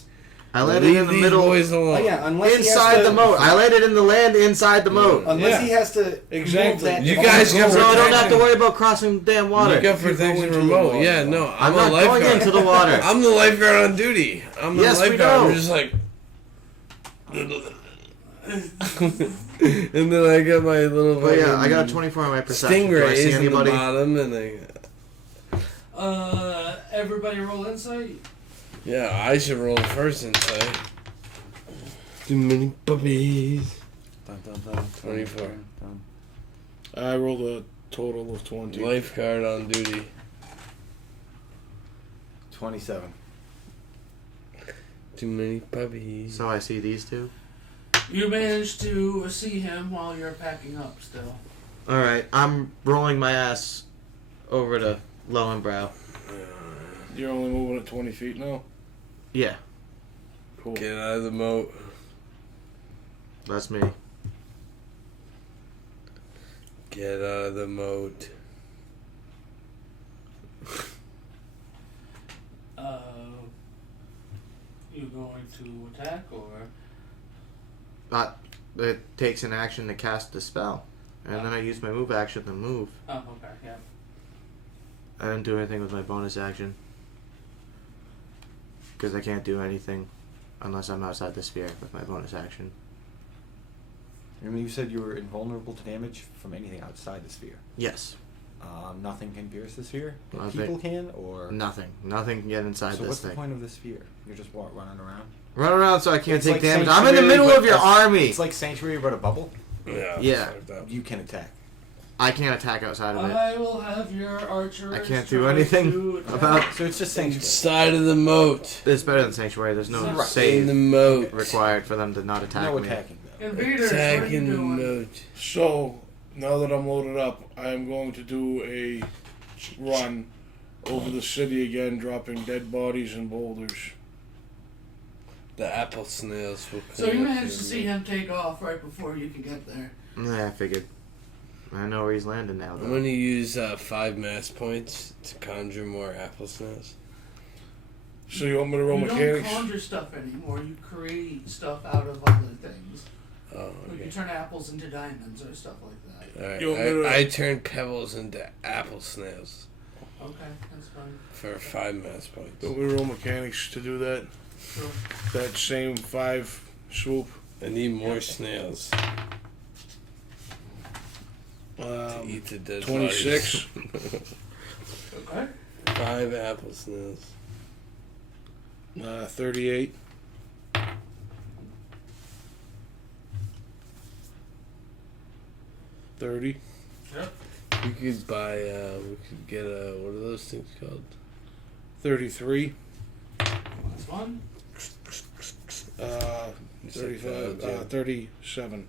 I landed in the these middle. boys alone. Oh, yeah, unless he has Inside to- the moat. I landed in the land inside the moat. Unless he has to Exactly. move that. You guys got So I don't have to protection. worry about crossing damn water. You got protection from moat. Yeah, no, I'm a not lifeguard. going into the water. I'm the lifeguard on duty. I'm the Yes, we lifeguard. know. I'm just like. And then I got my little. But yeah, I fucking got a 24 on my perception. Do I Stingrays see in the anybody? bottom, and I. Everybody roll insight. Yeah, I should roll first insight. Too many puppies. 24. I rolled a total of 20. Lifeguard on duty. 27. Too many puppies. So I see these two. You managed to see him while you're packing up still. Alright, I'm rolling my ass over to Lowenbrow. You're only moving at 20 feet now? Yeah, Cool. Get out of the moat. that's me. Get out of the moat. You going to attack or? It takes an action to cast the spell. And then I use my move action to move. Oh, okay, yeah. I didn't do anything with my bonus action. Because I can't do anything unless I'm outside the sphere with my bonus action. I mean, you said you were invulnerable to damage from anything outside the sphere. Yes. Nothing can pierce the sphere? Nothing. People can, or? Nothing. Nothing can get inside So this what's thing. the point of the sphere? You're just running around? Run around so I can't It's take like damage. I'm in the Sanctuary, middle but of your it's- army! It's like Sanctuary but a bubble? Yeah. You can attack. I can't attack outside of it. I will have your archers. I can't do try anything to attack. about. So it's just Sanctuary. Side of the moat. It's better than Sanctuary. There's no Right. save In the moat. required for them to not attack No me. attacking, though. Invaders, what are you Attacking the doing? moat. So, now that I'm loaded up, I am going to do a run over the city again, dropping dead bodies and boulders. The apple snails will come. So you up managed to here. see him take off right before you could get there. Yeah, I figured. I know where he's landing now, I'm though. going to use 5 mass points to conjure more apple snails. So you want me to roll You mechanics? don't conjure stuff anymore. You create stuff out of other things. Oh, Like you okay. turn apples into diamonds or stuff like that. Alright, You want me to- I turn pebbles into apple snails Okay, that's fine. for 5 mass points. Don't we roll mechanics to do that? Sure. That same 5 swoop. I need more snails to Um, eat the dead 26. bodies. Okay. 5 apple snails. 38. 30. Yep. We could buy, we could get what are those things called? 33. Last one. 35. 37.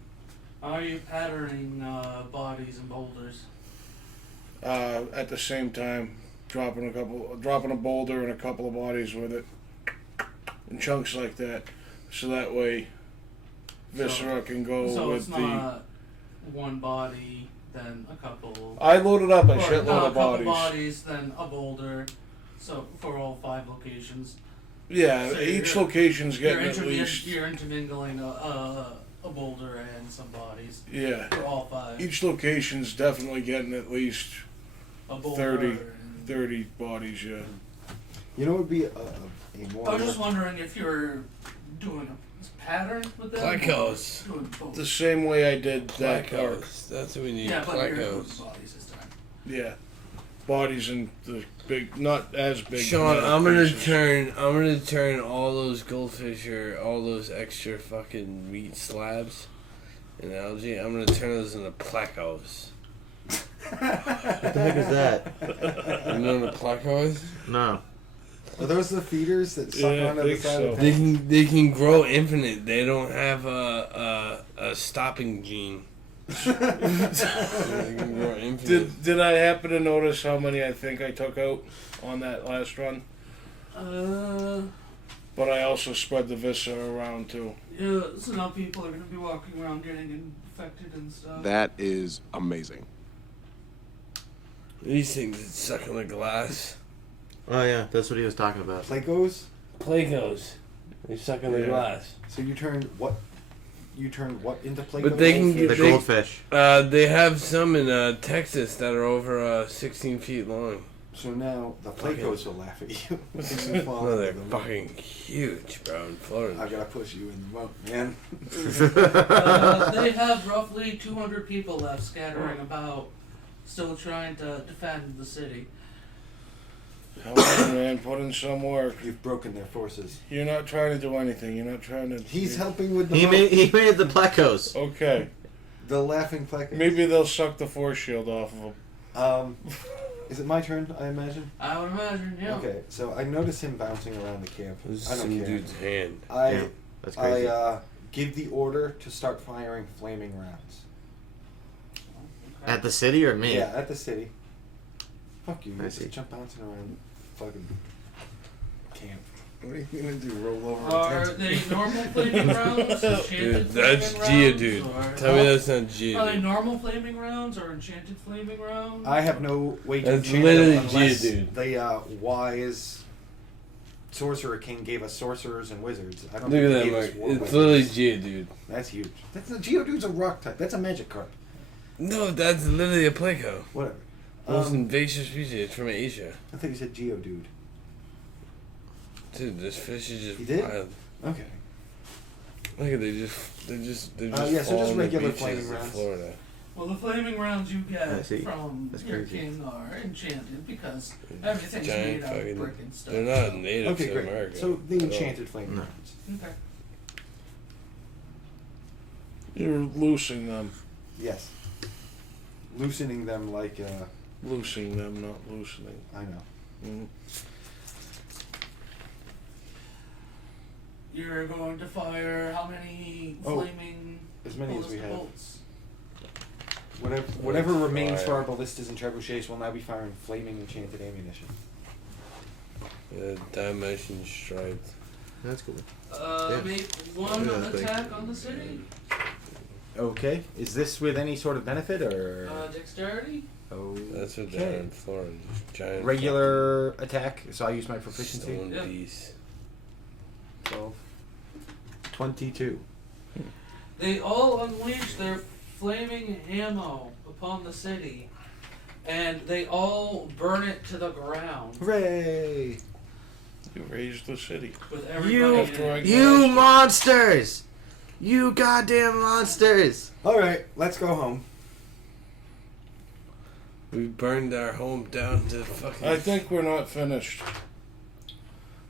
Are you patterning bodies and boulders? At the same time, dropping a boulder and a couple of bodies with it, in chunks like that, so that way Viscera can go So with it's the. not one body, then a couple. I loaded up a or, shitload no, of a couple bodies. bodies, then a boulder. So for all 5 locations. Yeah, So each you're- location's getting at least. You're intermingling a boulder and some bodies. Yeah. For all 5. Each location's definitely getting at least A boulder 30 bodies. Yeah. You know what would be a more. I was just wondering if you're doing a pattern with that. Placos. or doing both. The same way I did that arc. Placos. That's what we need. Yeah, but you're doing Placos. bodies this time. Yeah. Bodies in the big, not as big. Sean, metal I'm gonna pieces. turn all those goldfish or all those extra fucking meat slabs and algae. I'm gonna turn those into placos. What the heck is that? You know what a placo is? No. Are those the feeders that suck Yeah, I onto the think side so. of the tank? They can grow infinite. They don't have a stopping gene. They can grow infinite. Did I happen to notice how many I think I took out on that last run? But I also spread the viscera around too. Yeah, so now people are going to be walking around getting infected and stuff. That is amazing. These things that suck on the glass. Oh, yeah, that's what he was talking about. Plecos? Placos. They suck on the glass. So you turned what? You turned what into Plecos? But they can The get goldfish. They have some in Texas that are over 16 feet long. So now the Plecos will laugh at you. when you fall No, they're into the moat. fucking huge, bro. In Florida. I gotta push you in the moat, man. They have roughly 200 people left scattering about, still trying to defend the city. Come on, man, put in some work. You've broken their forces. You're not trying to do anything. You're not trying to. He's helping with the He moat. made the plecos. Okay. The laughing Plecos. Maybe they'll suck the force shield off of them. Is it my turn, I imagine? I would imagine, yeah. Okay, so I notice him bouncing around the camp. This I is don't some care. dude's hand. Yeah, that's crazy. I give the order to start firing flaming rounds. At the city or me? Yeah, at the city. Fuck you, I you see. just jump bouncing around fucking camp. What are you gonna do? Roll over? Are they normal flaming rounds? Enchanted Dude, that's flaming Geodude. rounds, or- Tell me that's not Are they Geodude. normal flaming rounds or enchanted flaming rounds? I have no way to That's change literally them unless Geodude. the Y is Sorcerer King gave us sorcerers and wizards. I don't Look think at he that, gave us Mark. war It's wizards. literally Geodude. That's huge. That's a Geodude's a rock type. That's a magic card. No, that's literally a Playco. Whatever. Most invasive species. It's from Asia. I think you said Geodude. Dude, this fish is just You did? wild. Okay. Look at they're just yeah, so just falling the regular beaches flaming of rounds. Florida. Well, the flaming rounds you I get see. from That's your crazy. king are enchanted because everything's Giant made out of fucking- brick and stuff. They're not native Okay, to great. America. So the at all. enchanted flaming No. rounds. Okay. You're loosing them. Yes. Loosening them like, Loosing them, not loosening. I know. Mm. You're going to fire how many flaming as many as we ballistic have. bolts? Whatever remains for our ballistas and trebuchets will now be firing flaming enchanted ammunition. Dimension striped. That's cool. Make one Yeah, that's attack on the city. Okay. Is this with any sort of benefit or? Dexterity. Oh. That's what they're in Florida. Just giant Regular attack. So I use my proficiency. stone Yep. beasts. 12. 22. They all unleash their flaming ammo upon the city, and they all burn it to the ground. Hooray! You raised the city. With everybody in it. You monsters! You goddamn monsters! Alright, let's go home. We burned our home down to fucking. I think we're not finished.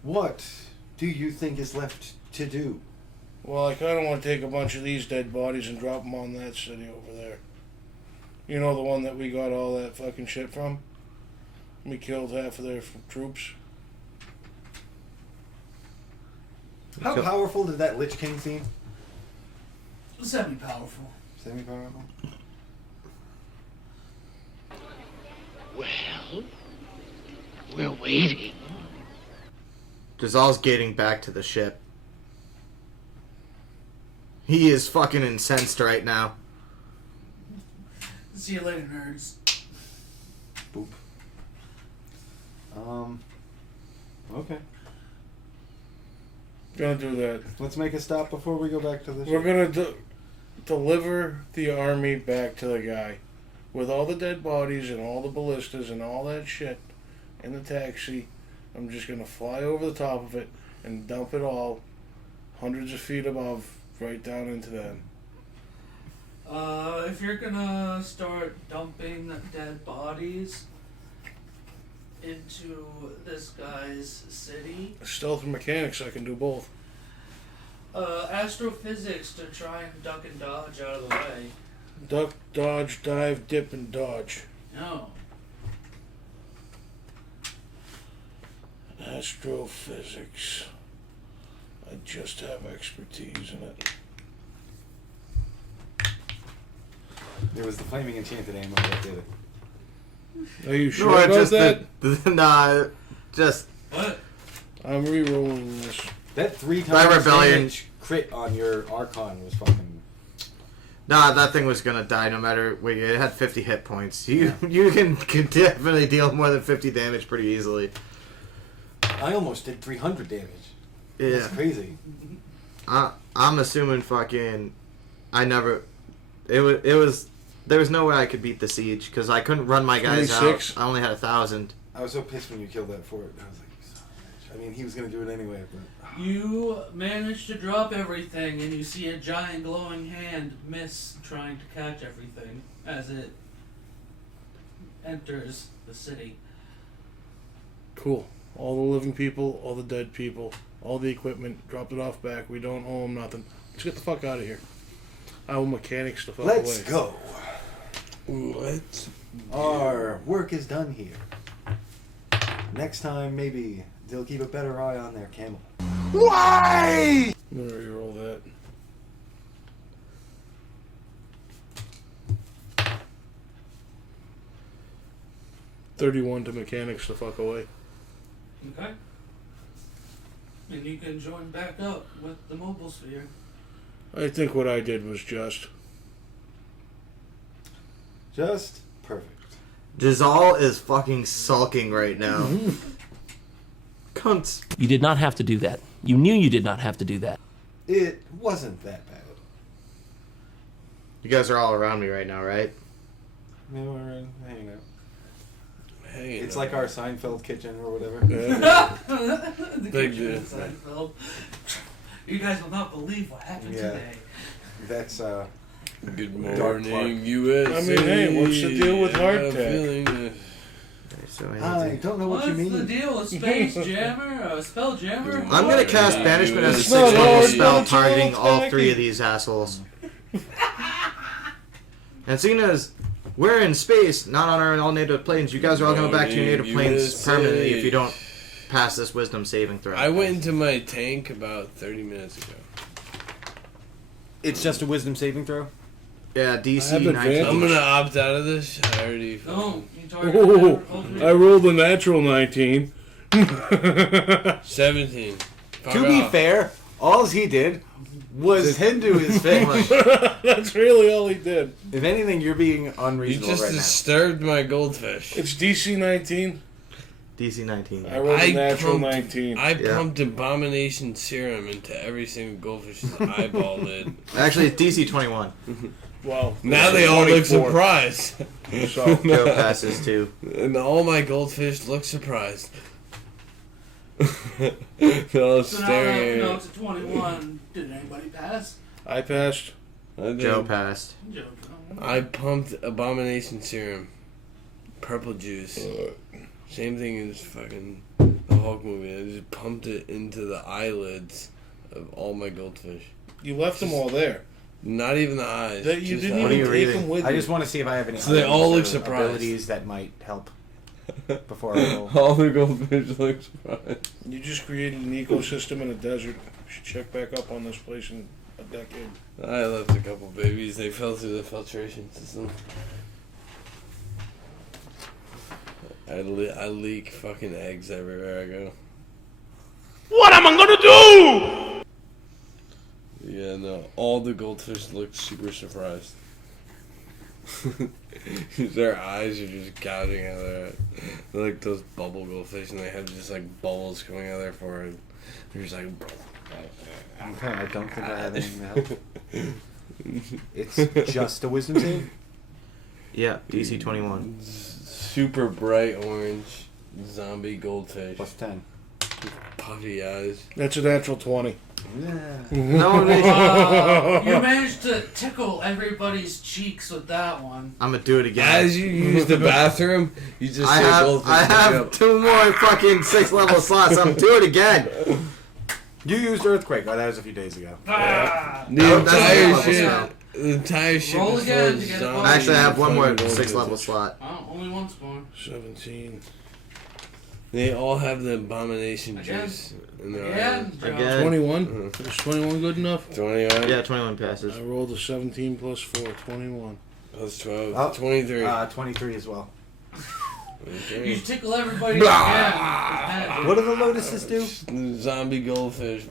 What do you think is left to do? Well, I kind of want to take a bunch of these dead bodies and drop them on that city over there. You know, the one that we got all that fucking shit from? We killed half of their troops. How powerful did that Lich King seem? Semi-powerful. Semi-powerful? Well, we're waiting. Jazal's gating back to the ship. He is fucking incensed right now. See you later, nerds. Boop. Okay. Gonna do that. Let's make a stop before we go back to the We're ship. gonna deliver the army back to the guy. With all the dead bodies and all the ballistas and all that shit in the taxi. I'm just gonna fly over the top of it and dump it all hundreds of feet above, right down into them. If you're gonna start dumping dead bodies into this guy's city, Stealth and mechanics, I can do both. astrophysics to try and duck and dodge out of the way. Duck, dodge, dive, dip, and dodge. No. Astrophysics. I just have expertise in it. It was the flaming enchanted ammo that did it. Are you sure No, about just that? Nah, just. What? I'm re-rolling this. That 3 By times rebellion. damage crit on your Archon was fucking... Nah, that thing was gonna die no matter. Wait, it had 50 hit points. You can definitely deal more than 50 damage pretty easily. I almost did 300 damage. Yeah. That's crazy. I'm assuming fucking. I never. It was. There was no way I could beat the siege because I couldn't run my guys 26. out. I only had 1,000. I was so pissed when you killed that fort. I was like, you son of a bitch. I mean, he was going to do it anyway, but... You manage to drop everything, and you see a giant glowing hand miss trying to catch everything as it enters the city. Cool. All the living people, all the dead people, all the equipment, dropped it off back. We don't owe them nothing. Let's get the fuck out of here. I will mechanics the fuck Let's away. go. Let's. Our work is done here. Next time, maybe they'll keep a better eye on their camel. Why? I'm gonna re-roll that. $31 to mechanics the fuck away. Okay? And you can join back up with the mobile sphere. I think what I did was just. Just perfect. Jazal is fucking sulking right now. Cunts. You did not have to do that. You knew you did not have to do that. It wasn't that bad. You guys are all around me right now, right? Yeah, we're hanging out. Hey, It's like our Seinfeld kitchen or whatever. The Big kitchen deal. in Seinfeld. You guys will not believe what happened Yeah. today. That's Good Dark Clark. morning, USA. I mean, hey, what's the deal with I'm hardtack? feeling I don't know what you What's mean. the deal with Space Jammer? Spelljammer? I'm gonna cast banishment as a It's not 6th level hard, spell it's all targeting all tacky. 3 of these assholes. And seeing as we're in space, not on our all native planes, you guys are all going back to your native planes permanently if you don't pass this wisdom saving throw. I went into my tank about 30 minutes ago. It's just a wisdom saving throw? Yeah, I DC have 19. advantage. I'm gonna opt out of this. I already. No, you target Ooh, over- I rolled a natural 19. 17. Fuck To be off. fair, all he did was Hindu his family. That's really all he did. If anything, you're being You unreasonable just right now. disturbed my goldfish. It's DC 19. DC 19. I rolled a natural pumped- 19. I Yeah. pumped abomination serum into every single goldfish's eyeball lid. Actually, it's DC 21. Well, Now they all look 24. surprised. So, Joe passes too. And all my goldfish look surprised. They're all So now staring that at it's a 21, did anybody pass? I passed. I did. Joe passed. Joe. I pumped abomination serum. Purple juice. Same thing as fucking the Hulk movie. I just pumped it into the eyelids of all my goldfish. You left them all there. Not even the eyes. That you just didn't the What are even you take reading? them with I you. just want to see if I have any So they all items look or surprised. abilities that might help before I roll. All the goldfish look surprised. You just created an ecosystem in a desert. You should check back up on this place in a decade. I left a couple babies. They fell through the filtration system. I leak fucking eggs everywhere I go. What am I gonna do? Yeah, no. All the goldfish look super surprised. Their eyes are just gouging out of their... They're like those bubble goldfish, and they have just like bubbles coming out of their forehead. They're just like... Okay, I don't think I have anything to help. It's just a wisdom save? Yeah, DC 21. Super bright orange zombie goldfish. Plus 10. Puffy eyes. That's a natural 20. No, You managed to tickle everybody's cheeks with that one. I'm gonna do it again. As you use the bathroom, you just say goldfish. I have 2 more fucking 6th level slots. I'm do it again. You used Earthquake. Oh, that was a few days ago. The That's entire level shit. now. The entire shit. Roll was again full of to get a zombie bonus. Actually, I have one more fucking 6th level goldfish. slot. Oh, only once more. 17. They all have the abomination Again? juice in their Again, eyes. Joe. Again. 21? Is 21 good enough? 21 Yeah, 21 passes. I rolled a 17 plus 4, 21. plus 12. Oh, 23. 23 as well. Okay. You tickle everybody again. What do the lotuses do? Zombie goldfish.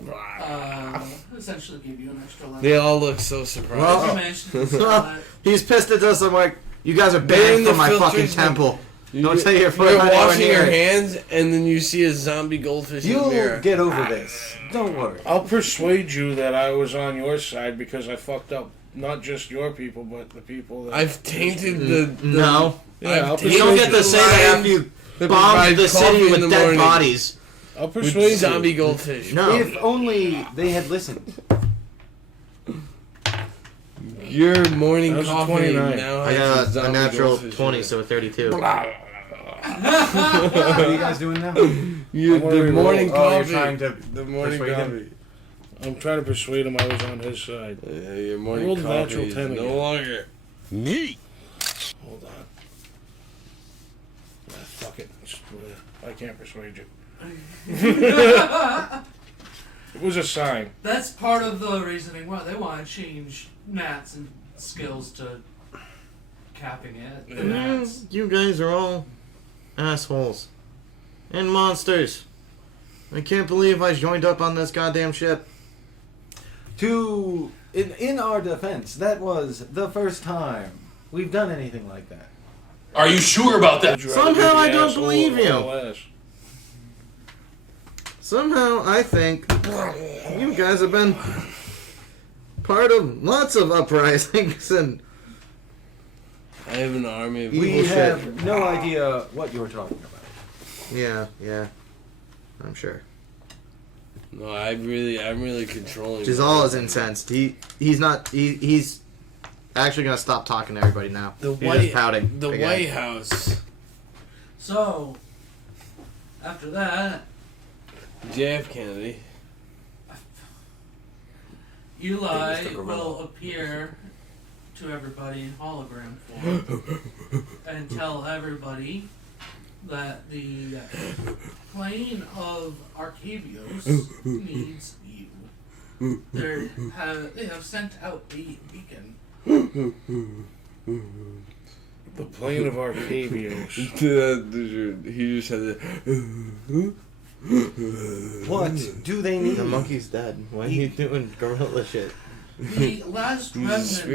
Essentially give you an extra level. They all look so surprised. Well, You managed to sell that. He's pissed at us. I'm like, you guys are They're banned in the from my fucking filtration. temple. You- Don't say you're You're anywhere washing near your it. hands, and then you see a zombie goldfish in the You'll mirror. get over this. Don't worry. I'll persuade you that I was on your side because I fucked up not just your people, but the people that... I've tainted the No. Yeah, I've I'll tainted You don't get the to say that after you that bombed provide the coffee city in with the dead morning bodies. I'll with persuade zombie you. goldfish. No. If only they had listened. Your morning That was a coffee 29. now I has got a zombie natural goldfish in 20, it. so a 32. What are you guys doing now? You, I'm the already morning rolled. Oh, you're coffee. trying to the morning persuade him? coffee. I'm trying to persuade him I was on his side. Your morning rolled a coffee natural is 10 no again. longer. Me. Hold on. Fuck it. I can't persuade you. It was a sign. That's part of the reasoning why they want to change Nat's and skills to capping it. The Nats. You guys are all assholes. And monsters. I can't believe I joined up on this goddamn ship. In our defense, that was the first time we've done anything like that. Are you sure about that? Would you rather Somehow be the I don't asshole believe or you. all ass? Somehow, I think you guys have been part of lots of uprisings, and I have an army of We bullshit. have no idea what you're talking about. yeah, I'm sure. No, I'm really controlling. Jazal is incensed. He's actually gonna stop talking to everybody now. He's just pouting. The again. White House. So, after that, JF Kennedy. Eli will appear to everybody in hologram form and tell everybody that the plane of Arcavios needs you. They have sent out a beacon. The plane of Arcavios. He just had to. What do they need? The monkey's dead. Why are you doing gorilla shit? The last remnants of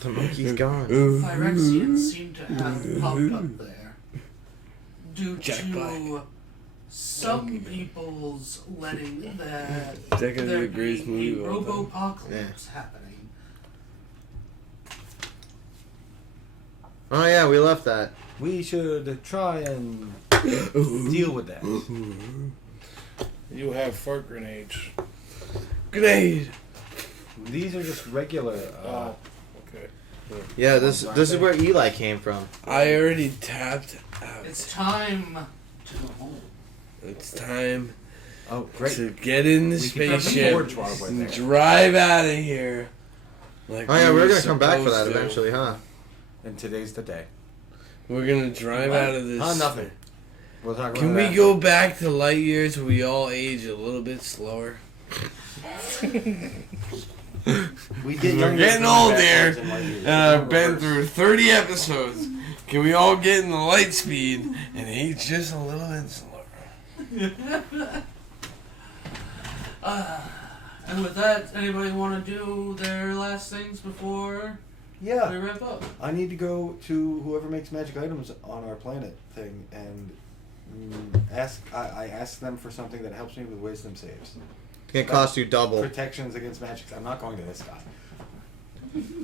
the monkey's gone. Phyrexians seem to have popped up there due to some people's letting that Second there the greatest be a movie of all time. robo-apocalypse happening. Oh yeah, we left that. We should try and deal with that. You have fart grenades. Grenade! These are just regular. Okay. Yeah, this is where Eli came from. I already tapped out. It's time to go home. It's time to get in the We can have the spaceship forge while we're and there. drive out of here. Like Oh yeah, we we're were gonna come back for that supposed to. eventually, huh? And today's the day. We're gonna drive out of this. Nothing. We'll talk Can about we that. go back to light years where we all age a little bit slower? We get We're younger getting from old backwards there, in light years. and I've been through 30 episodes. Can we all get in the light speed and age just a little bit slower? And with that, anybody want to do their last things before Yeah. we wrap up? I need to go to whoever makes magic items on our planet thing and I ask them for something that helps me with wisdom saves. It's gonna cost you double. Protections against magic. I'm not going to this guy.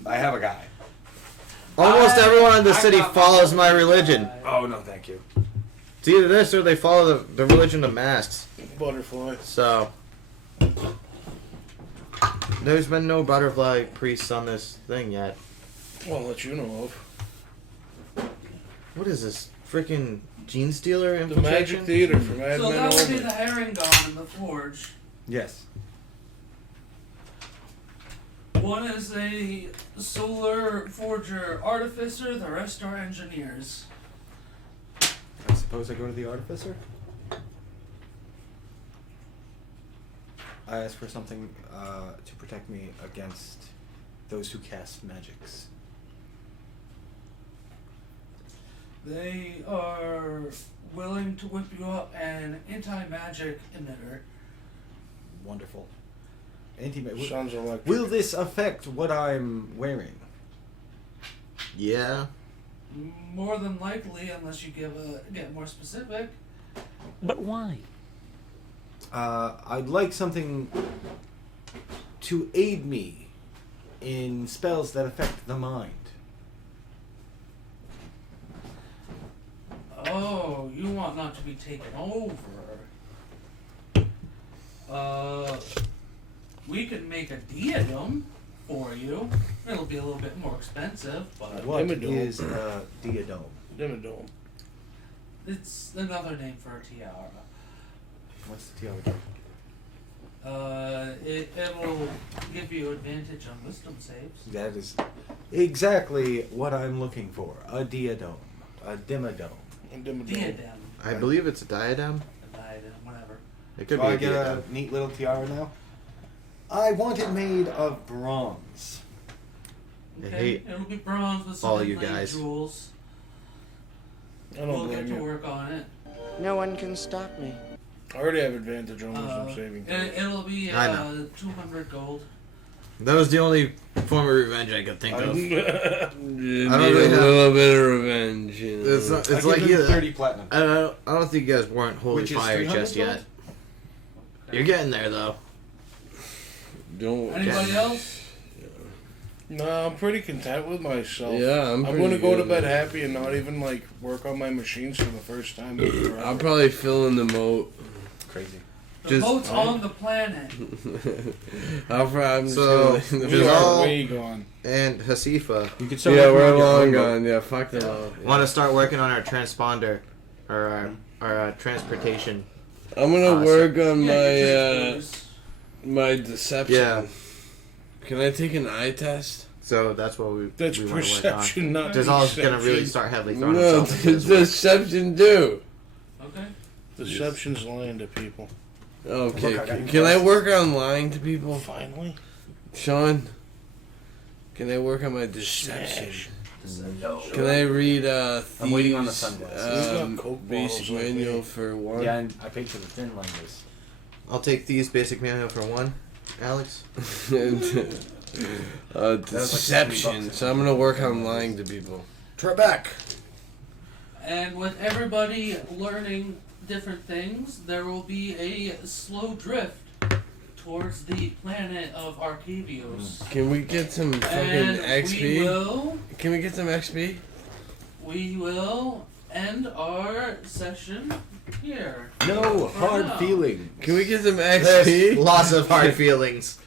I have a guy. Almost everyone in the city follows my religion. Oh no, thank you. It's either this or they follow the religion of masks. Butterfly. So there's been no butterfly priests on this thing yet. Well, that you know of. What is this? Freaking gene stealer The infiltration? Magic Theater for Mad So Men that would be only. the herringon in the forge. Yes. One is a solar forger artificer, the rest are engineers. I suppose I go to the artificer? I ask for something to protect me against those who cast magics. They are willing to whip you up an anti-magic emitter. Wonderful. Sounds electric. Will this affect what I'm wearing? Yeah. More than likely, unless you get more specific. But why? I'd like something to aid me in spells that affect the mind. Oh, you want not to be taken over. We can make a diadem for you. It'll be a little bit more expensive, but What Dimmadome. is a diadem? Dimmadome. it's another name for a tiara. What's the tiara? It'll give you advantage on wisdom saves. That is exactly what I'm looking for. A diadem. A dimmadome. Diadem. I believe it's a diadem. A diadem, whatever. It could So be I a get diadem. a neat little tiara now. I want it made of bronze. I Okay, hate it'll be bronze with some all you inlaid guys. jewels. I don't We'll blame get to you. work on it. No one can stop me. I already have advantage on wisdom saving. It'll be I know. 200 gold. That was the only form of revenge I could think of. Need a really have- little bit of revenge. You know? It's I like give you. them 30 platinum. I don't think you guys weren't holy Which is fire 300 just yet. gold? You're getting there though. Don't. Anybody else? No, I'm pretty content with myself. Yeah, I'm going pretty to go to good, bed man. happy and not even like work on my machines for the first time. I'll probably fill in the moat. Crazy. The boat's on the planet. I'm So just gonna- Giselle way gone. and Hasifa. You could Yeah, we're long gone. Yeah, fuck them all. Want to start working on our transponder or our transportation. I'm gonna work on Yeah, my deception. Yeah. Can I take an eye test? So that's what we. That's we wanna perception, work on. not Giselle's gonna really deception. start heavily throwing No, himself into this work. deception do. Okay. Deception's lying to people. Okay, Look, I got can I work on lying to people? Finally. Sean, can I work on my deception? Can I read I'm waiting on the Thieves', sunglasses. We've got Coke basic bottles like manual me. for one? Yeah, and I paid for the thin language. I'll take these basic manual for one, Alex. Deception. So I'm gonna work on lying to people. Trebek. And with everybody learning different things, there will be a slow drift towards the planet of Arcavios. Can we get some fucking And XP? Can we get some XP? we will end our session here. No For hard now. feeling. Can we get some There's XP? lots of hard feelings.